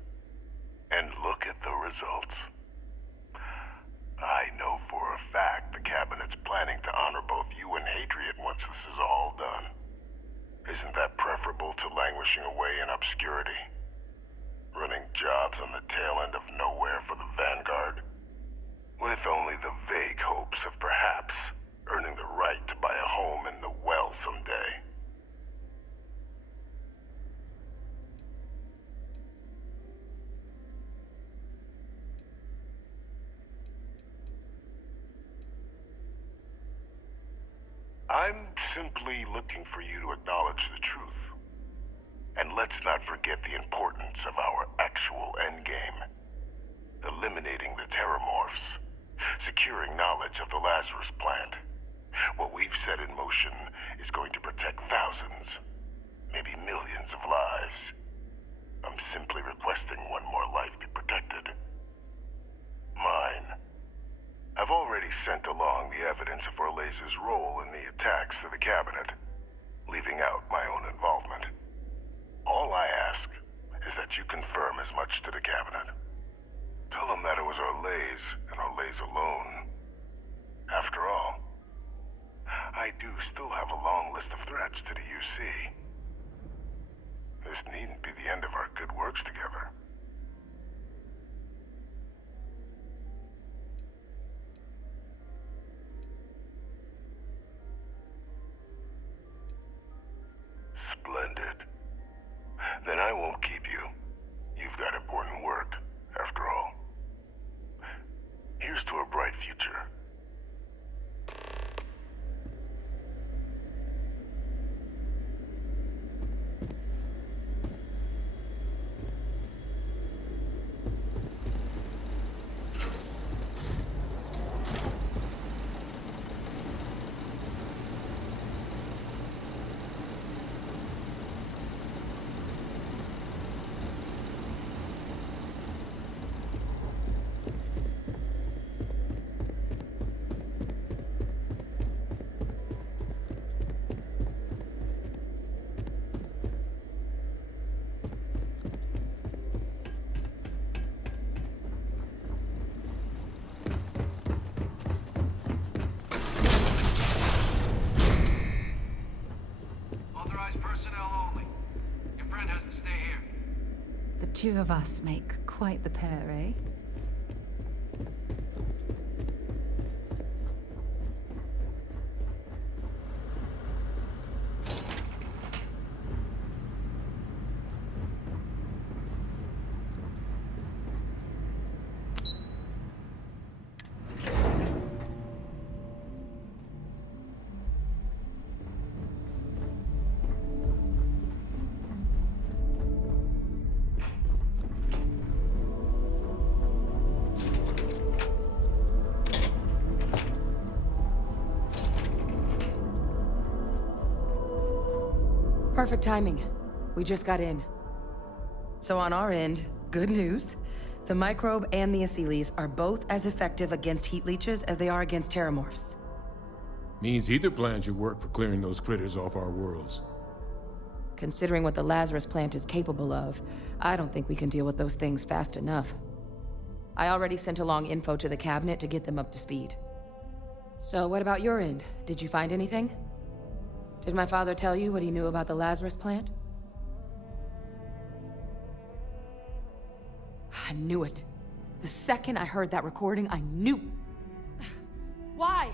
And look at the results. I know for a fact the Cabinet's planning to honor both you and Hadrian once this is all done. Isn't that preferable to languishing away in obscurity? Running jobs on the tail end of nowhere for the Vanguard? With only the vague hopes of perhaps earning the right to buy a home in the well someday. I'm simply looking for you to acknowledge the truth. And let's not forget the importance of our actual endgame. Eliminating the Terramorphs. Securing knowledge of the Lazarus plant. What we've set in motion is going to protect thousands, maybe millions of lives. I'm simply requesting one more life be protected. Mine. I've already sent along the evidence of Orlays' role in the attacks to the Cabinet, leaving out my own involvement. All I ask is that you confirm as much to the Cabinet. Tell them that it was Orlays and Orlays alone. After all, I do still have a long list of threats to the UC. This needn't be the end of our good works together. Splendid. Then I won't keep you. You've got important work, after all. Here's to a bright future. Personnel only. Your friend has to stay here. The two of us make quite the pair, eh? Perfect timing. We just got in. So on our end, good news. The microbe and the Asylees are both as effective against heat leeches as they are against terramorphs. Means either plan should work for clearing those critters off our worlds. considering what the Lazarus plant is capable of, I don't think we can deal with those things fast enough. I already sent along info to the cabinet to get them up to speed. So what about your end? Did you find anything? Did my father tell you what he knew about the Lazarus plant? I knew it. The second I heard that recording, I knew. Why?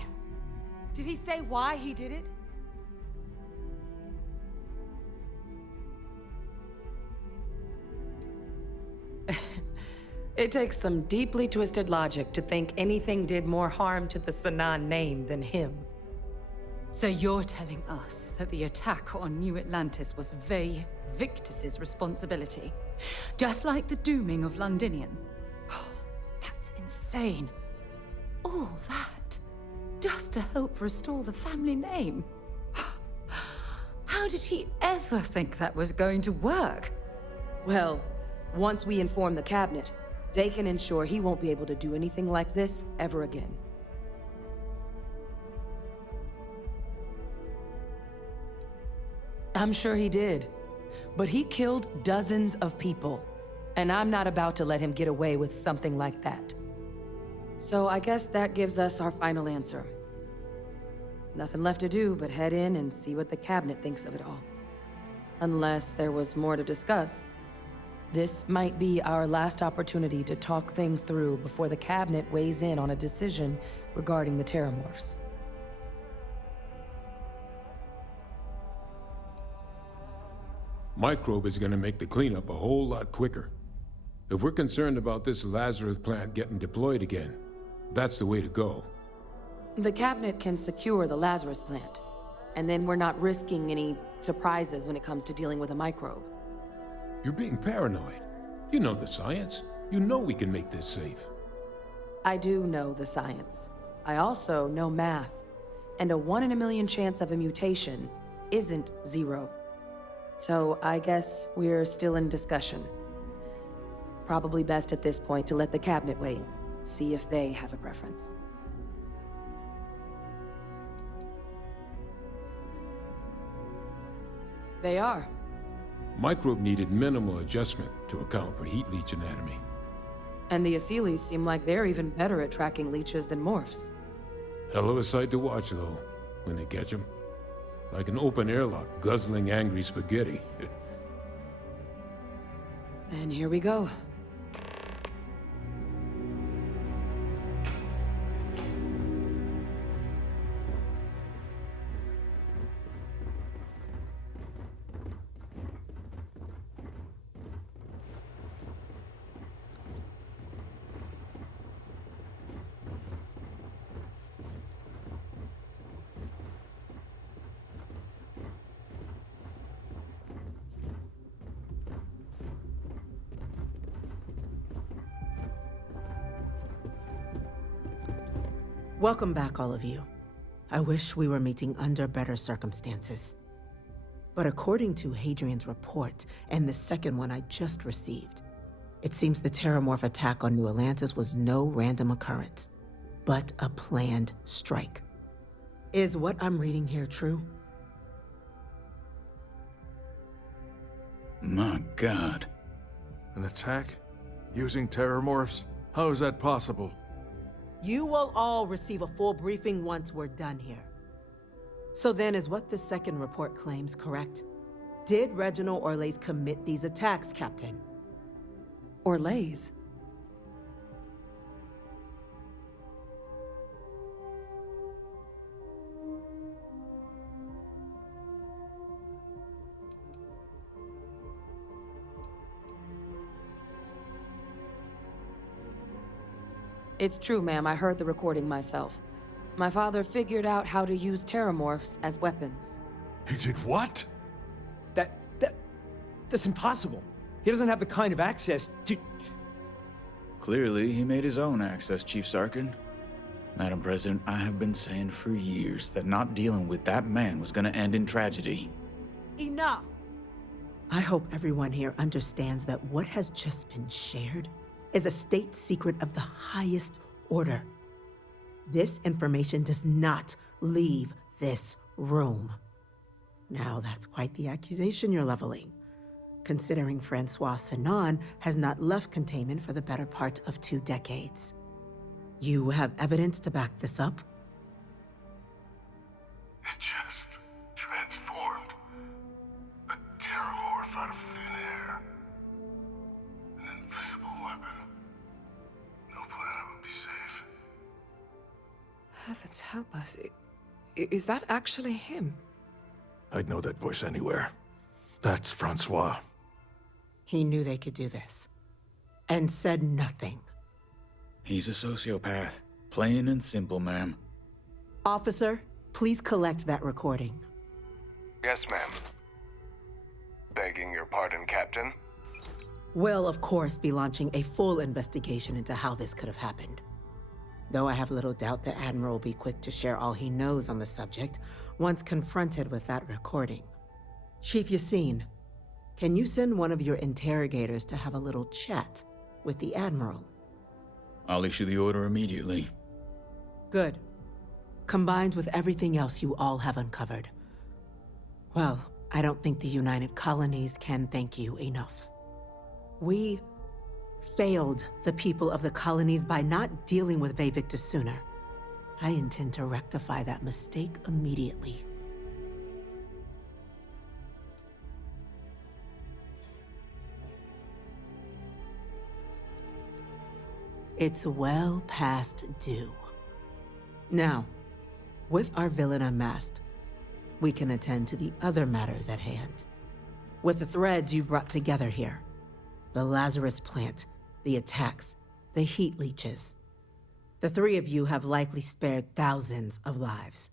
Did he say why he did it? It takes some deeply twisted logic to think anything did more harm to the Sanan name than him. So you're telling us that the attack on New Atlantis was Vey Victus's responsibility? Just like the dooming of Londinian? Oh, that's insane. All that, just to help restore the family name? How did he ever think that was going to work? Well, once we inform the cabinet, they can ensure he won't be able to do anything like this ever again. I'm sure he did. But he killed dozens of people, and I'm not about to let him get away with something like that. So I guess that gives us our final answer. Nothing left to do but head in and see what the cabinet thinks of it all. Unless there was more to discuss. This might be our last opportunity to talk things through before the cabinet weighs in on a decision regarding the Terramorphs. Microbe is gonna make the cleanup a whole lot quicker. If we're concerned about this Lazarus plant getting deployed again, that's the way to go. The cabinet can secure the Lazarus plant, and then we're not risking any surprises when it comes to dealing with a microbe. You're being paranoid. You know the science. You know we can make this safe. I do know the science. I also know math, and a 1 in a million chance of a mutation isn't 0. So I guess we're still in discussion. Probably best at this point to let the cabinet weigh in, see if they have a preference. They are. Microbe needed minimal adjustment to account for heat leech anatomy. And the Asylees seem like they're even better at tracking leeches than morphs. Hell of a sight to watch, though, when they catch them. Like an open airlock guzzling angry spaghetti. And here we go. Welcome back, all of you. I wish we were meeting under better circumstances. But according to Hadrian's report, and the second one I just received, it seems the Terramorph attack on New Atlantis was no random occurrence, but a planned strike. Is what I'm reading here true? My God. An attack? Using Terramorphs? How is that possible? You will all receive a full briefing once we're done here. So then, is what the second report claims correct? Did Reginald Orlays commit these attacks, Captain? Orlays? It's true, ma'am. I heard the recording myself. My father figured out how to use Terramorphs as weapons. He did what? That's impossible. He doesn't have the kind of access to... Clearly, he made his own access, Chief Sarkin. Madam President, I have been saying for years that not dealing with that man was gonna end in tragedy. Enough! I hope everyone here understands that what has just been shared is a state secret of the highest order. This information does not leave this room. Now, that's quite the accusation you're leveling, considering Francois Sanon has not left containment for the better part of 2 decades. You have evidence to back this up? It just transformed. A terramorph out of thin air. An invisible weapon. No planet would be safe. Heavens help us. Is that actually him? I'd know that voice anywhere. That's Francois. He knew they could do this. And said nothing. He's a sociopath. Plain and simple, ma'am. Officer, please collect that recording. Yes, ma'am. Begging your pardon, Captain. We'll, of course, be launching a full investigation into how this could have happened. Though I have little doubt the Admiral will be quick to share all he knows on the subject once confronted with that recording. Chief Yassine, can you send one of your interrogators to have a little chat with the Admiral? I'll issue the order immediately. Good. Combined with everything else you all have uncovered. Well, I don't think the United Colonies can thank you enough. We failed the people of the colonies by not dealing with Vevictus sooner. I intend to rectify that mistake immediately. It's well past due. Now, with our villain unmasked, we can attend to the other matters at hand. With the threads you've brought together here, the Lazarus plant, the attacks, the heat leeches. The 3 of you have likely spared thousands of lives.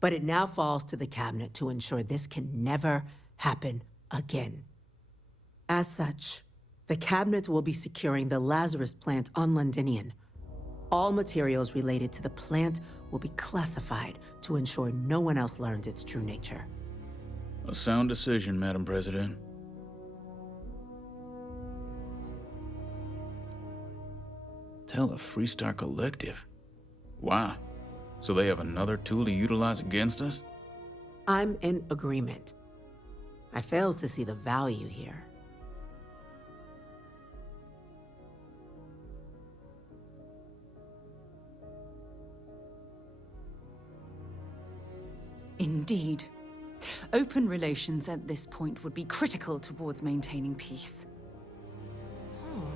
But it now falls to the Cabinet to ensure this can never happen again. As such, the Cabinet will be securing the Lazarus plant on Londinian. All materials related to the plant will be classified to ensure no one else learns its true nature. A sound decision, Madam President. Tell the Freestar Collective? Wow. So they have another tool to utilize against us? I'm in agreement. I fail to see the value here. Indeed. Open relations at this point would be critical towards maintaining peace. Oh,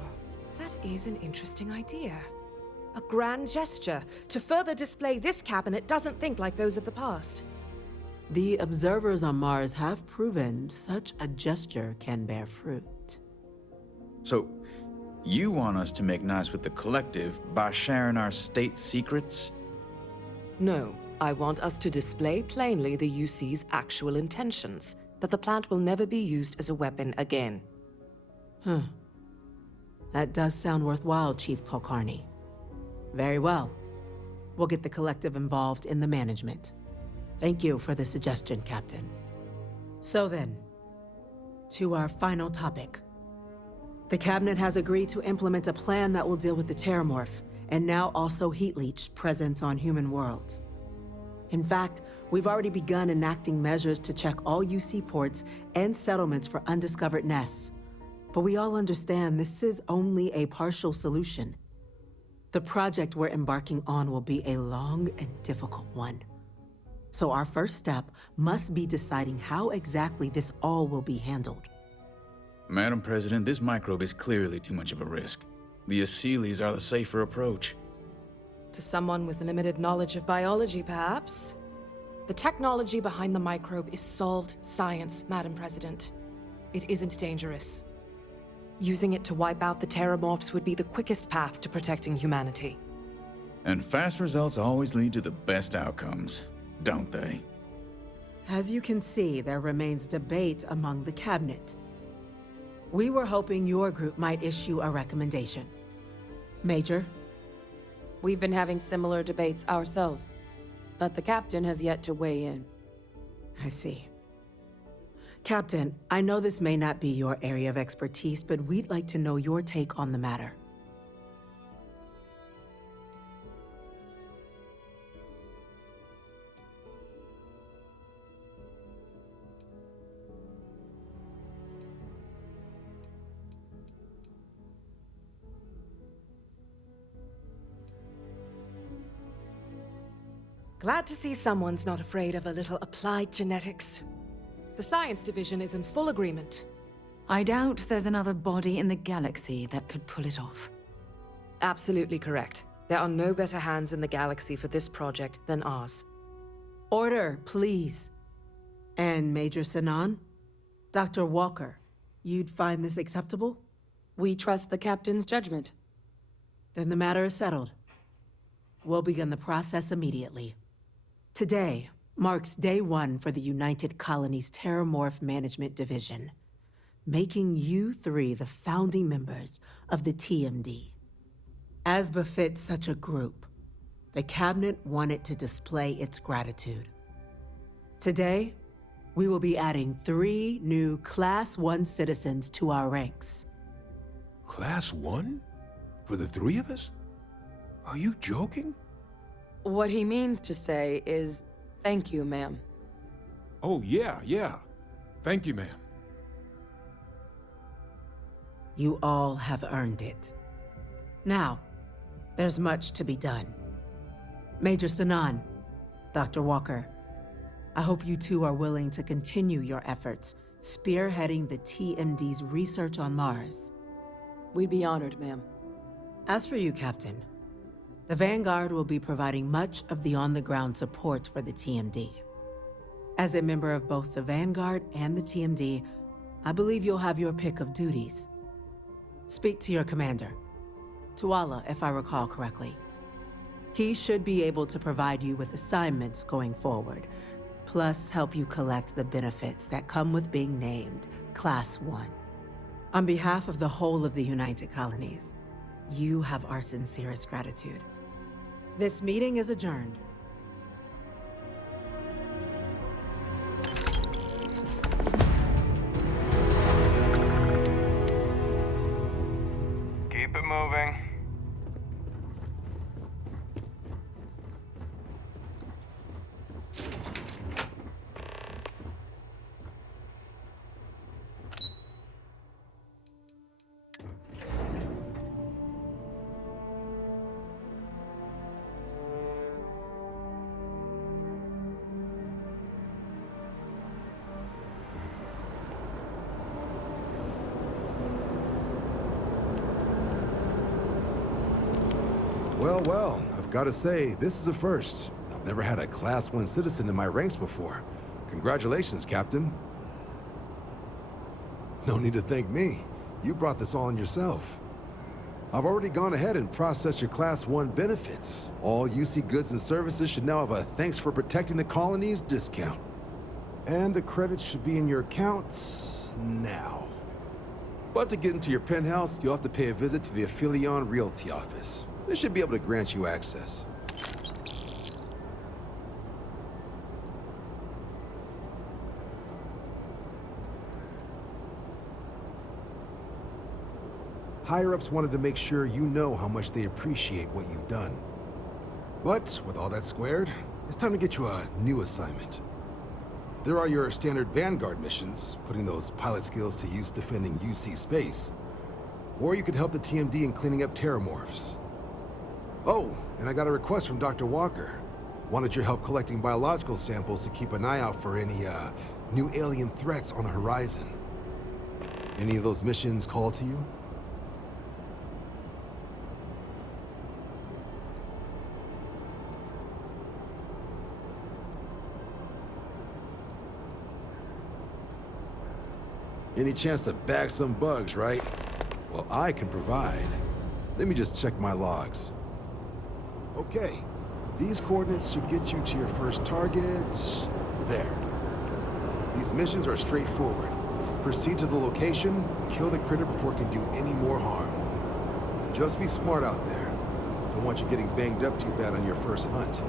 that is an interesting idea. A grand gesture to further display this cabinet doesn't think like those of the past. The observers on Mars have proven such a gesture can bear fruit. So, you want us to make nice with the Collective by sharing our state secrets? No, I want us to display plainly the UC's actual intentions, that the plant will never be used as a weapon again. That does sound worthwhile, Chief Kulkarni. Very well. We'll get the Collective involved in the management. Thank you for the suggestion, Captain. So then, to our final topic. The Cabinet has agreed to implement a plan that will deal with the Terramorph, and now also Heat Leech presence on human worlds. In fact, we've already begun enacting measures to check all UC ports and settlements for undiscovered nests. But we all understand this is only a partial solution. The project we're embarking on will be a long and difficult one. So our first step must be deciding how exactly this all will be handled. Madam President, this microbe is clearly too much of a risk. The Aseles are the safer approach. To someone with limited knowledge of biology, perhaps? The technology behind the microbe is solved science, Madam President. It isn't dangerous. Using it to wipe out the Terramorphs would be the quickest path to protecting humanity. And fast results always lead to the best outcomes, don't they? As you can see, there remains debate among the Cabinet. We were hoping your group might issue a recommendation. Major? We've been having similar debates ourselves, but the Captain has yet to weigh in. I see. Captain, I know this may not be your area of expertise, but we'd like to know your take on the matter. Glad to see someone's not afraid of a little applied genetics. The science division is in full agreement. I doubt there's another body in the galaxy that could pull it off. Absolutely correct. There are no better hands in the galaxy for this project than ours. Order, please. And Major Sanan? Dr. Walker, you'd find this acceptable? We trust the captain's judgment. Then the matter is settled. We'll begin the process immediately. Today marks day 1 for the United Colonies Terramorph Management Division, making you 3 the founding members of the TMD. As befits such a group, the Cabinet wanted to display its gratitude. Today, we will be adding 3 new Class 1 citizens to our ranks. Class 1? For the 3 of us? Are you joking? What he means to say is, thank you, ma'am. Oh, yeah. Thank you, ma'am. You all have earned it. Now, there's much to be done. Major Sanan, Dr. Walker, I hope you 2 are willing to continue your efforts spearheading the TMD's research on Mars. We'd be honored, ma'am. As for you, Captain, the Vanguard will be providing much of the on-the-ground support for the TMD. As a member of both the Vanguard and the TMD, I believe you'll have your pick of duties. Speak to your commander, Tuala, if I recall correctly. He should be able to provide you with assignments going forward, plus help you collect the benefits that come with being named Class 1. On behalf of the whole of the United Colonies, you have our sincerest gratitude. This meeting is adjourned. Keep it moving. Well, I've got to say, this is a first. I've never had a Class 1 citizen in my ranks before. Congratulations, Captain. No need to thank me. You brought this all on yourself. I've already gone ahead and processed your Class 1 benefits. All UC goods and services should now have a thanks for protecting the colonies discount. And the credits should be in your accounts now. But to get into your penthouse, you'll have to pay a visit to the Aphelion Realty office. They should be able to grant you access. Higher-ups wanted to make sure you know how much they appreciate what you've done. But with all that squared, it's time to get you a new assignment. There are your standard Vanguard missions, putting those pilot skills to use defending UC space. Or you could help the TMD in cleaning up terramorphs. Oh, and I got a request from Dr. Walker. Wanted your help collecting biological samples to keep an eye out for any, new alien threats on the horizon. Any of those missions call to you? Any chance to bag some bugs, right? Well, I can provide. Let me just check my logs. Okay, these coordinates should get you to your first target. There. These missions are straightforward. Proceed to the location, kill the critter before it can do any more harm. Just be smart out there. Don't want you getting banged up too bad on your first hunt.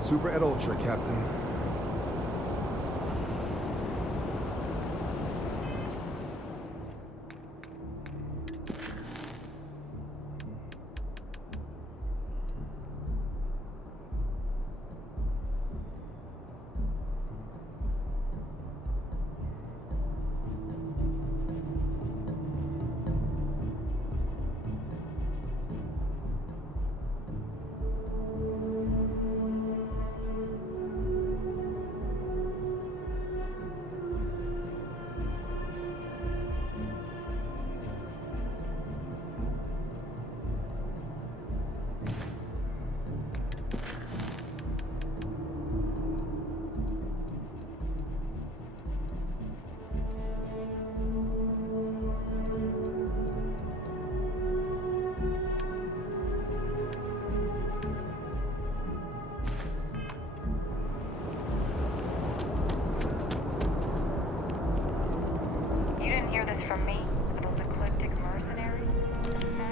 Super et Ultra, Captain.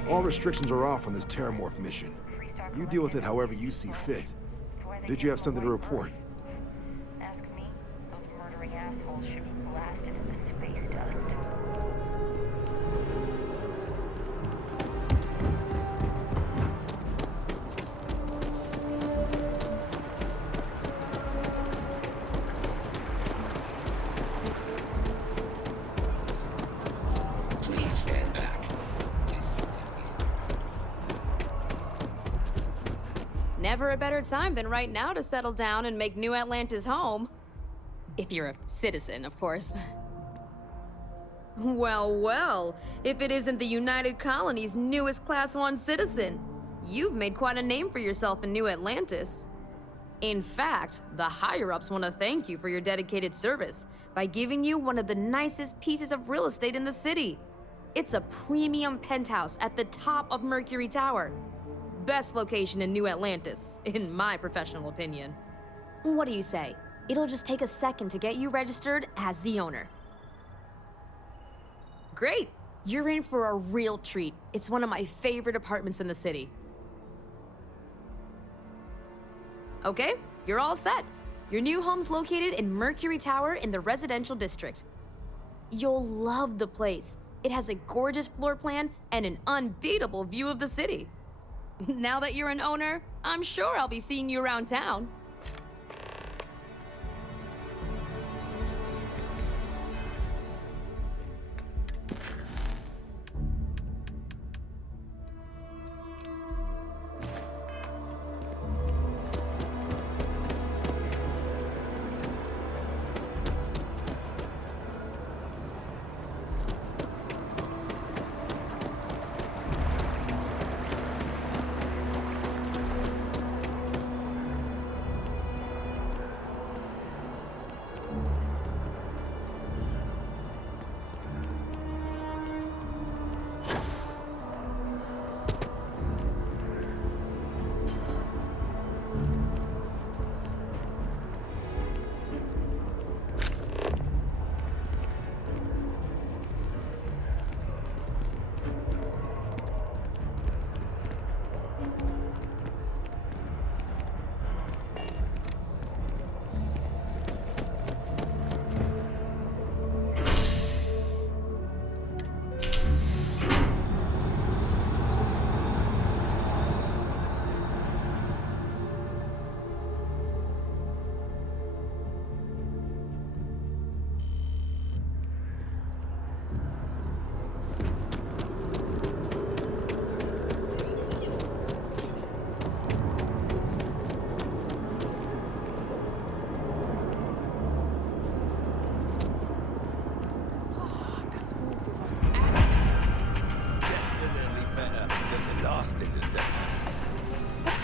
All restrictions are off on this Terramorph mission. You deal with it however you see fit. Did you have something to report? Ask me, those murdering assholes should be blasted into space dust. Please stand back. Never a better time than right now to settle down and make New Atlantis home. If you're a citizen, of course. Well, well, if it isn't the United Colony's newest Class 1 citizen, you've made quite a name for yourself in New Atlantis. In fact, the higher-ups want to thank you for your dedicated service by giving you one of the nicest pieces of real estate in the city. It's a premium penthouse at the top of Mercury Tower. Best location in New Atlantis, in my professional opinion. What do you say? It'll just take a second to get you registered as the owner. Great! You're in for a real treat. It's one of my favorite apartments in the city. Okay, you're all set. Your new home's located in Mercury Tower in the residential district. You'll love the place. It has a gorgeous floor plan and an unbeatable view of the city. Now that you're an owner, I'm sure I'll be seeing you around town.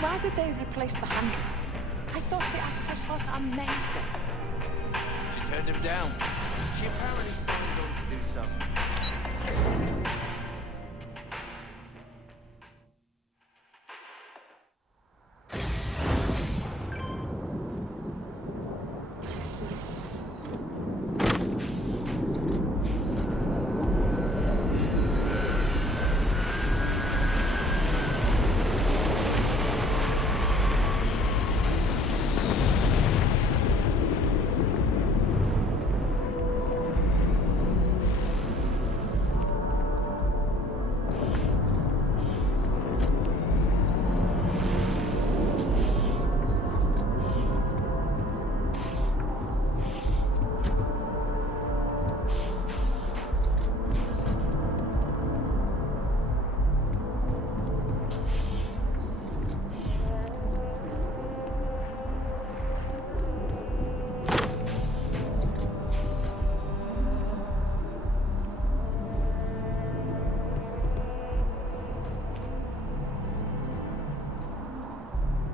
Why did they replace the handler? I thought the actress was amazing. She turned him down. She apparently signed on to do so.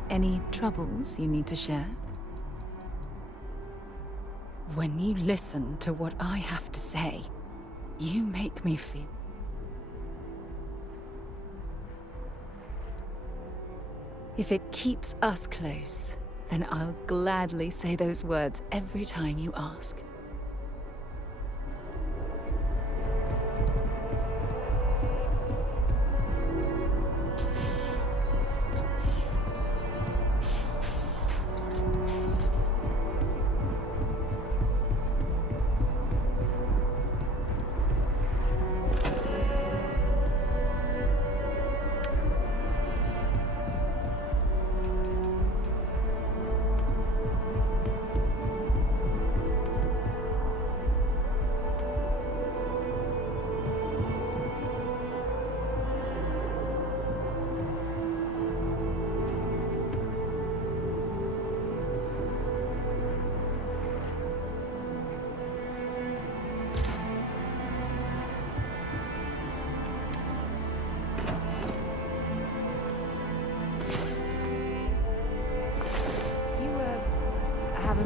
Any troubles you need to share? When you listen to what I have to say, you make me feel... If it keeps us close, then I'll gladly say those words every time you ask.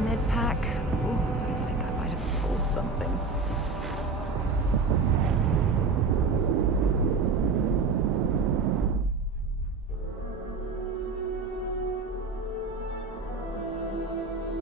Mid-pack. Ooh, I think I might have pulled something.